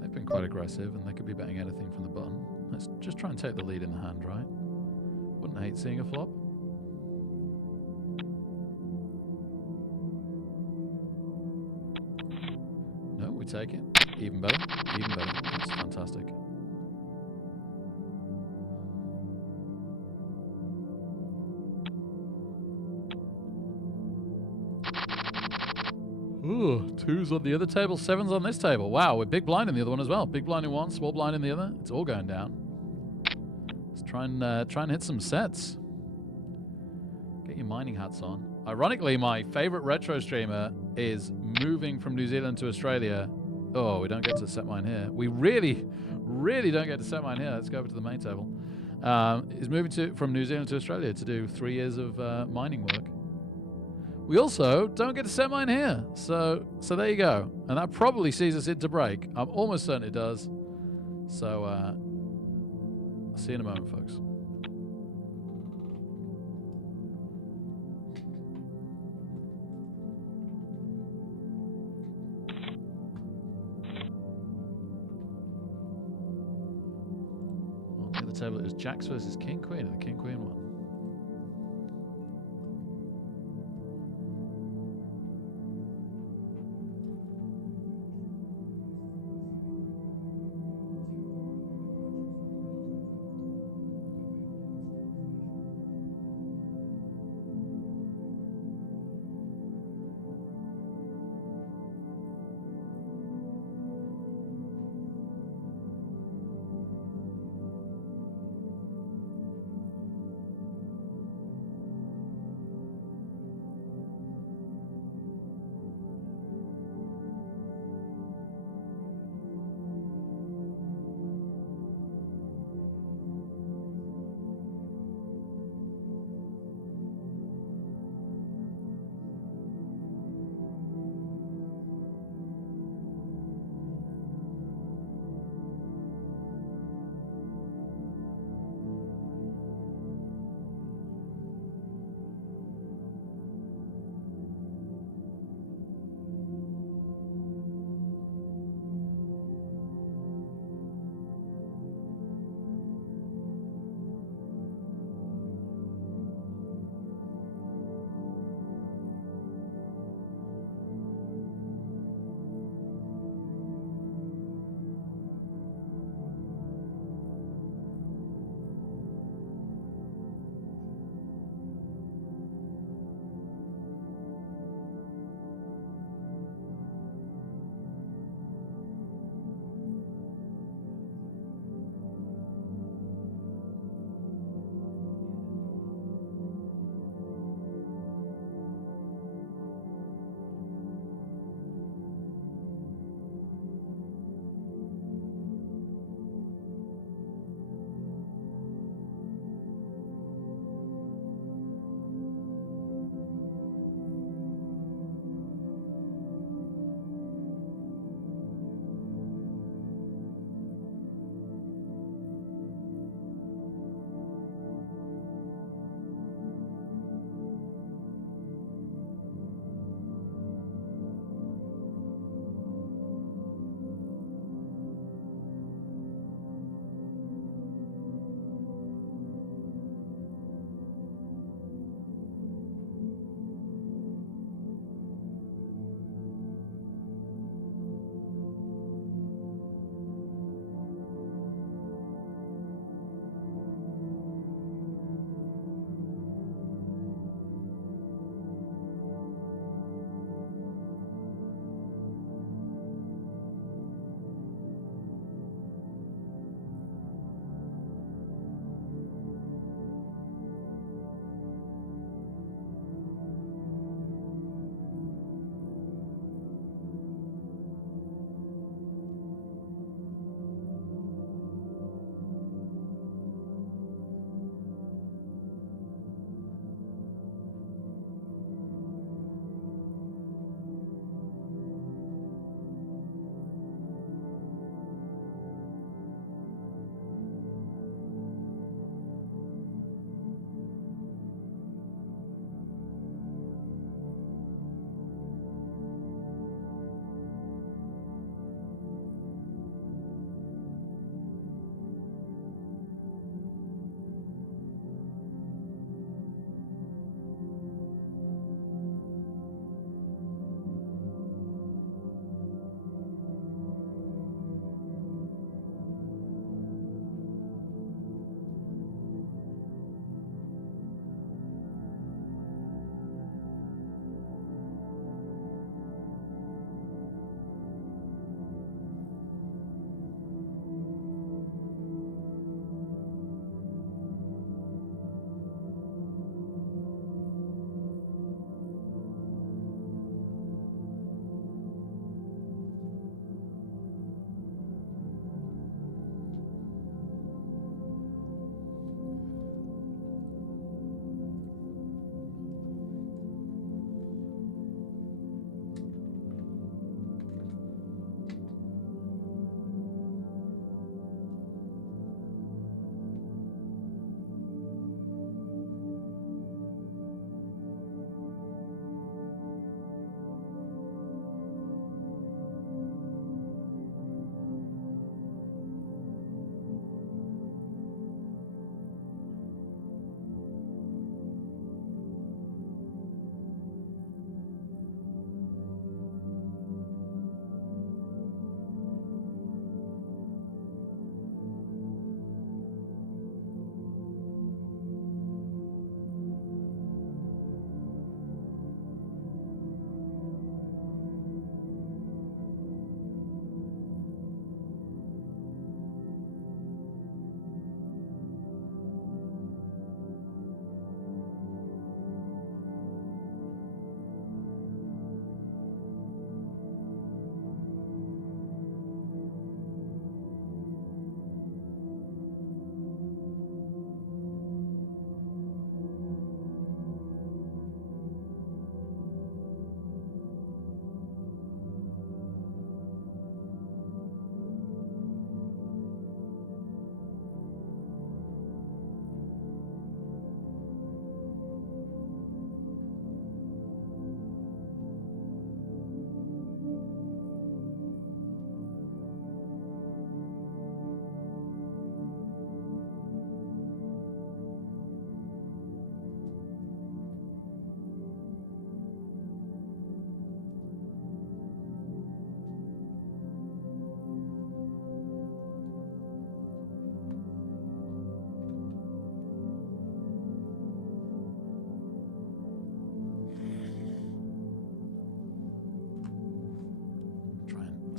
they've been quite aggressive, and they could be betting anything from the button. Let's just try and take the lead in the hand, right? Wouldn't hate seeing a flop. No, we take it. Even better. Even better. That's fantastic. Ooh, 2s on the other table, 7s on this table. Wow, we're big blind in the other one as well. Big blind in one, small blind in the other. It's all going down. Let's try and hit some sets. Get your mining hats on. Ironically, my favorite retro streamer is moving from New Zealand to Australia. Oh, we don't get to set mine here. We really, really don't get to set mine here. Let's go over to the main table. Is moving from New Zealand to Australia to do 3 years of mining work. We also don't get to set mine here. So there you go. And that probably sees us into break. I'm almost certain it does. So I'll see you in a moment, folks. On the other table, it was Jacks versus King Queen, and the King Queen won.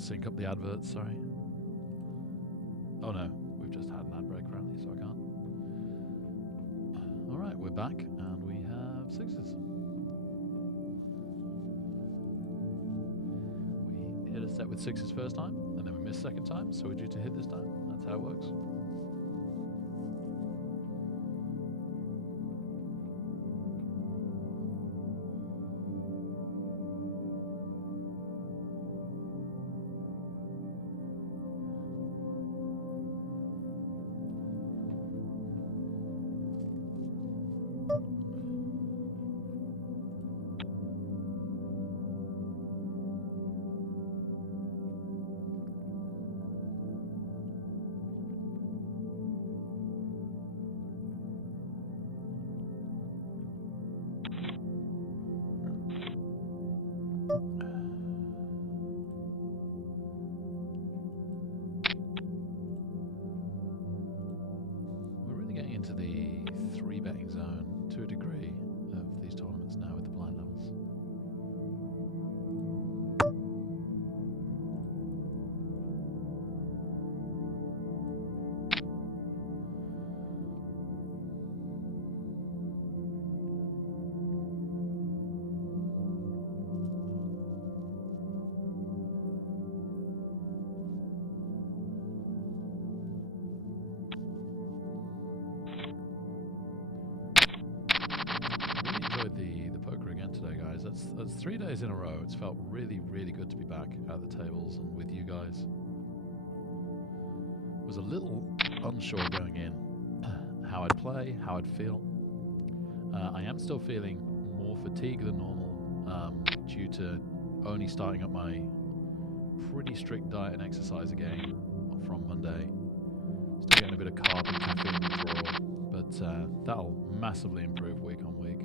sync up the adverts, sorry. Oh no, we've just had an ad break apparently, so I can't. Alright, we're back and we have sixes. We hit a set with sixes first time, and then we missed second time, so we're due to hit this time. That's how it works. Into the 3-betting zone to a degree of these tournaments now with the blind levels. The poker again today, guys. That's 3 days in a row. It's felt really, really good to be back at the tables and with you guys. Was a little unsure going in how I'd play, how I'd feel. I am still feeling more fatigue than normal due to only starting up my pretty strict diet and exercise again from Monday. Still getting a bit of carb and caffeine withdrawal, but that'll massively improve week on week.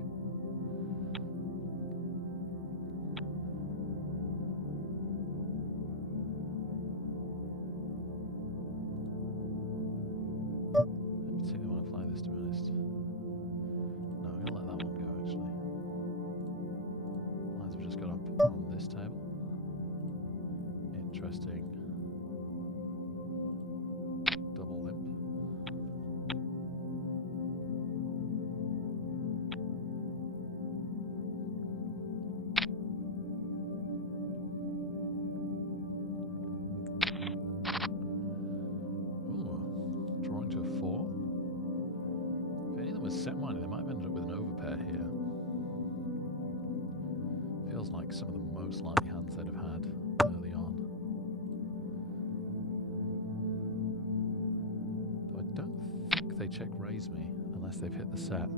Interesting. Double limp. Ooh, drawing to a 4. If any of them was set money, they might have ended up with an overpair here. Feels like some of the most likely hands they'd have had early on. Though I don't think they check raise me unless they've hit the set.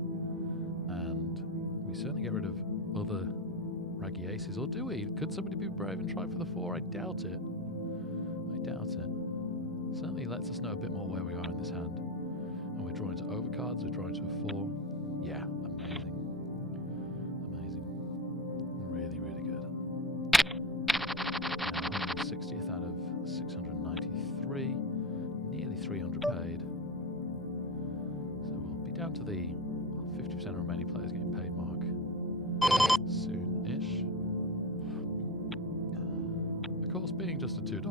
And we certainly get rid of other raggy aces. Or do we? Could somebody be brave and try for the 4? I doubt it. I doubt it. Certainly lets us know a bit more where we are in this hand. And we're drawing to overcards, we're drawing to a 4. Yeah, amazing. Amazing. Really, really good. 160th out of 693. Nearly 300 paid. So we'll be down to the 50% of remaining players getting paid mark soon-ish. Of course, being just a $2,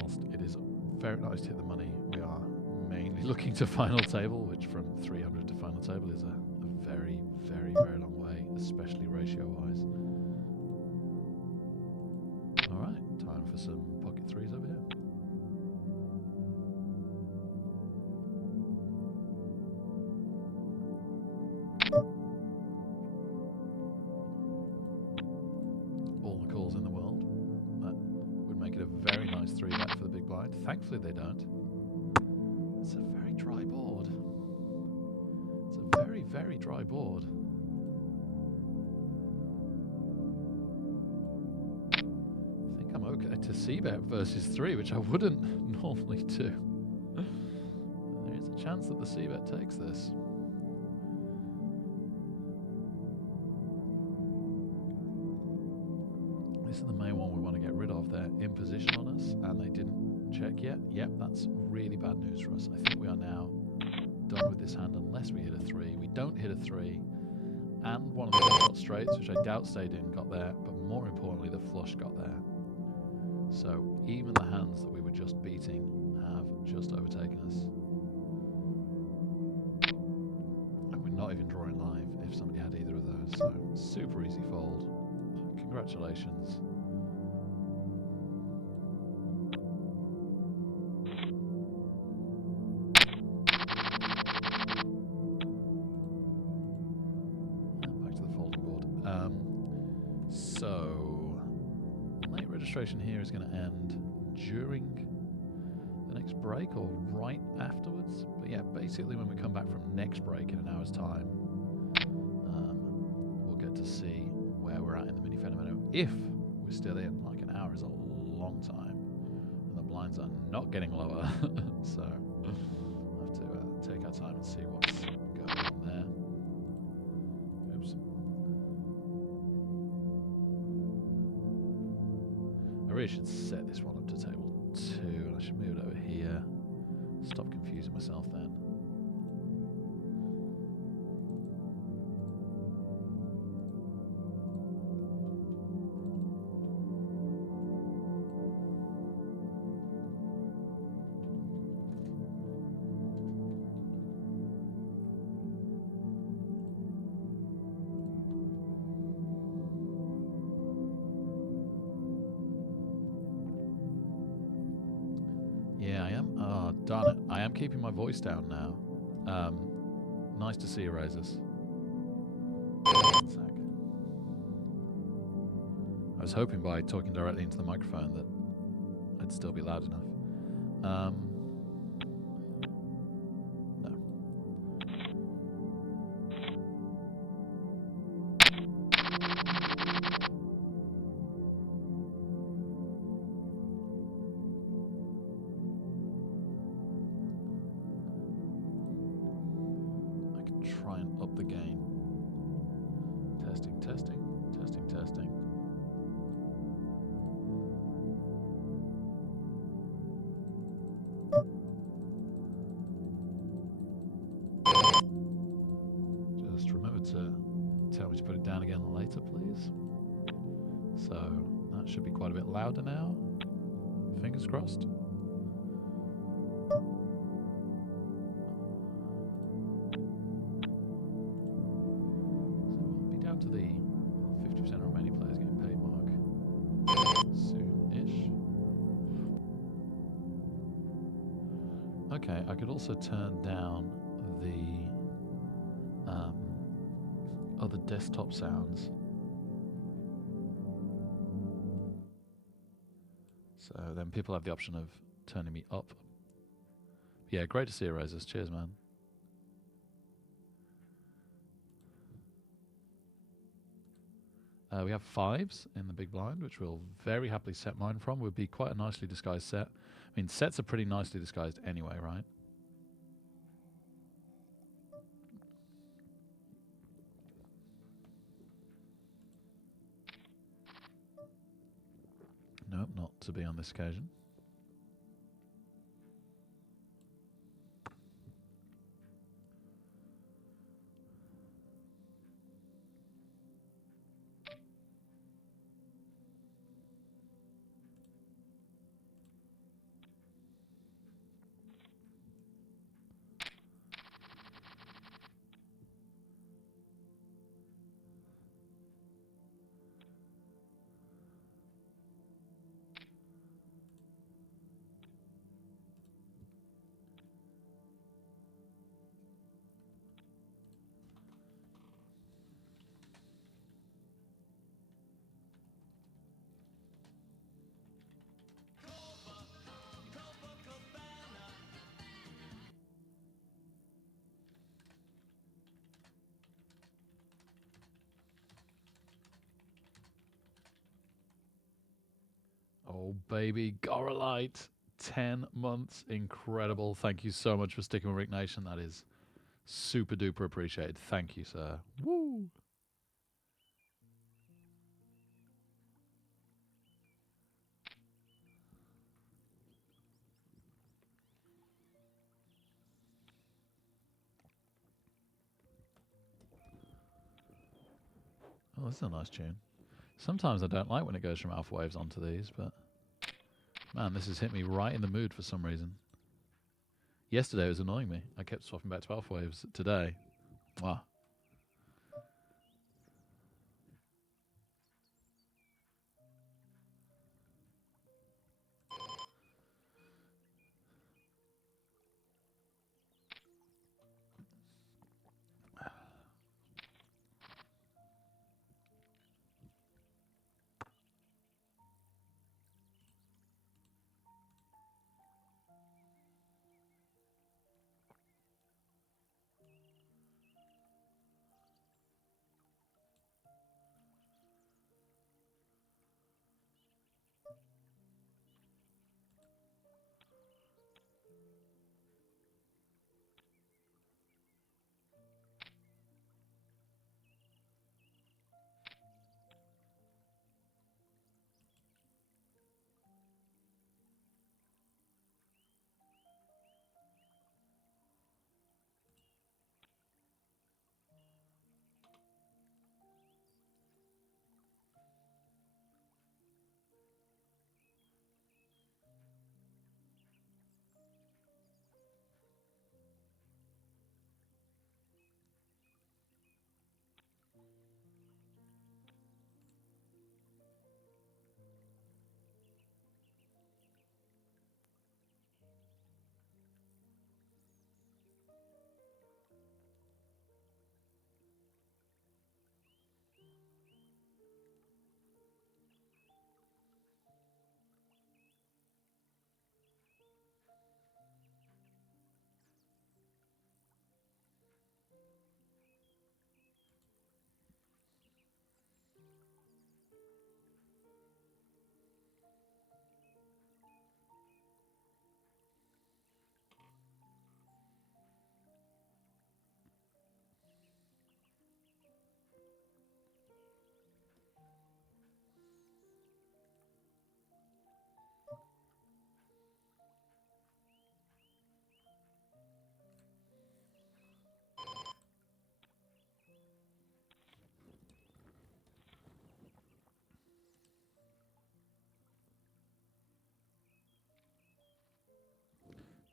whilst it is very nice to hit the money, we are mainly looking to final table, which from 300 to final table is a very, very, very long way, especially ratio-wise. Alright, time for some pocket threes over here. All the calls in the world. That would make it a very nice 3-bet for the big blind. Thankfully they don't. It's a very dry board. It's a very, very dry board. I think I'm okay to c-bet versus 3, which I wouldn't normally do. There is a chance that the c-bet takes this. This is the main one we want to get rid of. They're in position on us, and they didn't check yet. Yep, that's really bad news for us. I think we are now done with this hand unless we hit a 3. We don't hit a 3, and one of the shot straights, which I doubt stayed in, got there, but more importantly, the flush got there. So even the hands that we were just beating have just overtaken us. And we're not even drawing live if somebody had either of those. So super easy fold. Congratulations. Back to the folding board. So late registration here is going to end during the next break or right afterwards. But yeah, basically when we come back from next break in an hour's time, we'll get to see where we're at in the mini fenomeno. If we're still in, like an hour is a long time, and the blinds are not getting lower, so we'll have to take our time and see what's going on there. Oops. I really should set this one up to table 2, and I should move it over here. Stop confusing myself then. Yeah, I am. Oh, darn it. I am keeping my voice down now. Nice to see you, Razors. One sec. I was hoping by talking directly into the microphone that I'd still be loud enough. No. I can try and up the gain. Testing, testing, testing, testing. Just remember to tell me to put it down again later, please. So that should be quite a bit louder now. Fingers crossed. So we'll be down to the 50% remaining players getting paid mark soon-ish. Okay, I could also turn down the other desktop sounds. So then people have the option of turning me up. Yeah, great to see you, Razors. Cheers, man. We have 5s in the big blind, which we'll very happily set mine from. Would be quite a nicely disguised set. I mean, sets are pretty nicely disguised anyway, right? Nope, not to be on this occasion. Oh, baby, Goralite, 10 months, incredible. Thank you so much for sticking with Rick Nation. That is super duper appreciated. Thank you, sir. Woo! Oh, this is a nice tune. Sometimes I don't like when it goes from alpha waves onto these, but Man, this has hit me right in the mood for some reason. Yesterday it was annoying me. I kept swapping back to alpha waves. Today, wow.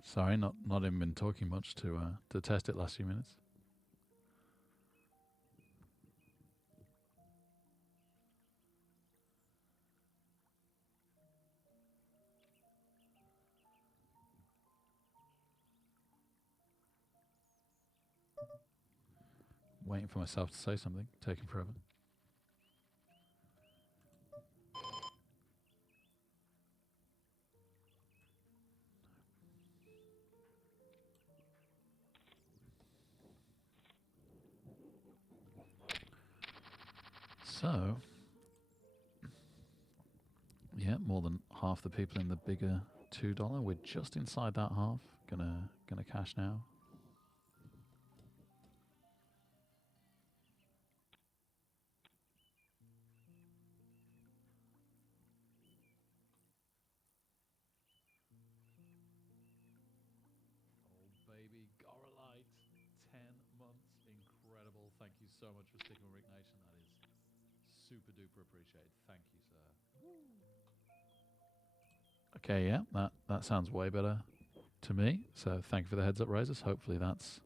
Sorry, not even been talking much to test it last few minutes. Waiting for myself to say something, taking forever. So, yeah, more than half the people in the bigger $2. We're just inside that half. Gonna cash now. Oh baby, Goralite, 10 months, incredible. Thank you so much for sticking with Rick Nation. That is super duper appreciated. Thank you, sir. Okay, yeah, that sounds way better to me. So thank you for the heads up raises. Hopefully that's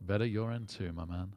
better your end too, my man.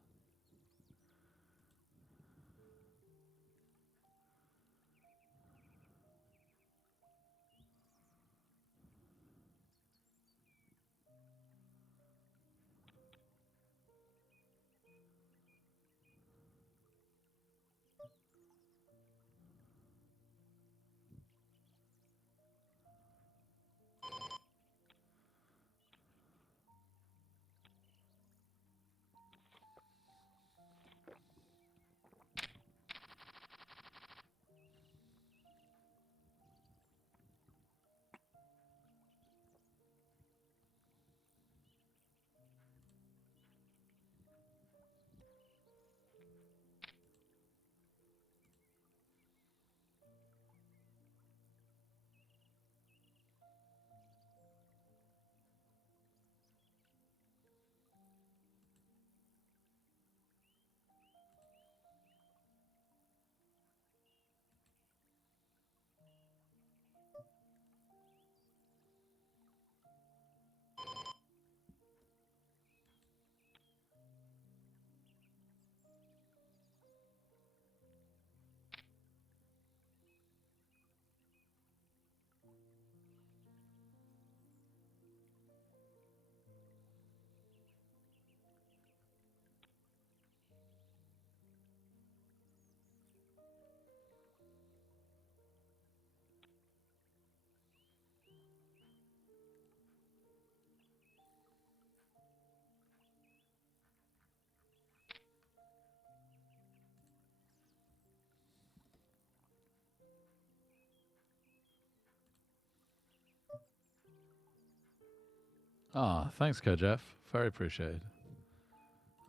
Ah, thanks, Jeff. Very appreciated.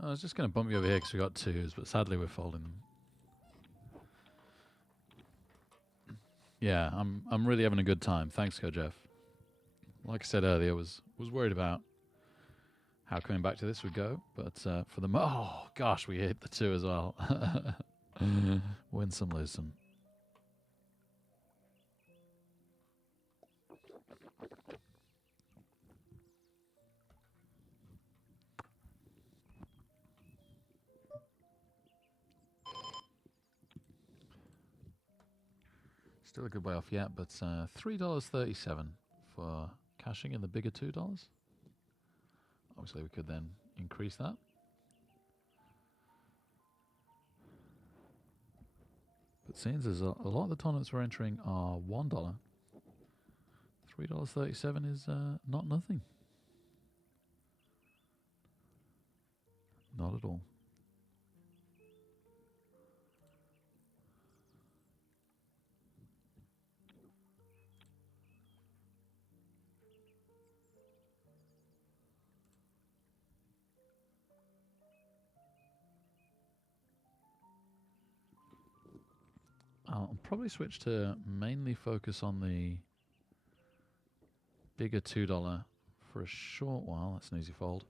I was just going to bump you over here because we got twos, but sadly we're folding them. Yeah, I'm really having a good time. Thanks, Jeff. Like I said earlier, was worried about how coming back to this would go, but for the oh gosh, we hit the two as well. Win some, lose some. Still a good way off yet, but $3.37 for cashing in the bigger $2. Obviously, we could then increase that. But seems as a lot of the tournaments we're entering are $1. $3.37 is not nothing. Not at all. I'll probably switch to mainly focus on the bigger $2 for a short while. That's an easy fold.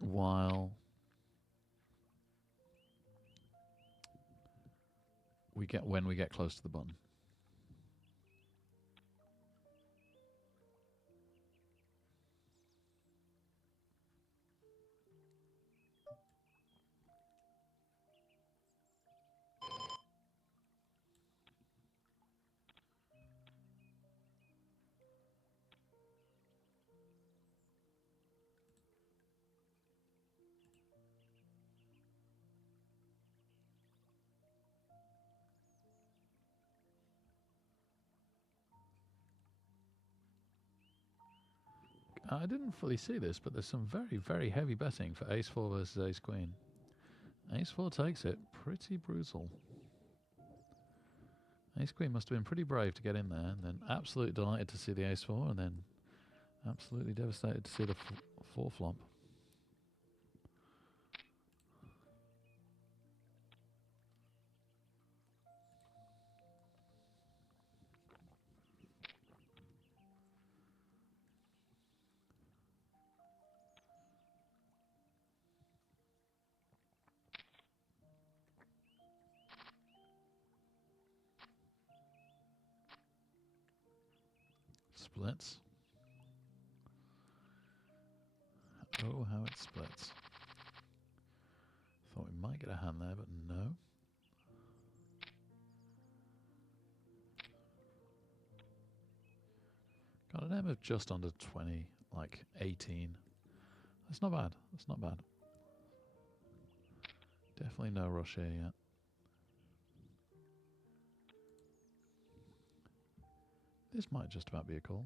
While when we get close to the button. I didn't fully see this, but there's some very, very heavy betting for ace-4 versus ace-queen. Ace-4 takes it. Pretty brutal. Ace-queen must have been pretty brave to get in there, and then absolutely delighted to see the ace-4, and then absolutely devastated to see the 4 flop. Splits. Oh, how it splits. Thought we might get a hand there, but no. Got an M of just under 20, like 18. That's not bad. That's not bad. Definitely no rush here yet. This might just about be a call.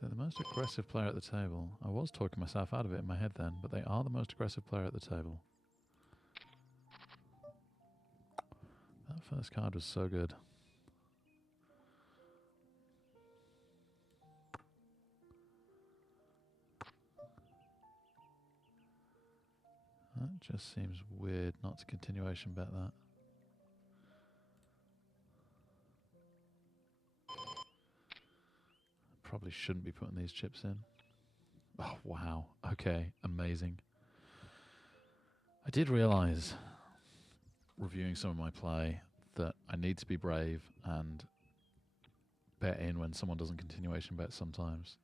They're the most aggressive player at the table. I was talking myself out of it in my head then, but they are the most aggressive player at the table. That first card was so good. That just seems weird not to continuation bet that. Probably shouldn't be putting these chips in. Oh, wow. Okay, amazing. I did realise, reviewing some of my play, that I need to be brave and bet in when someone doesn't continuation bet sometimes.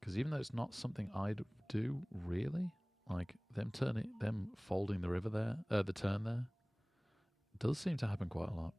Because even though it's not something I'd do, really, like them folding the river there, the turn there, does seem to happen quite a lot.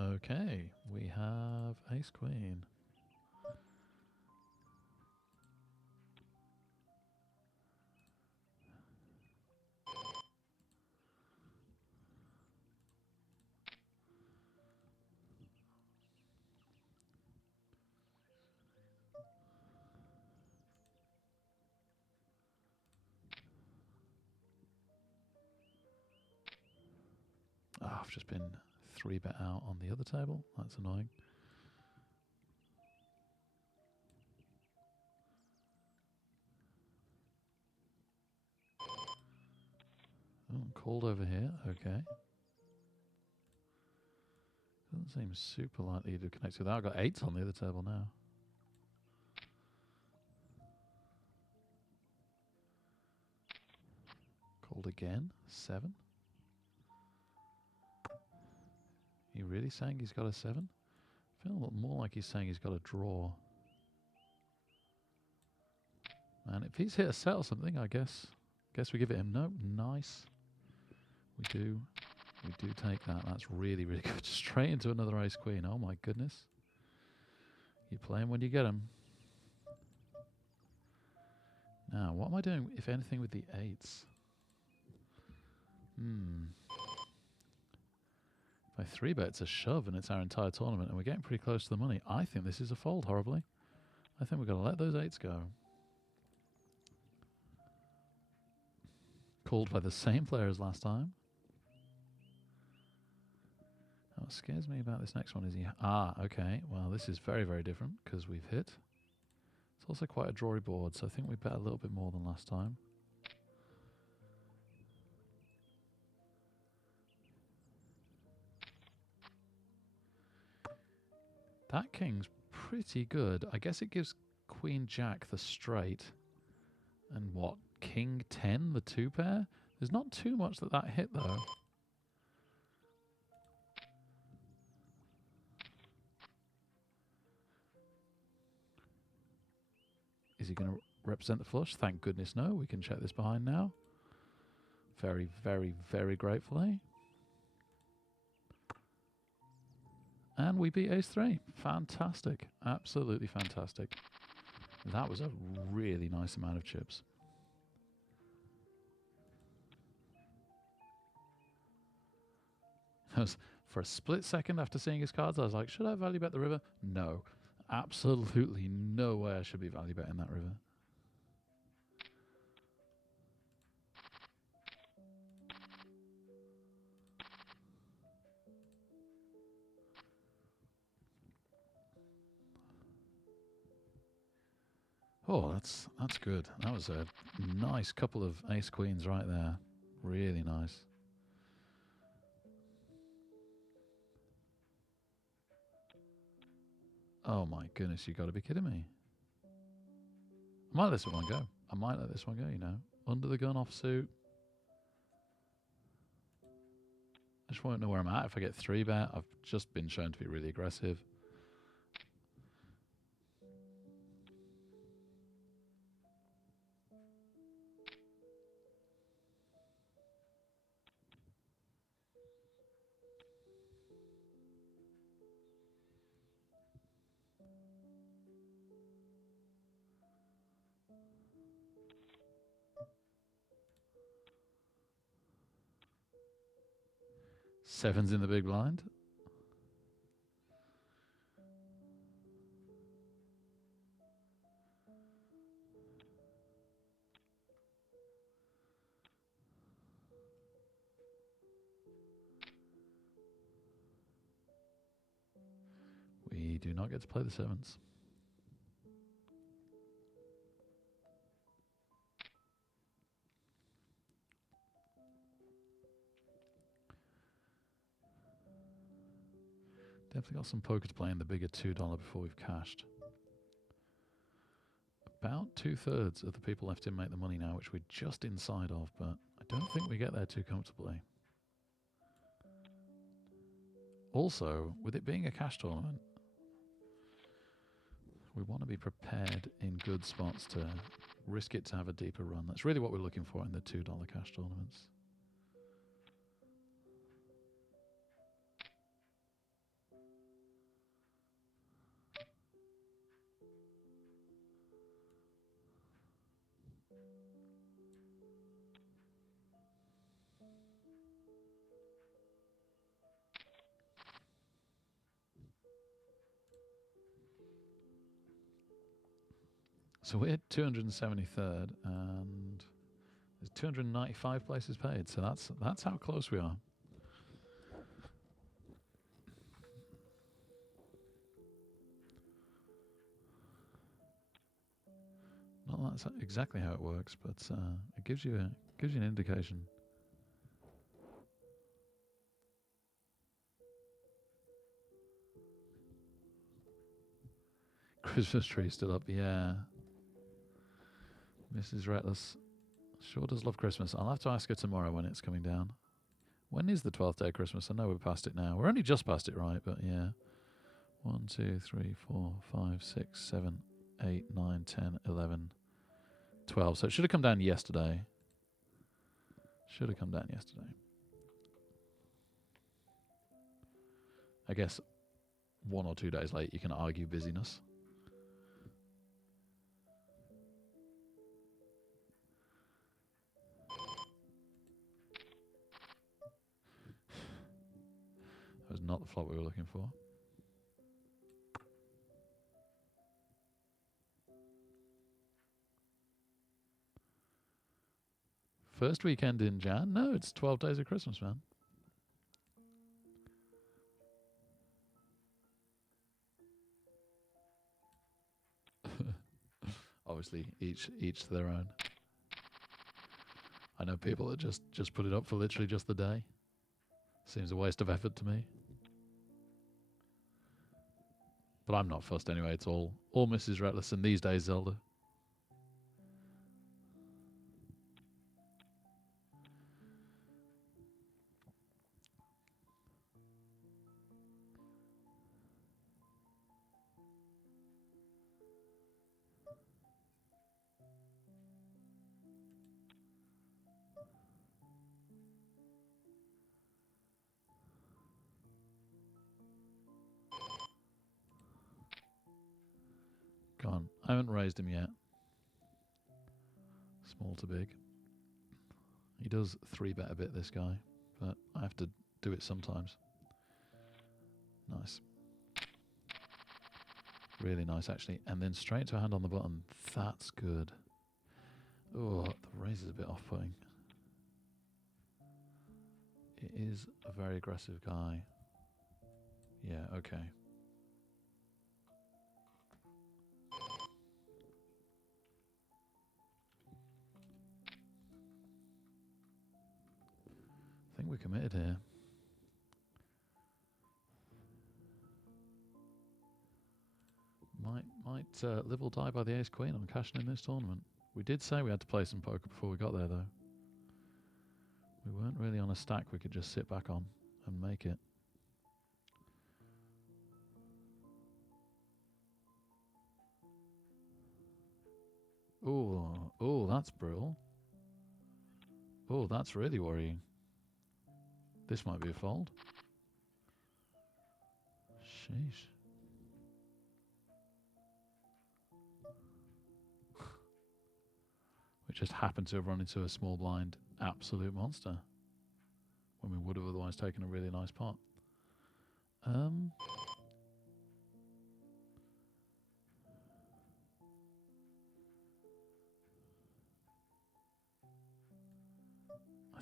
Okay, we have ace queen. Oh, I've just been 3-bet out on the other table. That's annoying. Oh, called over here. Okay. Doesn't seem super likely to connect with that. I've got 8s on the other table now. Called again. 7. You really saying he's got a 7? I feel more like he's saying he's got a draw. And if he's hit a set or something, I guess we give it him. No, nice. We do take that. That's really, really good. Straight into another ace queen. Oh my goodness. You play him when you get him. Now, what am I doing, if anything, with the 8s? If I 3-bet, it's a shove and it's our entire tournament and we're getting pretty close to the money. I think this is a fold, horribly. I think we're going to let those 8s go. Called by the same player as last time. What scares me about this next one is okay. Well, this is very, very different because we've hit. It's also quite a drawy board, so I think we bet a little bit more than last time. That king's pretty good. I guess it gives Queen Jack the straight. And what? King 10, the 2 pair? There's not too much that hit, though. Is he going to represent the flush? Thank goodness no. We can check this behind now. Very, very, very gratefully. And we beat ace 3. Fantastic. Absolutely fantastic. That was a really nice amount of chips. For a split second after seeing his cards, I was like, should I value bet the river? No. Absolutely no way I should be value betting that river. Oh, that's good. That was a nice couple of ace queens right there. Really nice. Oh my goodness, you got to be kidding me. I might let this one go. I might let this one go, you know. Under the gun offsuit. I just won't know where I'm at if I get 3-bet. I've just been shown to be really aggressive. Sevens in the big blind. We do not get to play the sevens. Definitely got some poker to play in the bigger $2 before we've cashed. About 2/3 of the people left in make the money now, which we're just inside of, but I don't think we get there too comfortably. Also, with it being a cash tournament, we want to be prepared in good spots to risk it to have a deeper run. That's really what we're looking for in the $2 cash tournaments. So we're 273rd, and there's 295 places paid. So that's how close we are. Not that's exactly how it works, but it gives you an indication. Christmas tree still up, yeah. Mrs. Reckless sure does love Christmas. I'll have to ask her tomorrow when it's coming down. When is the 12th day of Christmas? I know we're past it now. We're only just past it, right? But yeah. 1, 2, 3, 4, 5, 6, 7, 8, 9, 10, 11, 12. So it should have come down yesterday. Should have come down yesterday. I guess 1 or 2 days late, you can argue busyness. That was not the flop we were looking for. First weekend in Jan? No, it's 12 days of Christmas, man. Obviously, each to their own. I know people that just put it up for literally just the day. Seems a waste of effort to me. But I'm not fussed anyway. It's all Mrs. Reckless and these days Zelda. Gone. I haven't raised him yet. Small to big. He does 3-bet a bit, this guy, but I have to do it sometimes. Nice. Really nice, actually. And then straight to a hand on the button. That's good. Oh, the raise is a bit off-putting. It is a very aggressive guy. Yeah, okay. I think we're committed here. Might live or die by the ace-queen on cashing in this tournament. We did say we had to play some poker before we got there, though. We weren't really on a stack we could just sit back on and make it. Oh, that's brutal. Oh, that's really worrying. This might be a fold. Sheesh. We just happened to have run into a small blind absolute monster when we would have otherwise taken a really nice pot. I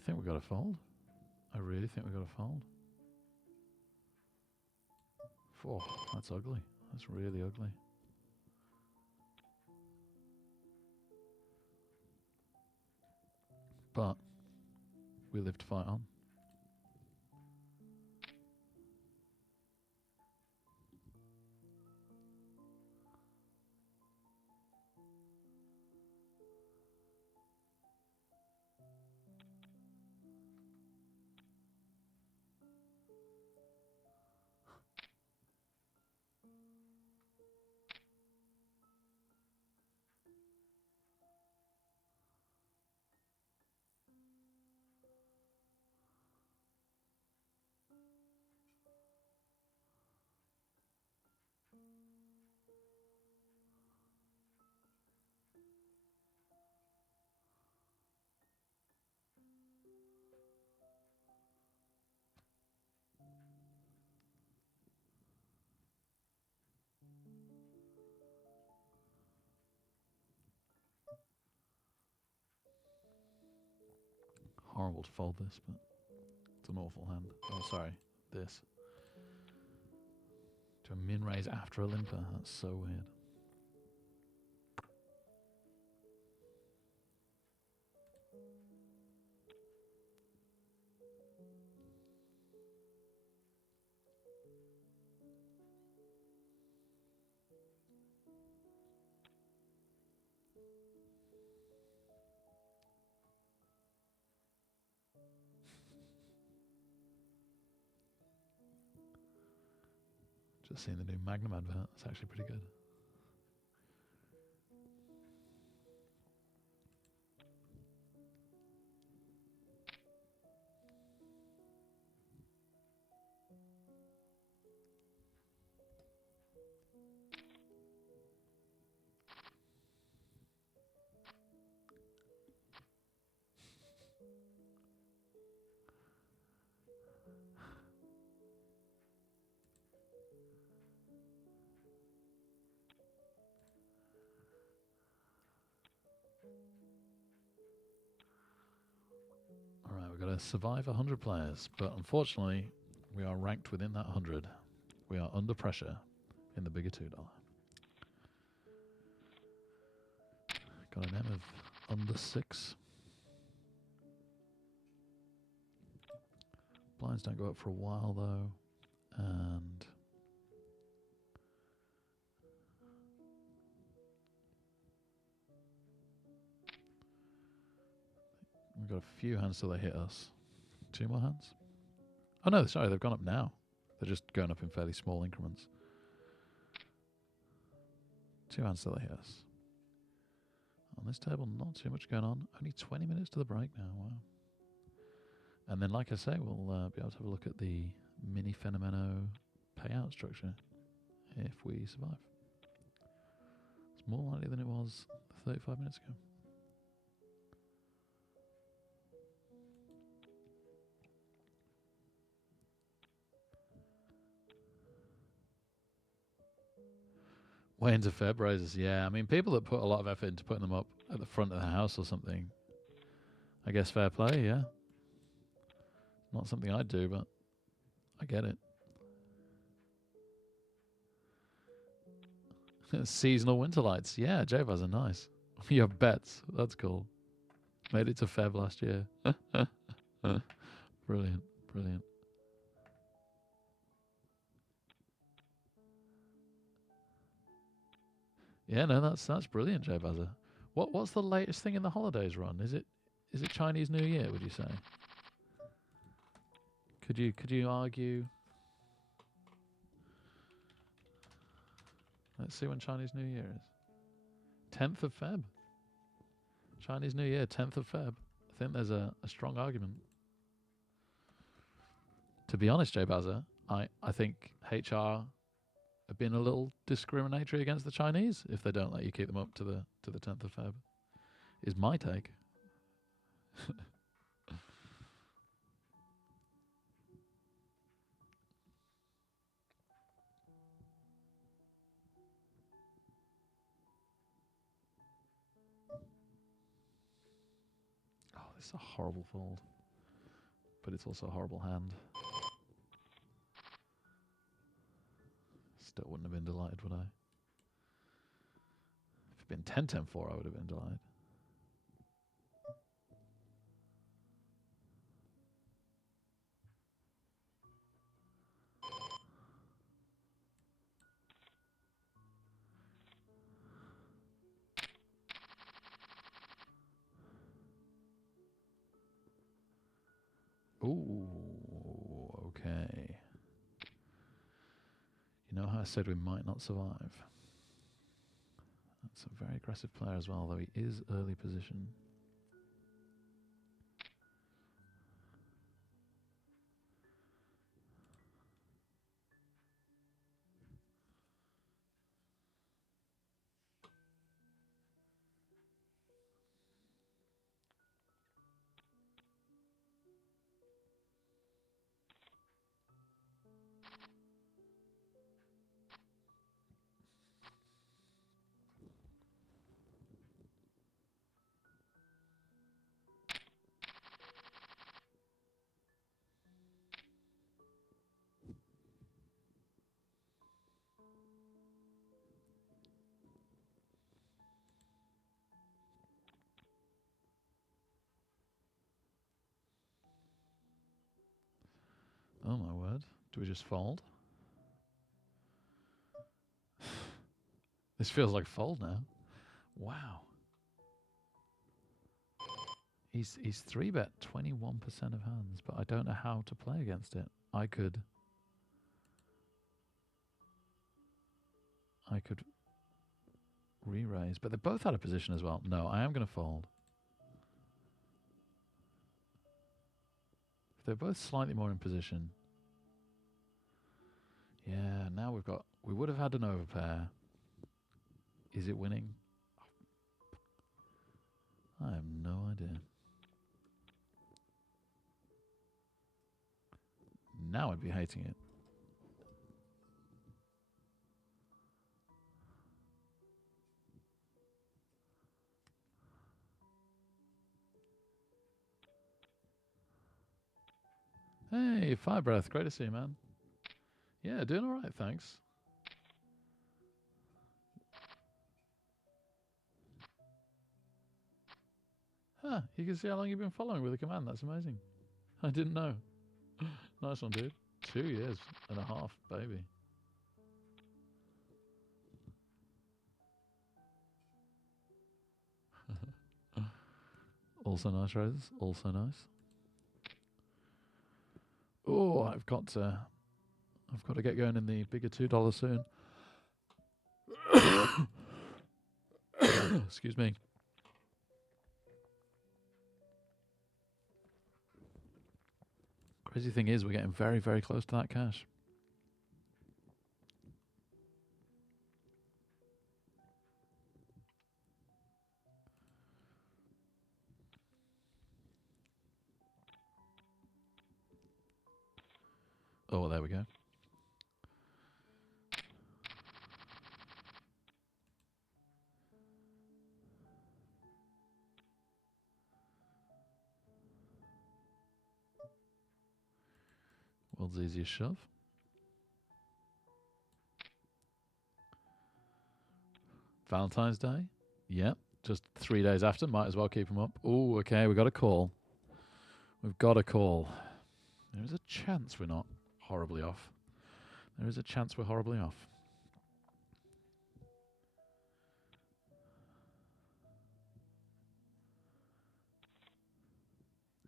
think we got a fold. I really think we got a fold. Oh, that's ugly. That's really ugly. But we live to fight on. horrible to fold this, but it's an awful hand. Oh, sorry, this. To a min raise after a limper. That's so weird. Just seen the new Magnum advert. It's actually pretty good. Alright, we've got to survive 100 players, but unfortunately, we are ranked within that 100. We are under pressure in the bigger $2. Got an M of under 6. Blinds don't go up for a while though, and we've got a few hands till they hit us. 2 more hands? Oh no, sorry, they've gone up now. They're just going up in fairly small increments. 2 hands till they hit us. On this table, not too much going on. Only 20 minutes to the break now, wow. And then, like I say, we'll be able to have a look at the mini Fenomeno payout structure if we survive. It's more likely than it was 35 minutes ago. Way into Feb raises, yeah. I mean, people that put a lot of effort into putting them up at the front of the house or something, I guess fair play, yeah. Not something I'd do, but I get it. Seasonal winter lights. Yeah, J-Buzz are nice. You have bets. That's cool. Made it to Feb last year. Brilliant. Brilliant. Yeah, no, that's brilliant, J-Buzzer. What's the latest thing in the holidays run? Is it Chinese New Year, would you say? Could you argue? Let's see when Chinese New Year is. 10th of Feb. Chinese New Year, 10th of Feb. I think there's a strong argument. To be honest, J-Bazza, I think HR have been a little discriminatory against the Chinese if they don't let you keep them up to the 10th of Feb. Is my take. Oh, this is a horrible fold. But it's also a horrible hand. Still wouldn't have been delighted, would I? If it'd been 10-10-4, I would have been delighted. Ooh, okay. You know how I said we might not survive? That's a very aggressive player as well, though he is early position. Oh my word. Do we just fold? This feels like fold now. Wow. He's 3-bet 21% of hands, but I don't know how to play against it. I could re-raise, but they're both out of position as well. No, I am going to fold. If they're both slightly more in position. Yeah, now we would have had an overpair. Is it winning? I have no idea. Now I'd be hating it. Hey, Fire Breath, great to see you, man. Yeah, doing all right, thanks. Huh, you can see how long you've been following with the command. That's amazing. I didn't know. Nice one, dude. 2 years and a half, baby. Also nice, Roses. Also nice. Oh, I've got to get going in the bigger $2 soon. Excuse me. Crazy thing is, we're getting very, very close to that cash. Oh, well, there we go. World's easiest shove. Valentine's Day. Yep. Just 3 days after. Might as well keep them up. Oh, okay. We got a call. We've got a call. There is a chance we're not horribly off. There is a chance we're horribly off.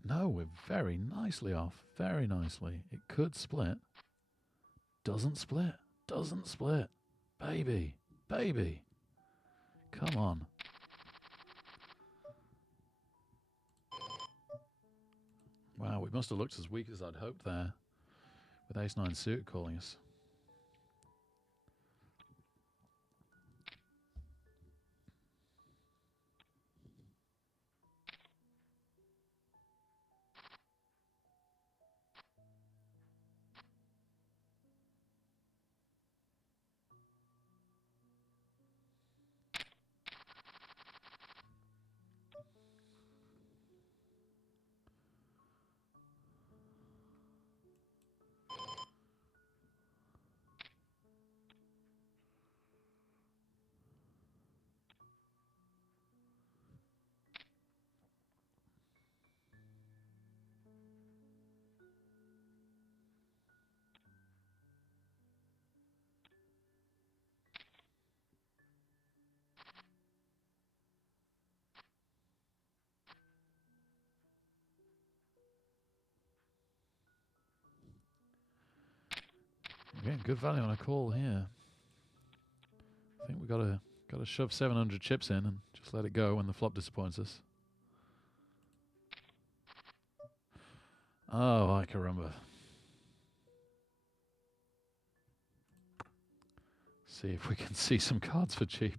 No, we're very nicely off. Very nicely. It could split. Doesn't split. Doesn't split. Baby. Baby. Come on. Wow, we must have looked as weak as I'd hoped there. With ace-9 suited calling us. We're getting good value on a call here. I think we gotta shove 700 chips in and just let it go when the flop disappoints us. Oh, I can remember. See if we can see some cards for cheap.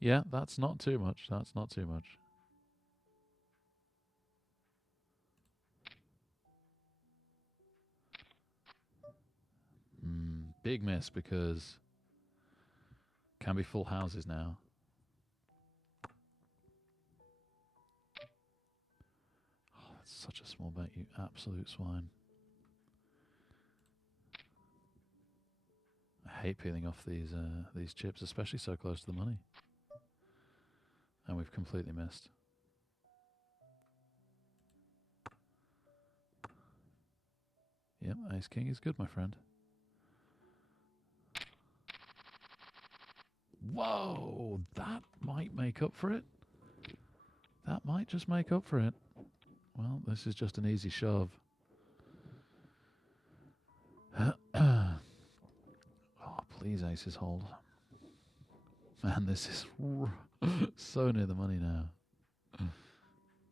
Yeah, that's not too much. That's not too much. Big miss because can be full houses now. Oh, that's such a small bet, you absolute swine. I hate peeling off these chips, especially so close to the money. And we've completely missed. Yep, ace king is good, my friend. Whoa, that might make up for it. That might just make up for it. Well, this is just an easy shove. Oh, please, aces hold. Man, this is so near the money now.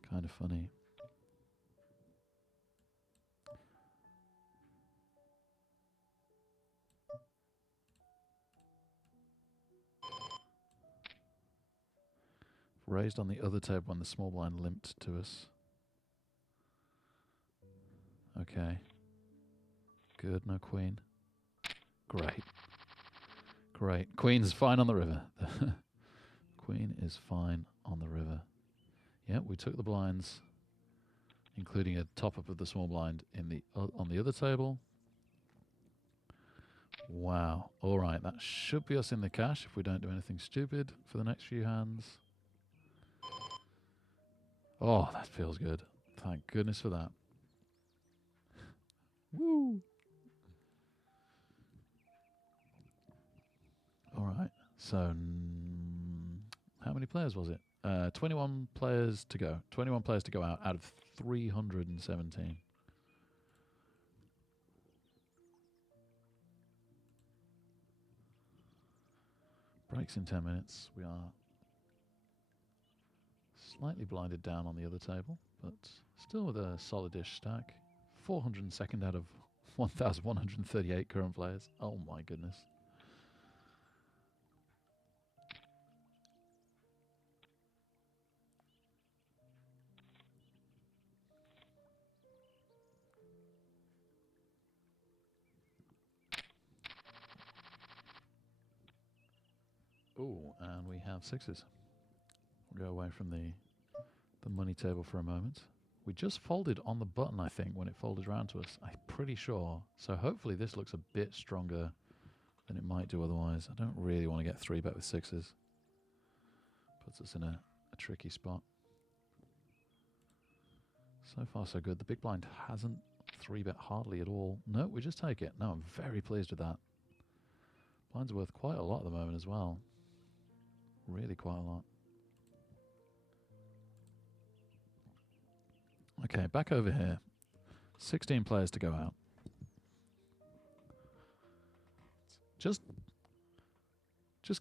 Kind of funny. Raised on the other table when the small blind limped to us. Okay. Good, no queen. Great. Great. Queen's fine on the river. Queen is fine on the river. Yep, we took the blinds, including a top-up of the small blind in the on the other table. Wow. All right, that should be us in the cash if we don't do anything stupid for the next few hands. Oh, that feels good. Thank goodness for that. Woo! All right. So, how many players was it? 21 players to go. 21 players to go out of 317. Breaks in 10 minutes. We are slightly blinded down on the other table, but still with a solid-ish stack. 402nd out of 1,138 current players. Oh my goodness. Oh, and we have sixes. We'll go away from the money table for a moment. We just folded on the button, I think, when it folded around to us. I'm pretty sure. So hopefully this looks a bit stronger than it might do otherwise. I don't really want to get 3-bet with sixes. Puts us in a tricky spot. So far, so good. The big blind hasn't 3-bet hardly at all. No, we just take it. No, I'm very pleased with that. Blind's worth quite a lot at the moment as well. Really quite a lot. Okay, back over here. 16 players to go out. Just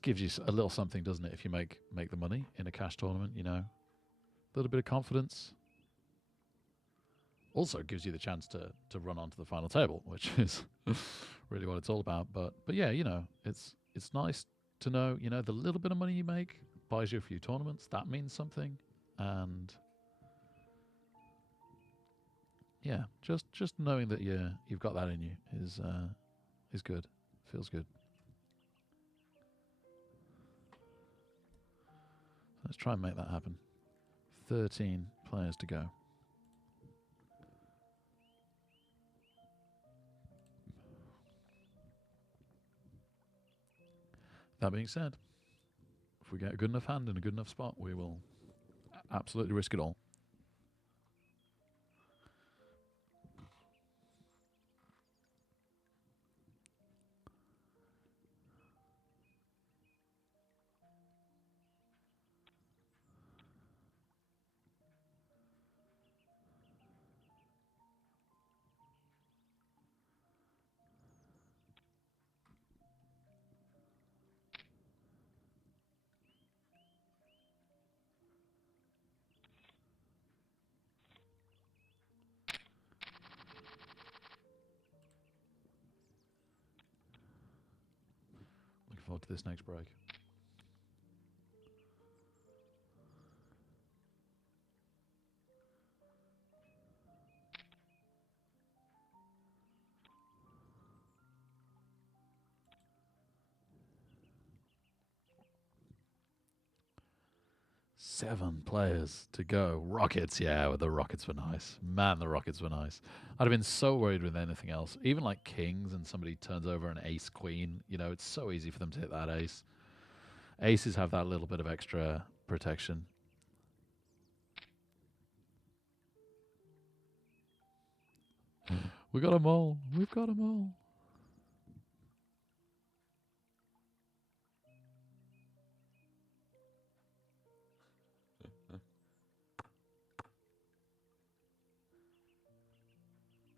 gives you a little something, doesn't it, if you make the money in a cash tournament, you know. A little bit of confidence. Also gives you the chance to run on to the final table, which is really what it's all about. But yeah, you know, it's nice to know, you know, the little bit of money you make buys you a few tournaments. That means something. And yeah, just knowing that you've got that in you is good. Feels good. Let's try and make that happen. 13 players to go. That being said, if we get a good enough hand and a good enough spot, we will absolutely risk it all. Looking forward to this next break. Seven players to go. Rockets, yeah, well, the Rockets were nice. Man, the Rockets were nice. I'd have been so worried with anything else. Even like kings and somebody turns over an ace queen. You know, it's so easy for them to hit that ace. Aces have that little bit of extra protection. We got them all. We've got them all.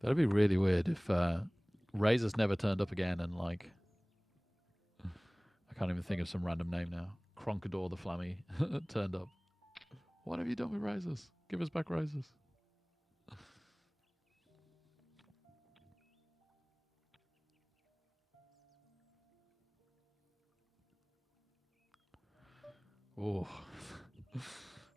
That'd be really weird if Razors never turned up again and, like, I can't even think of some random name now. Cronkador the Flammy turned up. What have you done with Razors? Give us back Razors. Oh,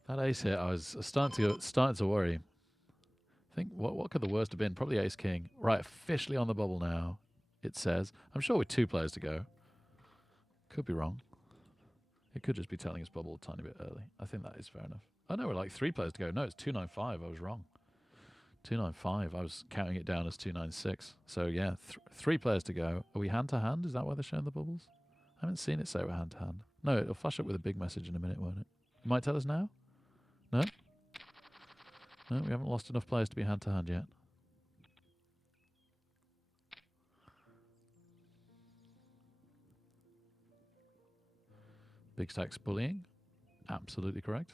that ace hit, I was starting to worry. I think what could the worst have been? Probably ace king. Right, officially on the bubble now. It says. I'm sure with 2 players to go. Could be wrong. It could just be telling us bubble a tiny bit early. I think that is fair enough. Oh no, we're like 3 players to go. No, it's 295. I was wrong. 295. I was counting it down as 296. So yeah, 3 players to go. Are we hand to hand? Is that why they're showing the bubbles? I haven't seen it say we're hand to hand. No, it'll flash up with a big message in a minute, won't it? You might tell us now? No? No, we haven't lost enough players to be hand to hand yet. Big stacks bullying. Absolutely correct.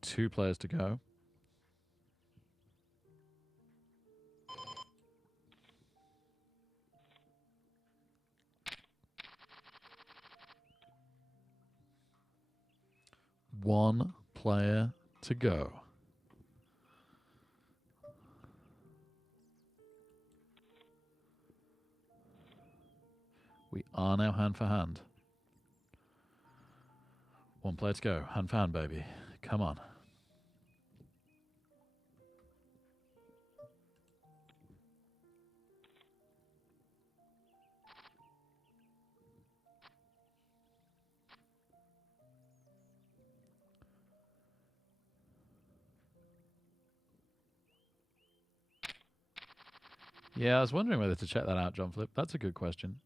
Two players to go. One player to go. We are now hand for hand. One player to go. Hand for hand, baby. Come on. Yeah, I was wondering whether to check that out, John Flip. That's a good question.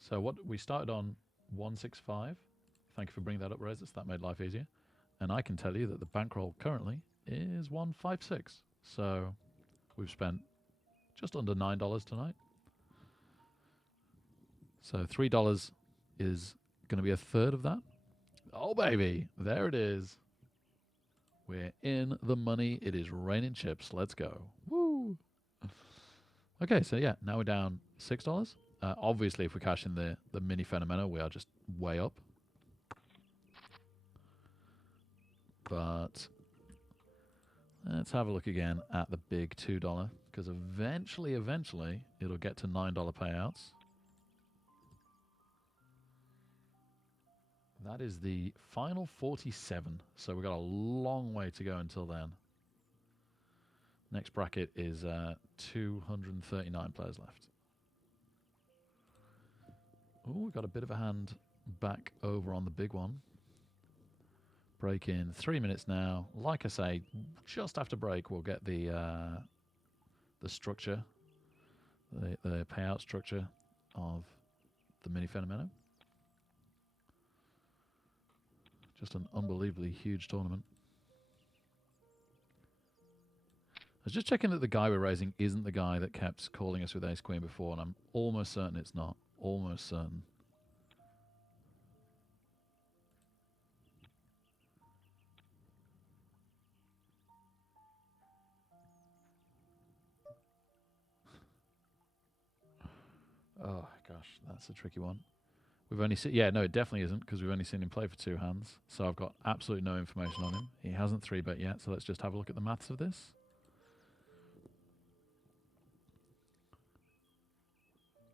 So what we started on 165. Thank you for bringing that up, Razors. That made life easier. And I can tell you that the bankroll currently is 156. So we've spent just under $9 tonight. So $3 is going to be a third of that. Oh, baby. There it is. We're in the money. It is raining chips. Let's go. Woo. Okay, so yeah, now we're down $6. Obviously, if we cash in the mini Fenomeno, we are just way up. But let's have a look again at the big $2, because eventually, it'll get to $9 payouts. That is the final 47, so we've got a long way to go until then. Next bracket is 239 players left. Oh, we've got a bit of a hand back over on the big one. Break in 3 minutes now. Like I say, just after break, we'll get the structure, the payout structure of the mini Fenomeno. Just an unbelievably huge tournament. I was just checking that the guy we're raising isn't the guy that kept calling us with ace queen before, and I'm almost certain it's not. Almost certain. Oh gosh, that's a tricky one. We've only seen, yeah, no, it definitely isn't, because we've only seen him play for 2 hands. So I've got absolutely no information on him. He hasn't 3-bet yet, so let's just have a look at the maths of this.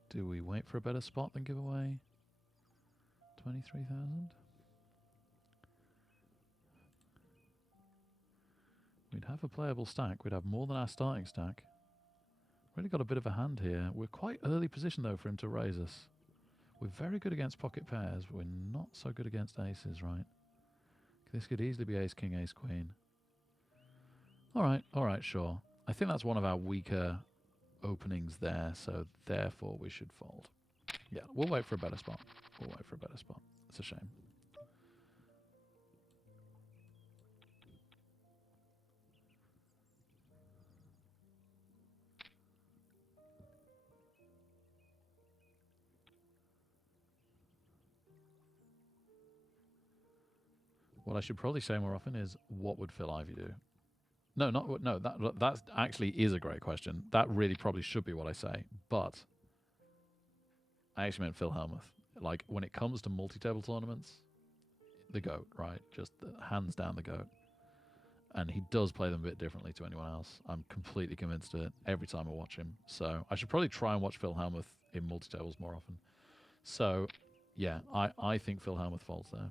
Do we wait for a better spot than give away 23,000? We'd have a playable stack. We'd have more than our starting stack. Really got a bit of a hand here. We're quite early position, though, for him to raise us. We're very good against pocket pairs. We're not so good against aces, right? This could easily be ace, king, ace, queen. All right, sure. I think that's one of our weaker openings there, so therefore we should fold. Yeah, we'll wait for a better spot. It's a shame. What I should probably say more often is, what would Phil Ivey do? No, not no. That actually is a great question. That really probably should be what I say. But I actually meant Phil Hellmuth. Like, when it comes to multi-table tournaments, the GOAT, right? Just hands down the GOAT. And he does play them a bit differently to anyone else. I'm completely convinced of it every time I watch him. So I should probably try and watch Phil Hellmuth in multi-tables more often. So, yeah, I think Phil Hellmuth folds there.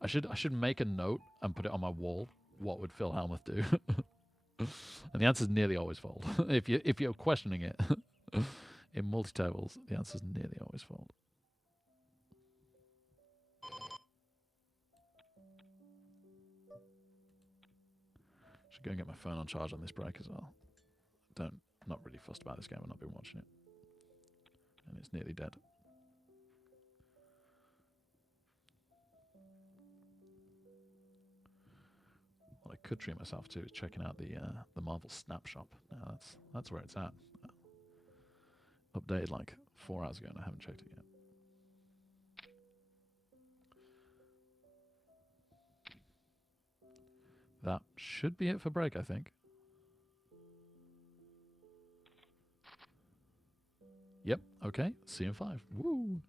I should make a note and put it on my wall. What would Phil Hellmuth do? And the answer is nearly always fold. if you're questioning it in multi-tables, the answer is nearly always fold. Should go and get my phone on charge on this break as well. Not really fussed about this game. I've not been watching it, and it's nearly dead. What I could treat myself to is checking out the Marvel Snap Shop. Now that's where it's at. Updated like 4 hours ago, and I haven't checked it yet. That should be it for break, I think. Yep. Okay. See you in 5. Woo.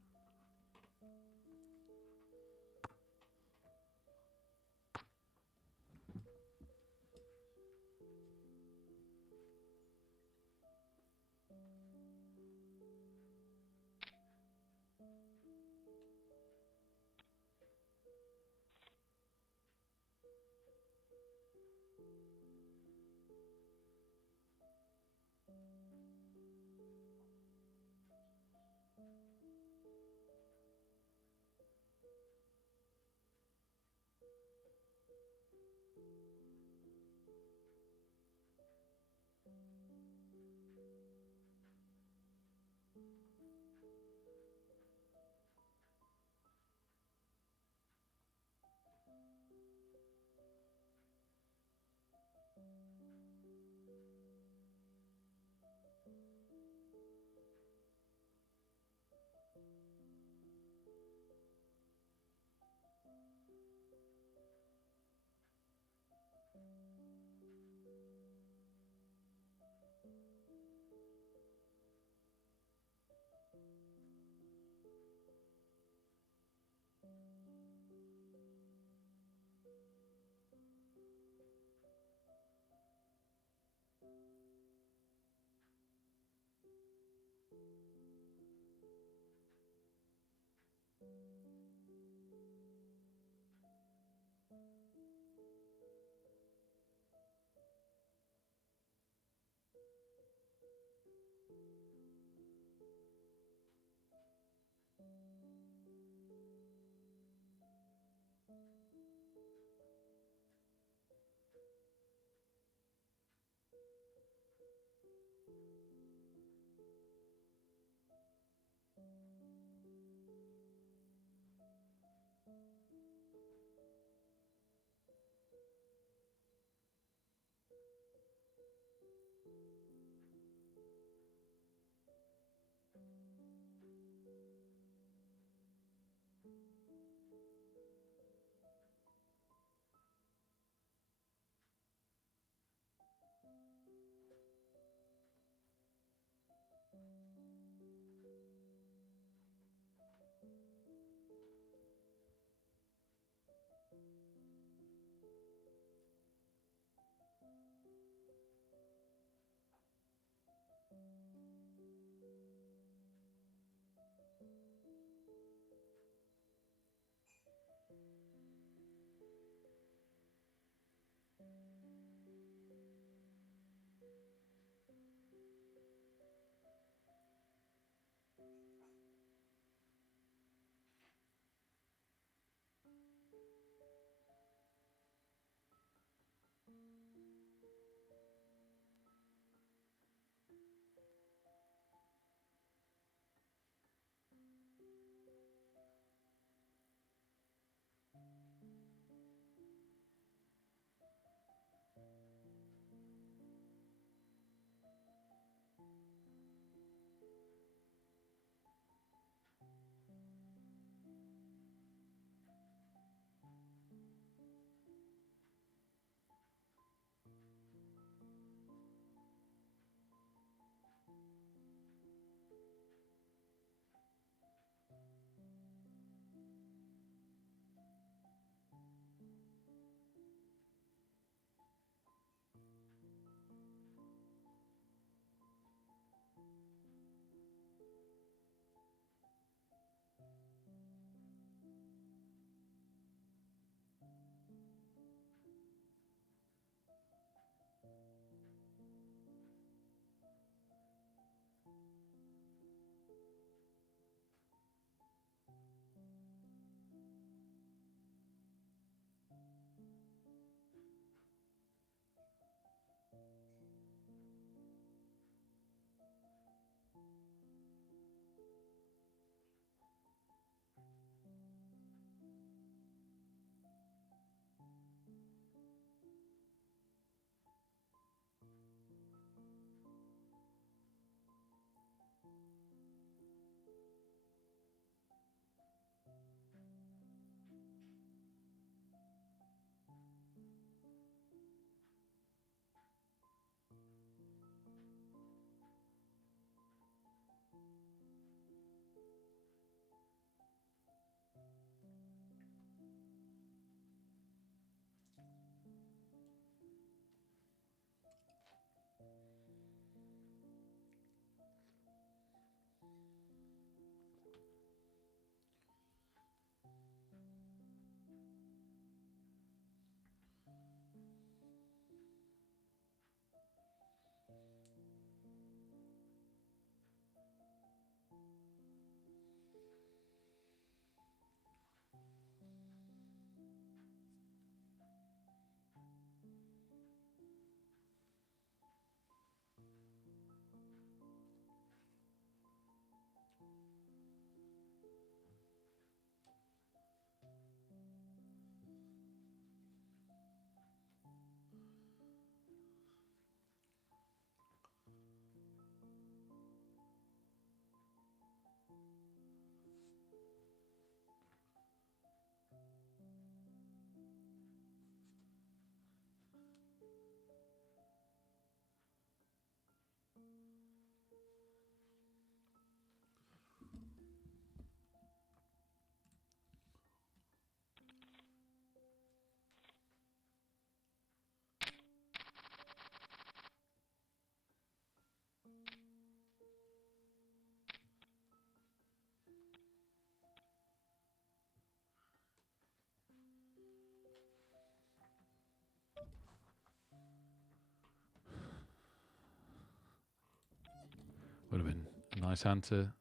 Would have been a nice hand to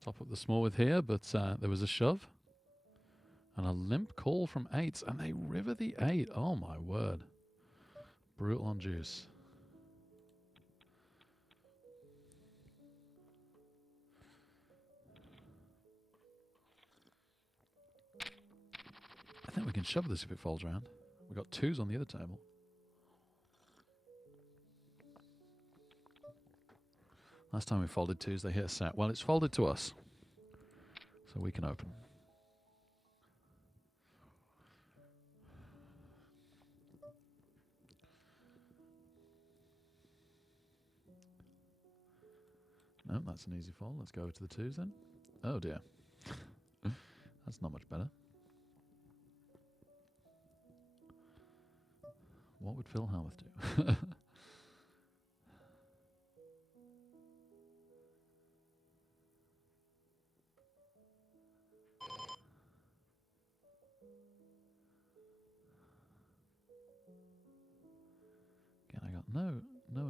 top up the small with here, but there was a shove. And a limp call from 8s, and they river the 8. Oh my word. Brutal on juice. I think we can shove this if it folds around. We've got 2s on the other table. Last time we folded 2s, they hit a set. Well, it's folded to us, so we can open. No, that's an easy fold. Let's go over to the 2s then. Oh dear. That's not much better. What would Phil Harworth do? Again, I got no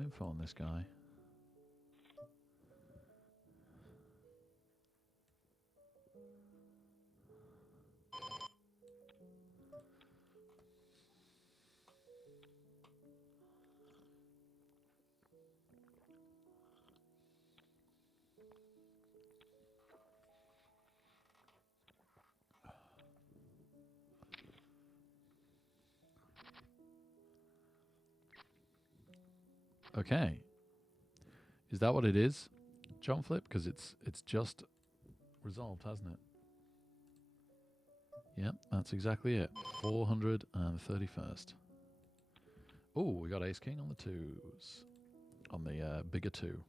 info on this guy. Okay. Is that what it is, John Flip? Because it's just resolved, hasn't it? Yep, that's exactly it. 431st. Oh, we got ace king on the 2s. On the bigger 2.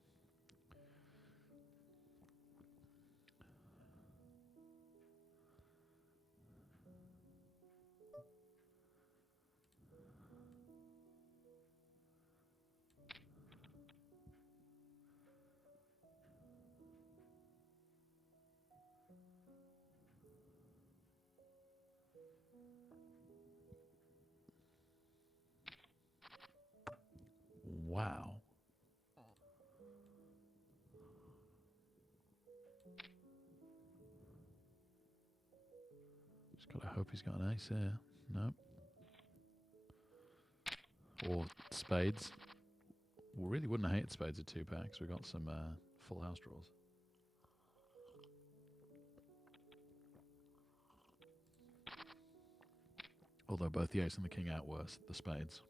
Wow. Just gotta hope he's got an ace here. Nope. Or spades. We really wouldn't have hated spades at 2 packs. We got some full house draws. Although both the ace and the king out worse, the spades.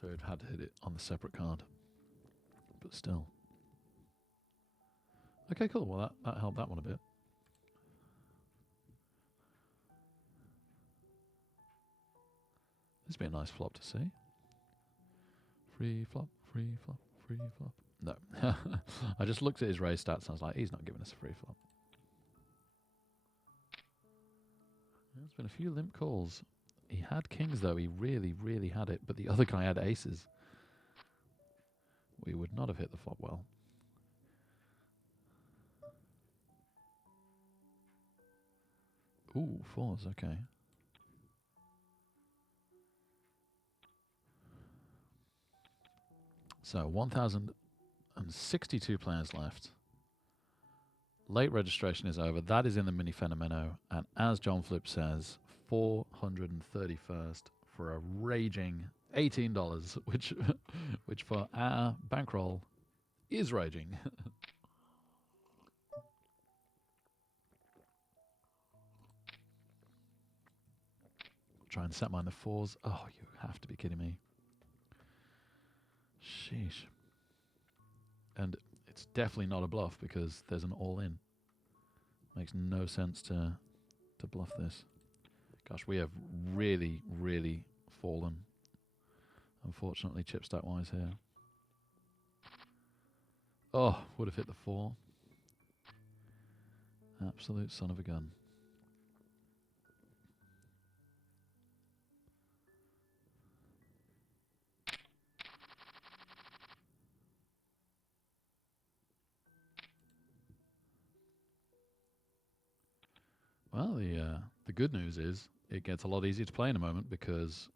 So it had to hit it on the separate card. But still. Okay, cool. Well, that helped that one a bit. This would be a nice flop to see. Free flop, free flop, free flop. No. I just looked at his raise stats and I was like, he's not giving us a free flop. There's been a few limp calls. He had kings, though. He really, really had it. But the other guy had aces. We would not have hit the flop well. Ooh, 4s, okay. So, 1,062 players left. Late registration is over. That is in the mini fenomeno. And as John Flip says, 431st for a raging $18, which for our bankroll is raging. Try and set mine the 4s. Oh, you have to be kidding me. Sheesh. And it's definitely not a bluff because there's an all-in. Makes no sense to bluff this. Gosh, we have really, really fallen. Unfortunately, chip stack wise here. Oh, would have hit the 4. Absolute son of a gun. Well, the good news is it gets a lot easier to play in a moment because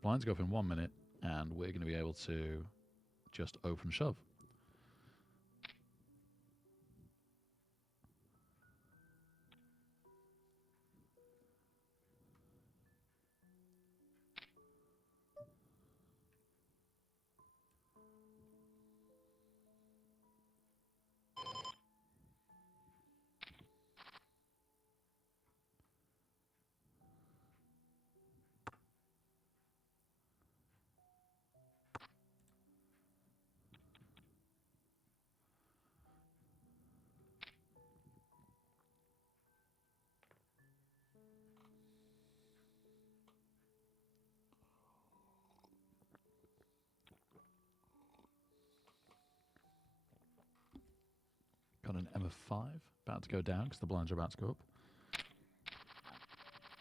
blinds go up in 1 minute and we're going to be able to just open shove. Got an M of 5. About to go down because the blinds are about to go up.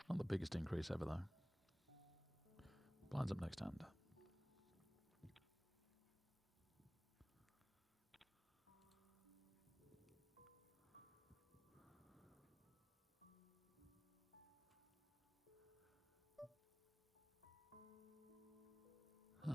Not the biggest increase ever, though. Blinds up next hand. Huh.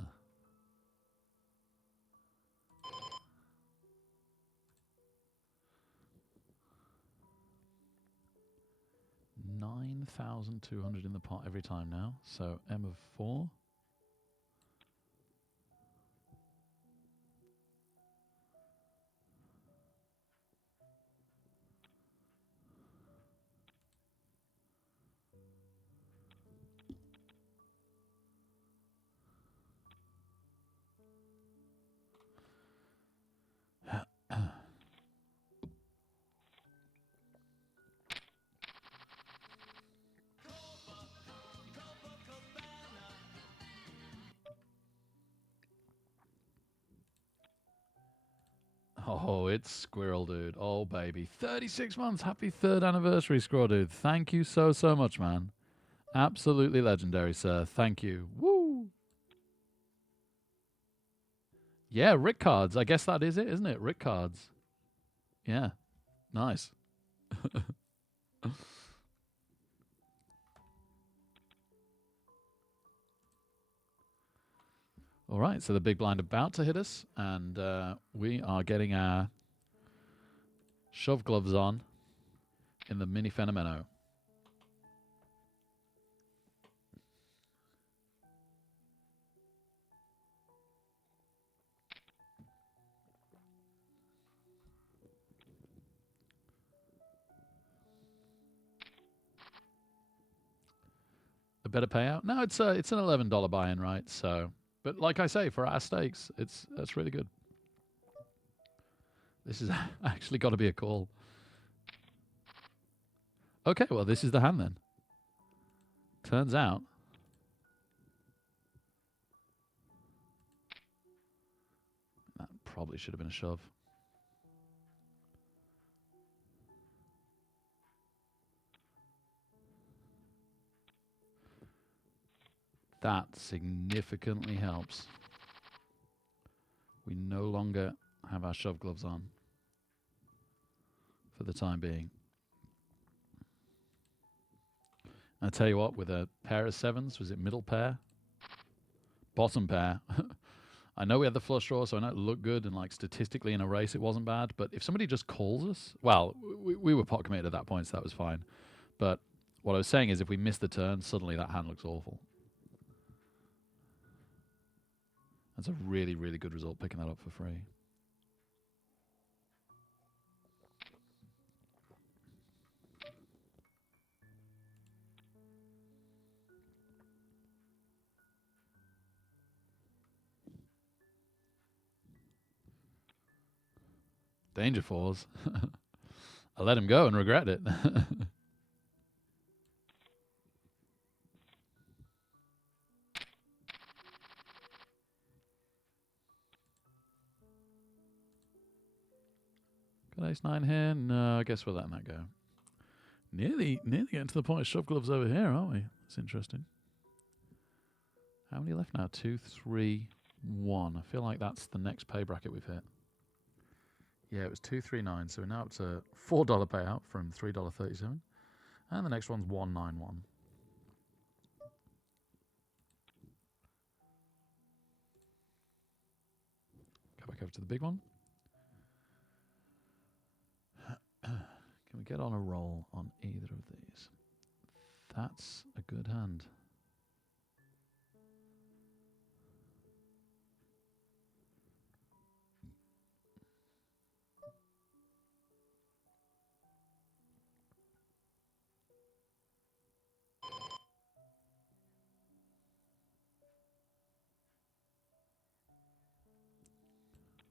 $9,200 in the pot every time now. So M of 4. Oh, it's Squirrel Dude. Oh, baby. 36 months. Happy 3rd anniversary, Squirrel Dude. Thank you so, so much, man. Absolutely legendary, sir. Thank you. Woo! Yeah, Rick cards. I guess that is it, isn't it? Rick cards. Yeah. Nice. All right, so the big blind about to hit us, and we are getting our shove gloves on in the mini fenomeno. A better payout? No, it's an $11 buy-in, right? So, but like I say, for our stakes, that's really good. This is actually got to be a call. Okay, well, this is the hand then. Turns out. That probably should have been a shove. That significantly helps. We no longer have our shove gloves on for the time being. I tell you what, with a pair of sevens, was it middle pair? Bottom pair. I know we had the flush draw, so I know it looked good, and like statistically in a race it wasn't bad, but if somebody just calls us, well, we were pot committed at that point, so that was fine. But what I was saying is if we miss the turn, suddenly that hand looks awful. That's a really, really good result, picking that up for free. Danger fours. I let him go and regret it. Got ace 9 here? No, I guess we're letting that go. Nearly getting to the point of shove gloves over here, aren't we? That's interesting. How many left now? 2, 3, 1. I feel like that's the next pay bracket we've hit. Yeah, it was 239, so we're now up to $4 payout from $3.37. And the next one's 191. Go back over to the big one. Can we get on a roll on either of these? That's a good hand.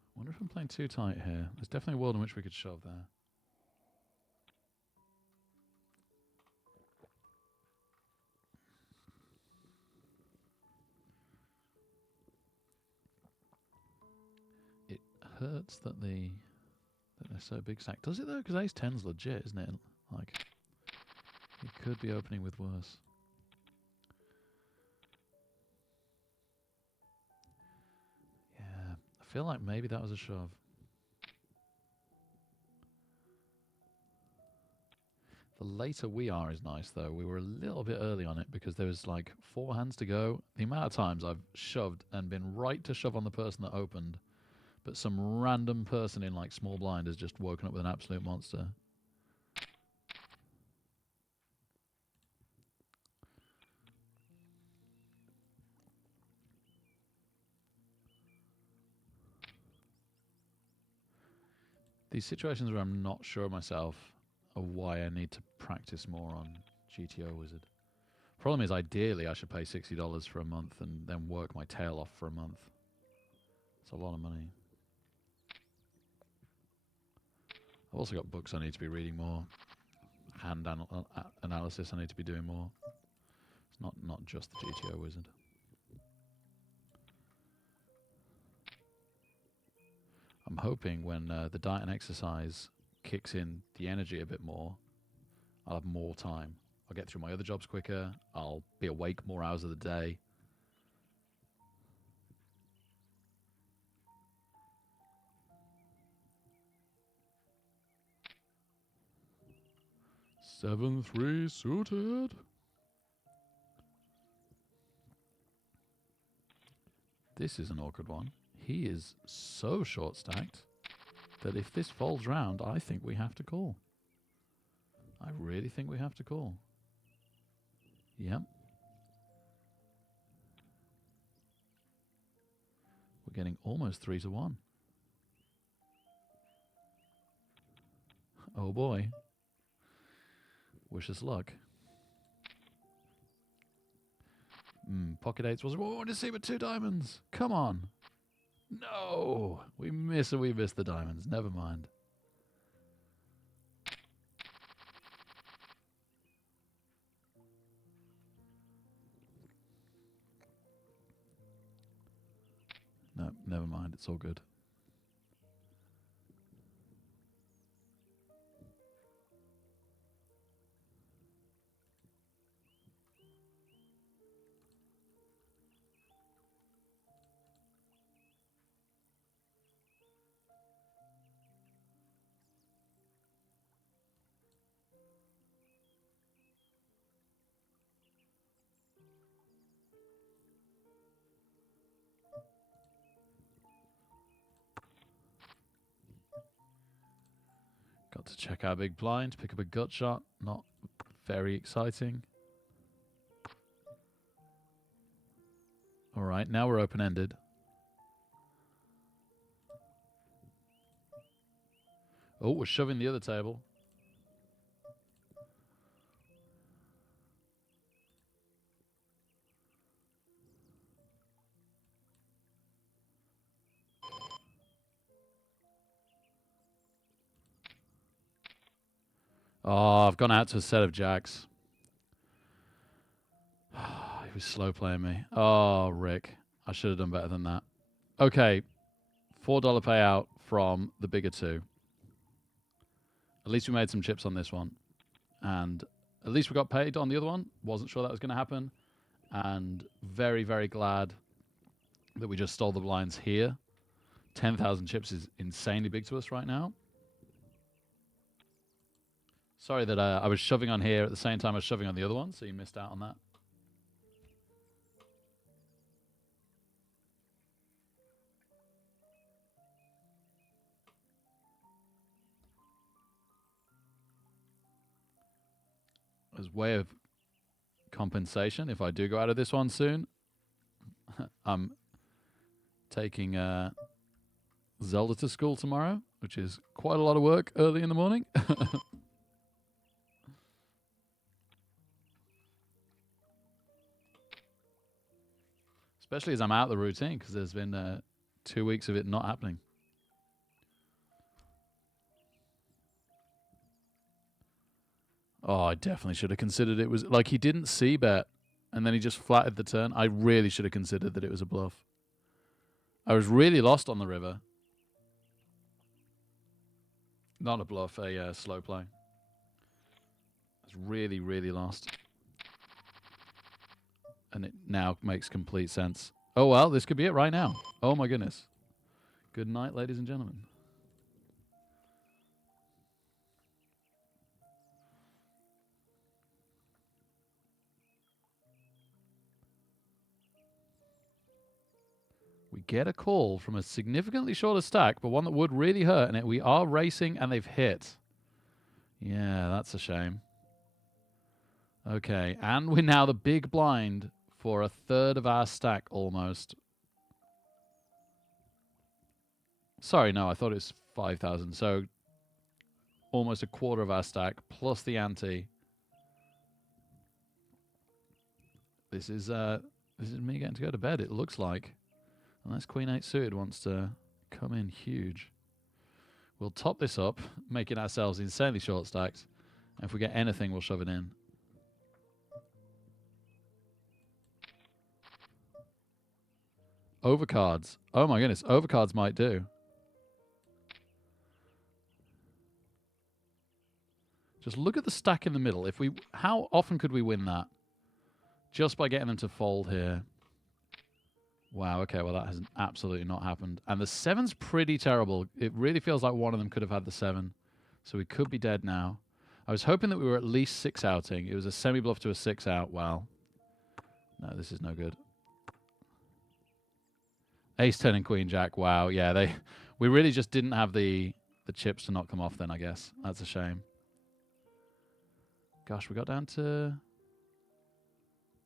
I wonder if I'm playing too tight here. There's definitely a world in which we could shove there. It hurts that the That they're so big stack. Does it though? Because ace 10's legit, isn't it? Like, it could be opening with worse. Yeah, I feel like maybe that was a shove. The later we are is nice, though. We were a little bit early on it because there was like 4 hands to go. The amount of times I've shoved and been right to shove on the person that opened, but some random person in like small blind has just woken up with an absolute monster. These situations where I'm not sure of myself are why I need to practice more on GTO Wizard. Problem is, ideally, I should pay $60 for a month and then work my tail off for a month. It's a lot of money. I've also got books I need to be reading more. Hand analysis I need to be doing more. It's not just the GTO Wizard. I'm hoping when the diet and exercise kicks in the energy a bit more, I'll have more time. I'll get through my other jobs quicker. I'll be awake more hours of the day. Seven, 3 suited. This is an awkward one. He is so short stacked that if this folds round, I think we have to call. I really think we have to call. Yep. We're getting almost 3 to 1. Oh boy. Wish us luck. Pocket eights was what I wanted to see with 2 diamonds. Come on. No, we missed the diamonds. Never mind. No, never mind. It's all good. Got to check our big blind, pick up a gut shot. Not very exciting. All right, now we're open-ended. Oh, we're shoving the other table. Oh, I've gone out to a set of jacks. He was slow playing me. Oh, Rick. I should have done better than that. Okay. $4 payout from the bigger 2. At least we made some chips on this one. And at least we got paid on the other one. Wasn't sure that was going to happen. And very, very glad that we just stole the blinds here. 10,000 chips is insanely big to us right now. Sorry that I was shoving on here at the same time I was shoving on the other one, so you missed out on that. As way of compensation, if I do go out of this one soon, I'm taking Zelda to school tomorrow, which is quite a lot of work early in the morning. Especially as I'm out of the routine, because there's been 2 weeks of it not happening. Oh, I definitely should have considered it was... Like, he didn't c-bet, and then he just flatted the turn. I really should have considered that it was a bluff. I was really lost on the river. Not a bluff, a slow play. It's really, really lost. And it now makes complete sense. Oh, well, this could be it right now. Oh, my goodness. Good night, ladies and gentlemen. We get a call from a significantly shorter stack, but one that would really hurt, and we are racing, and they've hit. Yeah, that's a shame. Okay, and we're now the big blind for a third of our stack, almost. Sorry, no, I thought it was 5,000. So almost a quarter of our stack, plus the ante. This is me getting to go to bed, it looks like. Unless Queen 8 suited wants to come in huge. We'll top this up, making ourselves insanely short stacks. And if we get anything, we'll shove it in. Overcards. Oh my goodness, overcards might do. Just look at the stack in the middle. How often could we win that? Just by getting them to fold here. Wow, okay, well that has absolutely not happened. And the 7's pretty terrible. It really feels like one of them could have had the 7. So we could be dead now. I was hoping that we were at least 6 outing. It was a semi-bluff to a 6 out. Wow. No, this is no good. Ace 10 and Queen Jack. Wow, yeah, we really just didn't have the chips to knock them off then, I guess. That's a shame. Gosh, we got down to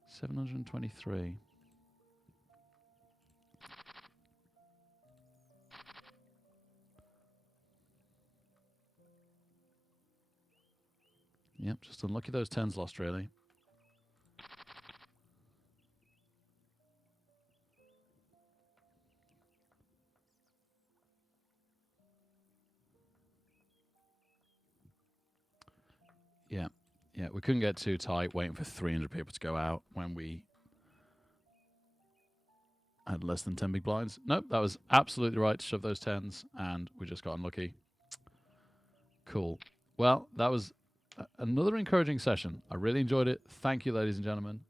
723. Yep, just unlucky those 10s lost, really. Yeah, we couldn't get too tight waiting for 300 people to go out when we had less than 10 big blinds. Nope, that was absolutely right to shove those 10s, and we just got unlucky. Cool. Well, that was another encouraging session. I really enjoyed it. Thank you, ladies and gentlemen.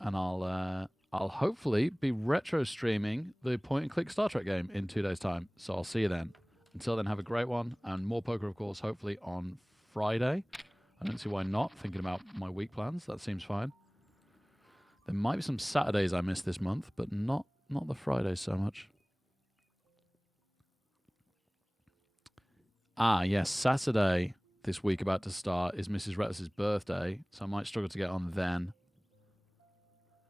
And I'll hopefully be retro streaming the point-and-click Star Trek game in 2 days' time. So I'll see you then. Until then, have a great one, and more poker, of course, hopefully on Friday. I don't see why not, thinking about my week plans. That seems fine. There might be some Saturdays I missed this month, but not the Fridays so much. Ah, yes, Saturday this week about to start is Mrs. Retlis's birthday, so I might struggle to get on then.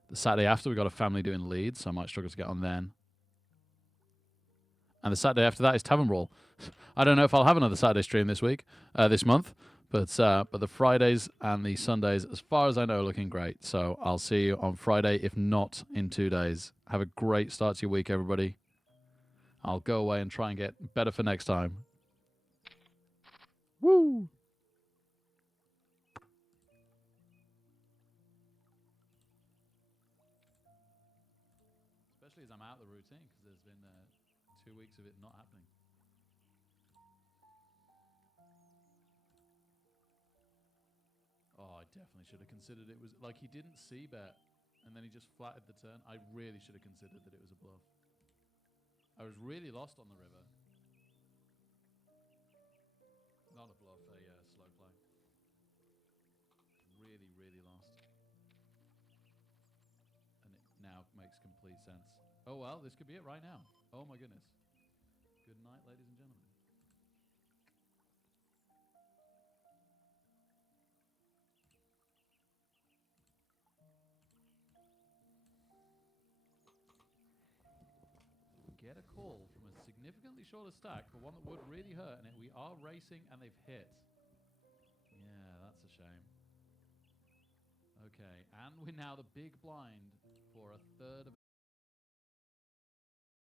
The Saturday after, we got a family doing Leeds, so I might struggle to get on then. And the Saturday after that is Bankroll. I don't know if I'll have another Saturday stream this week, this month, but the Fridays and the Sundays, as far as I know, are looking great. So I'll see you on Friday, if not in 2 days. Have a great start to your week, everybody. I'll go away and try and get better for next time. Woo! Especially as I'm out of the routine, because there's been 2 weeks of it not happening. Oh, I definitely should have considered it was like he didn't see bet, and then he just flatted the turn. I really should have considered that it was a bluff. I was really lost on the river. Not a bluff, a slow play. Really, really lost. And it now makes complete sense. Oh, well, this could be it right now. Oh, my goodness. Good night, ladies and gentlemen. Get a call from a significantly shorter stack, but one that would really hurt, and we are racing, and they've hit. Yeah, that's a shame. Okay, and we're now the big blind for a third of